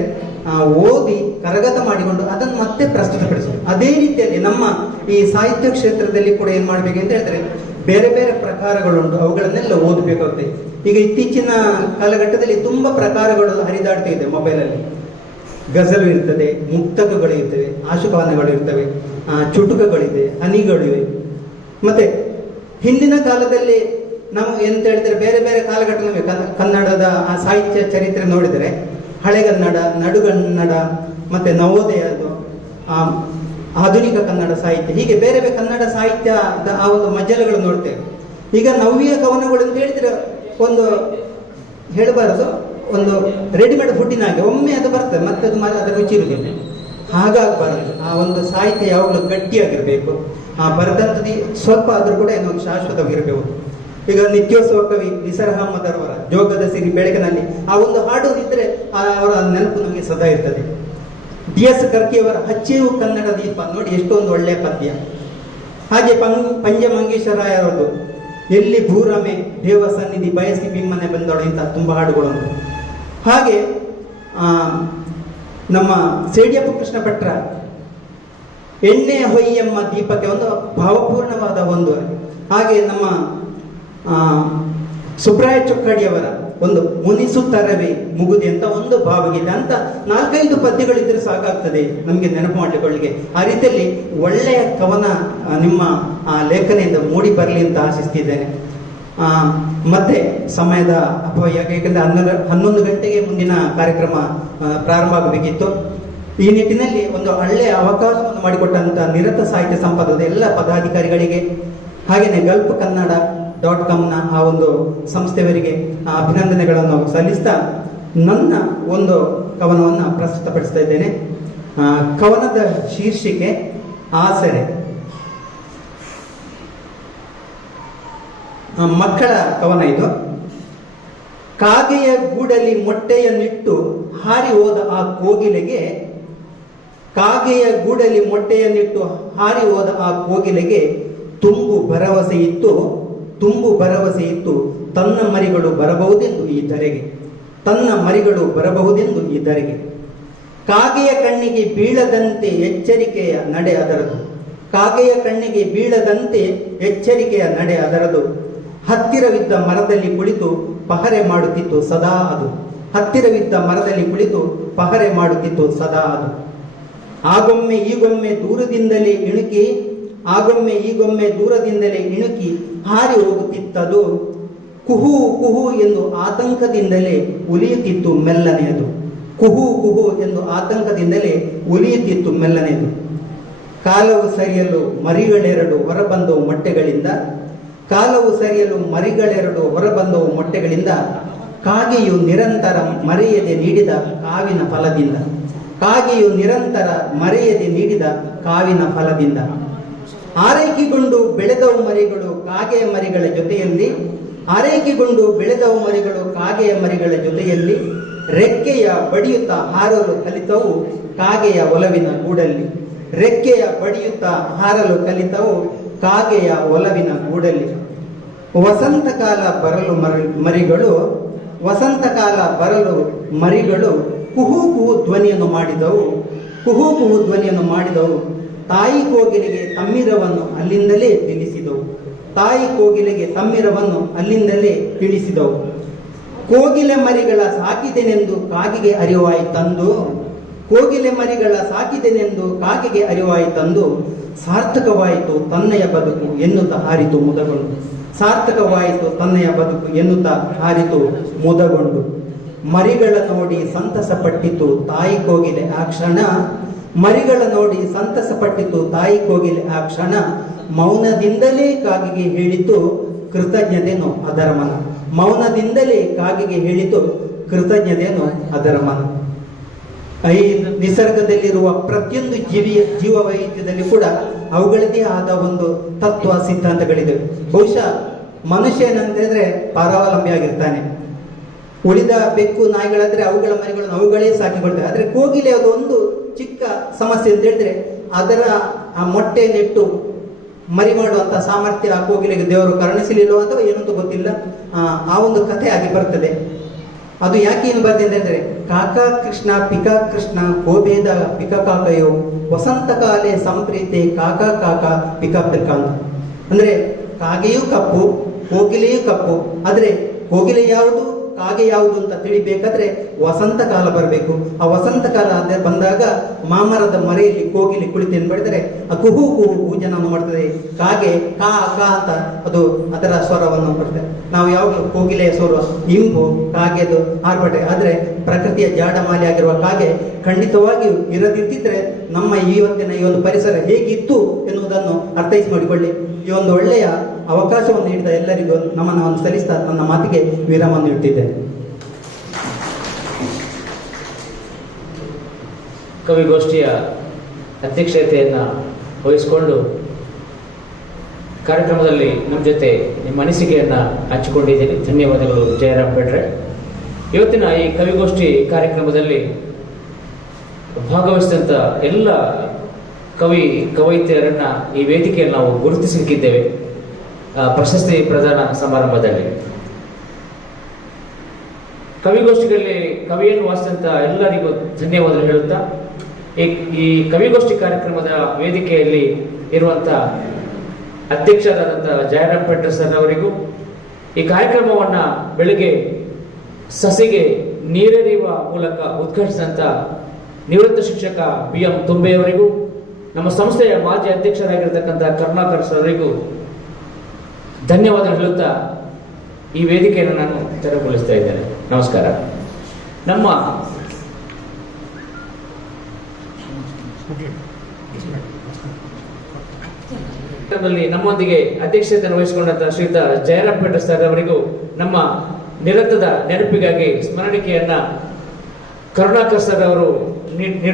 ಓದಿ ಕರಗತ ಮಾಡಿಕೊಂಡು ಅದನ್ನು ಮತ್ತೆ ಪ್ರಸ್ತುತಪಡಿಸೋದು. ಅದೇ ರೀತಿಯಲ್ಲಿ ನಮ್ಮ ಈ ಸಾಹಿತ್ಯ ಕ್ಷೇತ್ರದಲ್ಲಿ ಕೂಡ ಏನ್ ಮಾಡ್ಬೇಕು ಅಂತ ಹೇಳಿದ್ರೆ ಬೇರೆ ಬೇರೆ ಪ್ರಕಾರಗಳುಂಟು, ಅವುಗಳನ್ನೆಲ್ಲ ಓದಬೇಕಾಗುತ್ತೆ. ಈಗ ಇತ್ತೀಚಿನ ಕಾಲಘಟ್ಟದಲ್ಲಿ ತುಂಬಾ ಪ್ರಕಾರಗಳು ಹರಿದಾಡ್ತಾ ಇದೆ. ಮೊಬೈಲಲ್ಲಿ ಗಜಲು ಇರ್ತದೆ, ಮುಕ್ತಕಗಳು ಇರ್ತವೆ, ಆಶುಪಾನಗಳು ಇರ್ತವೆ, ಚುಟುಕಗಳಿದೆ, ಹನಿಗಳಿವೆ. ಮತ್ತೆ ಹಿಂದಿನ ಕಾಲದಲ್ಲಿ ನಾವು ಎಂತ ಹೇಳಿದ್ರೆ ಬೇರೆ ಬೇರೆ ಕಾಲಘಟ್ಟ ನಮಗೆ ಕನ್ನಡದ ಆ ಸಾಹಿತ್ಯ ಚರಿತ್ರೆ ನೋಡಿದರೆ ಹಳೆಗನ್ನಡ, ನಡುಗನ್ನಡ, ಮತ್ತೆ ನವೋದಯದು, ಆಧುನಿಕ ಕನ್ನಡ ಸಾಹಿತ್ಯ, ಹೀಗೆ ಬೇರೆ ಬೇರೆ ಕನ್ನಡ ಸಾಹಿತ್ಯದ ಆ ಒಂದು ಮಜಲುಗಳು ನೋಡ್ತೇವೆ. ಈಗ ನವ್ಯ ಕವನಗಳು ಅಂತ ಹೇಳಿದ್ರೆ ಒಂದು ಹೇಳಬಾರದು, ಒಂದು ರೆಡಿಮೇಡ್ ಫುಡ್ಡಿನಾಗೆ ಒಮ್ಮೆ ಅದು ಬರ್ತದೆ, ಮತ್ತೆ ಅದು ಅದರ ರುಚಿ ಇರುವುದಿಲ್ಲ. ಹಾಗಾಗಬಾರದು. ಆ ಒಂದು ಸಾಹಿತ್ಯ ಯಾವಾಗಲೂ ಗಟ್ಟಿಯಾಗಿರ್ಬೇಕು. ಆ ಬರೆದಂಥದ್ದು ಸ್ವಲ್ಪ ಆದ್ರೂ ಕೂಡ ಏನೋ ಶಾಶ್ವತವಾಗಿರಬೇಕು. ಈಗ ನಿತ್ಯೋತ್ಸವ ಕವಿ ನಿಸರ್ ಅಹಮದ್ ಅವರ ಜೋಗದ ಸಿರಿ ಬೆಳಕಿನಲ್ಲಿ ಆ ಒಂದು ಹಾಡು ಇದ್ರೆ ಅವರ ನೆನಪು ನಮಗೆ ಸದಾ ಇರ್ತದೆ. DS ಕರ್ಕಿಯವರ ಹಚ್ಚೇವು ಕನ್ನಡ ದೀಪ ನೋಡಿ, ಎಷ್ಟೊಂದು ಒಳ್ಳೆಯ ಪದ್ಯ. ಹಾಗೆ ಪಂಜೆ ಮಂಗೇಶ್ವರರಾಯ ಅವರದ್ದು ಎಲ್ಲಿ ಭೂರಮೆ ದೇವ ಸನ್ನಿಧಿ ಬಯಸಿ ಬಿಮ್ಮನೆ ಬಂದೋಳು, ಇಂಥ ತುಂಬಾ ಹಾಡುಗಳು. ಹಾಗೆ ನಮ್ಮ ಸೇಡಿಯಪ್ಪ ಕೃಷ್ಣ ಭಟ್ರ ಎಣ್ಣೆ ಹೊಯ್ಯಮ್ಮ ದೀಪಕ್ಕೆ ಒಂದು ಭಾವಪೂರ್ಣವಾದ ಒಂದು. ಹಾಗೆ ನಮ್ಮ ಸುಬ್ರಾಯ ಚೊಕ್ಕಾಡಿಯವರ ಒಂದು ಮುನಿಸುತ್ತರವೇ ಮುಗುದಿ ಅಂತ ಒಂದು ಭಾವಗೀತೆ ಅಂತ 4-5 ಪದ್ಯಗಳಿದ್ರೆ ಸಾಕಾಗ್ತದೆ ನಮಗೆ ನೆನಪು ಮಾಡಿಕೊಳ್ಳಿಕ್ಕೆ. ಆ ರೀತಿಯಲ್ಲಿ ಒಳ್ಳೆಯ ಕವನ ನಿಮ್ಮ ಲೇಖನೆಯಿಂದ ಮೂಡಿ ಬರಲಿ ಅಂತ ಆಶಿಸ್ತಿದ್ದೇನೆ. ಮತ್ತೆ ಸಮಯದ ಅಪವ್ಯಯ, ಯಾಕೆಂದರೆ 11 ಗಂಟೆಗೆ ಮುಂದಿನ ಕಾರ್ಯಕ್ರಮ ಪ್ರಾರಂಭ ಆಗಬೇಕಿತ್ತು. ಈ ನಿಟ್ಟಿನಲ್ಲಿ ಒಂದು ಒಳ್ಳೆಯ ಅವಕಾಶವನ್ನು ಮಾಡಿಕೊಟ್ಟಂತ ನಿರತ ಸಾಹಿತ್ಯ ಸಂಪಾದಕದ ಎಲ್ಲ ಪದಾಧಿಕಾರಿಗಳಿಗೆ ಹಾಗೆಯೇ gulfkannada.comನ ಆ ಒಂದು ಸಂಸ್ಥೆಯವರಿಗೆ ಅಭಿನಂದನೆಗಳನ್ನು ಸಲ್ಲಿಸ್ತಾ ನನ್ನ ಒಂದು ಕವನವನ್ನು ಪ್ರಸ್ತುತಪಡಿಸ್ತಾ ಇದ್ದೇನೆ. ಕವನದ ಶೀರ್ಷಿಕೆ ಆಸರೆ. ಮಕ್ಕಳ ಕವನ ಇದು. ಕಾಗೆಯ ಗೂಡಲ್ಲಿ ಮೊಟ್ಟೆಯನ್ನಿಟ್ಟು ಹಾರಿ ಹೋದ ಆ ಕೋಗಿಲೆಗೆ, ಕಾಗೆಯ ಗೂಡಲ್ಲಿ ಮೊಟ್ಟೆಯನ್ನಿಟ್ಟು ಹಾರಿ ಹೋದ ಆ ಕೋಗಿಲೆಗೆ ತುಂಬು ಭರವಸೆ ಇತ್ತು ತನ್ನ ಮರಿಗಳು ಬರಬಹುದೆಂದು ಈ ಧರೆಗೆ, ತನ್ನ ಮರಿಗಳು ಬರಬಹುದೆಂದು ಈ ಧರೆಗೆ. ಕಾಗೆಯ ಕಣ್ಣಿಗೆ ಬೀಳದಂತೆ ಎಚ್ಚರಿಕೆಯ ನಡೆ ಅದರದು, ಕಾಗೆಯ ಕಣ್ಣಿಗೆ ಬೀಳದಂತೆ ಎಚ್ಚರಿಕೆಯ ನಡೆ ಅದರದು. ಹತ್ತಿರವಿದ್ದ ಮರದಲ್ಲಿ ಕುಳಿತು ಪಹರೆ ಮಾಡುತ್ತಿತ್ತು ಸದಾ ಅದು, ಹತ್ತಿರವಿದ್ದ ಮರದಲ್ಲಿ ಕುಳಿತು ಪಹರೆ ಮಾಡುತ್ತಿತ್ತು ಸದಾ ಅದು. ಆಗೊಮ್ಮೆ ಈಗೊಮ್ಮೆ ದೂರದಿಂದಲೇ ಇಣುಕಿ, ಆಗೊಮ್ಮೆ ಈಗೊಮ್ಮೆ ದೂರದಿಂದಲೇ ಇಣುಕಿ ಹಾರಿ ಹೋಗುತ್ತಿತ್ತದು. ಕುಹು ಕುಹು ಎಂದು ಆತಂಕದಿಂದಲೇ ಉಲಿಯುತ್ತಿತ್ತು ಮೆಲ್ಲನೆಯದು, ಕುಹು ಕುಹು ಎಂದು ಆತಂಕದಿಂದಲೇ ಉಲಿಯುತ್ತಿತ್ತು ಮೆಲ್ಲನೆಯದು. ಕಾಲವು ಸರಿಯಲು ಮರಿಗಳೆರಡು ಹೊರಬಂದವು ಮೊಟ್ಟೆಗಳಿಂದ, ಕಾಲವು ಸರಿಯಲು ಮರಿಗಳೆರಡು ಹೊರಬಂದವು ಮೊಟ್ಟೆಗಳಿಂದ. ಕಾಗೆಯು ನಿರಂತರ ಮರೆಯದೆ ನೀಡಿದ ಕಾವಿನ ಫಲದಿಂದ, ಕಾಗೆಯು ನಿರಂತರ ಮರೆಯದೆ ನೀಡಿದ ಕಾವಿನ ಫಲದಿಂದ. ಆರೈಕೆಗೊಂಡು ಬೆಳೆದವು ಮರಿಗಳು ಕಾಗೆಯ ಮರಿಗಳ ಜೊತೆಯಲ್ಲಿ, ಆರೈಕೆಗೊಂಡು ಬೆಳೆದವು ಮರಿಗಳು ಕಾಗೆಯ ಮರಿಗಳ ಜೊತೆಯಲ್ಲಿ. ರೆಕ್ಕೆಯ ಬಡಿಯುತ್ತಾ ಹಾರಲು ಕಲಿತವು ಕಾಗೆಯ ಒಲವಿನ ಗೂಡಲ್ಲಿ, ರೆಕ್ಕೆಯ ಬಡಿಯುತ್ತಾ ಹಾರಲು ಕಲಿತವು ಕಾಗೆಯ ಒಲವಿನ ಗೂಡಲ್ಲಿ. ವಸಂತಕಾಲ ಬರಲು ಮರಿಗಳು, ವಸಂತಕಾಲ ಬರಲು ಮರಿಗಳು ಕುಹು ಕುಹು ಧ್ವನಿಯನ್ನು ಮಾಡಿದವು, ಕುಹು ಕುಹು ಧ್ವನಿಯನ್ನು ಮಾಡಿದವು. ತಾಯಿ ಕೋಗಿಲೆಗೆ ತಮ್ಮಿರವನ್ನು ಅಲ್ಲಿಂದಲೇ ತಿಳಿಸಿದವು, ತಾಯಿ ಕೋಗಿಲೆಗೆ ತಮ್ಮಿರವನ್ನು ಅಲ್ಲಿಂದಲೇ ತಿಳಿಸಿದವು. ಕೋಗಿಲೆ ಮರಿಗಳ ಸಾಕಿದೆನೆಂದು ಕಾಗೆಗೆ ಅರಿವಾಯಿತಂದು, ಕೋಗಿಲೆ ಮರಿಗಳ ಸಾಕಿದೆನೆಂದು ಕಾಗೆಗೆ ಅರಿವಾಯಿತಂದು. ಸಾರ್ಥಕವಾಯಿತು ತನ್ನಯ ಬದುಕು ಎನ್ನುತ್ತಾ ಹಾರಿತು ಮುದಗೊಂಡು, ಸಾರ್ಥಕವಾಯಿತು ತನ್ನಯ ಬದುಕು ಎನ್ನುತ್ತಾ ಹಾರಿತು ಮುದಗೊಂಡು. ಮರಿಗಳ ನೋಡಿ ಸಂತಸ ಪಟ್ಟಿತು ತಾಯಿ ಕೋಗಿಲೆ ಆ ಕ್ಷಣ, ಮರಿಗಳ ನೋಡಿ ಸಂತಸ ಪಟ್ಟಿತು ತಾಯಿ ಕೋಗಿಲೆ ಆ ಕ್ಷಣ. ಮೌನದಿಂದಲೇ ಕಾಗೆಗೆ ಹೇಳಿತು ಕೃತಜ್ಞತೆನು ಅದರ ಮನ, ಮೌನದಿಂದಲೇ ಕಾಗೆಗೆ ಹೇಳಿತು ಕೃತಜ್ಞತೆನು ಅದರ ಮನ. ಈ ನಿಸರ್ಗದಲ್ಲಿರುವ ಪ್ರತಿಯೊಂದು ಜೀವವೈವಿಧ್ಯದಲ್ಲಿ ಕೂಡ ಅವುಗಳದೇ ಆದ ಒಂದು ತತ್ವ ಸಿದ್ಧಾಂತಗಳಿದೆ. ಬಹುಶಃ ಮನುಷ್ಯ ಏನಂತ ಹೇಳಿದ್ರೆ ಪರಾವಲಂಬಿ ಆಗಿರ್ತಾನೆ. ಉಳಿದ ಬೆಕ್ಕು ನಾಯಿಗಳಾದ್ರೆ ಅವುಗಳ ಮರಿಗಳನ್ನು ಅವುಗಳೇ ಸಾಕಿಕೊಳ್ತವೆ. ಆದ್ರೆ ಕೋಗಿಲೆ ಅದೊಂದು ಚಿಕ್ಕ ಸಮಸ್ಯೆ ಅಂತ ಹೇಳಿದ್ರೆ ಅದರ ಆ ಮೊಟ್ಟೆ ನೆಟ್ಟು ಮರಿ ಮಾಡುವಂತ ಸಾಮರ್ಥ್ಯ ಆ ಕೋಗಿಲೆಗೆ ದೇವರು ಕರುಣಿಸಲಿಲ್ಲ ಅಥವಾ ಏನಂತ ಗೊತ್ತಿಲ್ಲ. ಆ ಒಂದು ಕಥೆ ಆಗಿ ಬರ್ತದೆ. ಅದು ಯಾಕೆ ಏನು ಬರ್ತಿದೆ ಅಂದ್ರೆ ಕಾಕಾ ಕೃಷ್ಣ ಪಿಕಾ ಕೃಷ್ಣ ಕೋಬೇದ ಪಿಕ ಕಾಕಯೋ ವಸಂತ ಕಾಲೆ ಸಂಪ್ರೀತೆ ಕಾಕಾ ಕಾಕಾ ಪಿಕಾ ಪಿಕ ಅಂತ. ಅಂದ್ರೆ ಕಾಗೆಯೂ ಕಪ್ಪು ಕೋಗಿಲೆಯೂ ಕಪ್ಪು, ಆದ್ರೆ ಕೋಗಿಲೆ ಯಾವುದು ಕಾಗೆ ಯಾವುದು ಅಂತ ತಿಳಿಬೇಕಾದ್ರೆ ವಸಂತ ಕಾಲ ಬರಬೇಕು. ಆ ವಸಂತ ಕಾಲ ಬಂದಾಗ ಮಾಮರದ ಮರೆಯಲ್ಲಿ ಕೋಗಿಲೆ ಕುಳಿತೇನು ಮಾಡಿದರೆ ಆ ಕುಹು ಕುಹು ಕೂಜನವನ್ನು ಮಾಡ್ತದೆ. ಕಾಗೆ ಕಾ ಕಾ ಅಂತ ಅದು ಅದರ ಸ್ವರವನ್ನು ಮಾಡ್ತದೆ. ನಾವು ಯಾವಾಗಲೂ ಕೋಗಿಲೆಯ ಸ್ವರ ಇಂಪು ಕಾಗೆದು ಆರ್ಭಟೆ. ಆದ್ರೆ ಪ್ರಕೃತಿಯ ಜಾಡಮಾಲಿ ಆಗಿರುವ ಕಾಗೆ ಖಂಡಿತವಾಗಿಯೂ ಇರದಿದ್ದರೆ ನಮ್ಮ ಇವತ್ತಿನ ಈ ಒಂದು ಪರಿಸರ ಹೇಗಿತ್ತು ಎನ್ನುವುದನ್ನು ಅರ್ಥೈಸಿ ಮಾಡಿಕೊಳ್ಳಿ. ಈ ಒಂದು ಒಳ್ಳೆಯ ಅವಕಾಶವನ್ನು ನೀಡಿದ ಎಲ್ಲರಿಗೂ ನಮ್ಮನ್ನು ಸಲ್ಲಿಸ್ತಾ ನನ್ನ ಮಾತಿಗೆ ವಿರಾಮವನ್ನು ಇಟ್ಟಿದ್ದೇನೆ. ಕವಿಗೋಷ್ಠಿಯ ಅಧ್ಯಕ್ಷತೆಯನ್ನು ವಹಿಸಿಕೊಂಡು ಕಾರ್ಯಕ್ರಮದಲ್ಲಿ ನಮ್ಮ ಜೊತೆ ನಿಮ್ಮ ಅನಿಸಿಕೆಯನ್ನು ಹಂಚಿಕೊಂಡಿದ್ದೀರಿ. ಧನ್ಯವಾದಗಳು ಜಯರಾಮ್ ಪೆಡ್ರೆ. ಇವತ್ತಿನ ಈ ಕವಿಗೋಷ್ಠಿ ಕಾರ್ಯಕ್ರಮದಲ್ಲಿ ಭಾಗವಹಿಸಿದಂಥ ಎಲ್ಲ ಕವಯಿತೆಯರನ್ನ ಈ ವೇದಿಕೆಯಲ್ಲಿ ನಾವು ಗುರುತಿಸಲಿಕ್ಕಿದ್ದೇವೆ ಪ್ರಶಸ್ತಿ ಪ್ರದಾನ ಸಮಾರಂಭದಲ್ಲಿ. ಕವಿಗೋಷ್ಠಿಗಳಲ್ಲಿ ಕವಿಯನ್ನು ವಾಸಿಸಿದಂಥ ಎಲ್ಲರಿಗೂ ಧನ್ಯವಾದಗಳು ಹೇಳುತ್ತಾ ಈ ಕವಿಗೋಷ್ಠಿ ಕಾರ್ಯಕ್ರಮದ ವೇದಿಕೆಯಲ್ಲಿ ಇರುವಂಥ ಅಧ್ಯಕ್ಷರಾದಂಥ ಜಯರಾಮ್ ಪೆಡ್ರೆ ಸರ್ ಅವರಿಗೂ, ಈ ಕಾರ್ಯಕ್ರಮವನ್ನು ಬೆಳಗ್ಗೆ ಸಸಿಗೆ ನೀರೆರೆಯುವ ಮೂಲಕ ಉದ್ಘಾಟಿಸಿದಂಥ ನಿವೃತ್ತ ಶಿಕ್ಷಕ BM ತುಂಬೆಯವರಿಗೂ, ನಮ್ಮ ಸಂಸ್ಥೆಯ ಮಾಜಿ ಅಧ್ಯಕ್ಷರಾಗಿರ್ತಕ್ಕಂಥ ಕರುಣಾಕರ್ ಸರ್ ಅವರಿಗೂ ಧನ್ಯವಾದ ಹೇಳುತ್ತಾ ಈ ವೇದಿಕೆಯನ್ನು ನಾನು ತೆರವುಗೊಳಿಸ್ತಾ ಇದ್ದೇನೆ. ನಮಸ್ಕಾರ. ನಮ್ಮ ನಮ್ಮೊಂದಿಗೆ ಅಧ್ಯಕ್ಷತೆಯನ್ನು ವಹಿಸಿಕೊಂಡಂತಹ ಶ್ರೀಯುತ ಜಯರಾಮ್ ಪೇಟೆ ಸರ್ ಅವರಿಗೂ ನಮ್ಮ ನಿರತದ ನೆನಪಿಗಾಗಿ ಸ್ಮರಣಿಕೆಯನ್ನ ಕರುಣಾಕರ್ ಸರ್ ಅವರು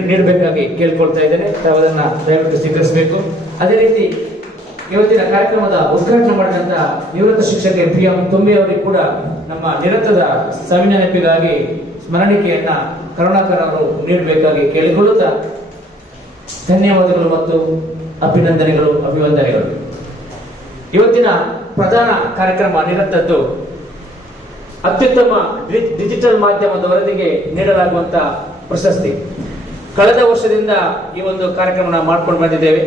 ನೀಡಬೇಕಾಗಿ ಕೇಳ್ಕೊಳ್ತಾ ಇದ್ದೇನೆ. ತಾವು ಅದನ್ನ ದಯವಿಟ್ಟು ಸ್ವೀಕರಿಸಬೇಕು. ಅದೇ ರೀತಿ ಇವತ್ತಿನ ಕಾರ್ಯಕ್ರಮದ ಉದ್ಘಾಟನೆ ಮಾಡಿದಂತಹ ನಿವೃತ್ತ ಶಿಕ್ಷಕ BM ತುಂಬೆ ಅವರಿಗೆ ಕೂಡ ನಮ್ಮ ನಿರತದ ನೆನಪಿಗಾಗಿ ಸ್ಮರಣಿಕೆಯನ್ನ ಕರುಣಾಕರ್ ಅವರು ನೀಡಬೇಕಾಗಿ ಕೇಳಿಕೊಳ್ಳುತ್ತಾ ಧನ್ಯವಾದಗಳು ಮತ್ತು ಅಭಿವಂದನೆಗಳು. ಇವತ್ತಿನ ಪ್ರಧಾನ ಕಾರ್ಯಕ್ರಮ ನಿರತದ್ದು ಅತ್ಯುತ್ತಮ ಡಿಜಿಟಲ್ ಮಾಧ್ಯಮದ ವರದಿಗೆ ನೀಡಲಾಗುವಂತಹ ಪ್ರಶಸ್ತಿ. ಕಳೆದ ವರ್ಷದಿಂದ ಈ ಒಂದು ಕಾರ್ಯಕ್ರಮ ನಾವು ಮಾಡ್ಕೊಂಡು ಬಂದಿದ್ದೇವೆ.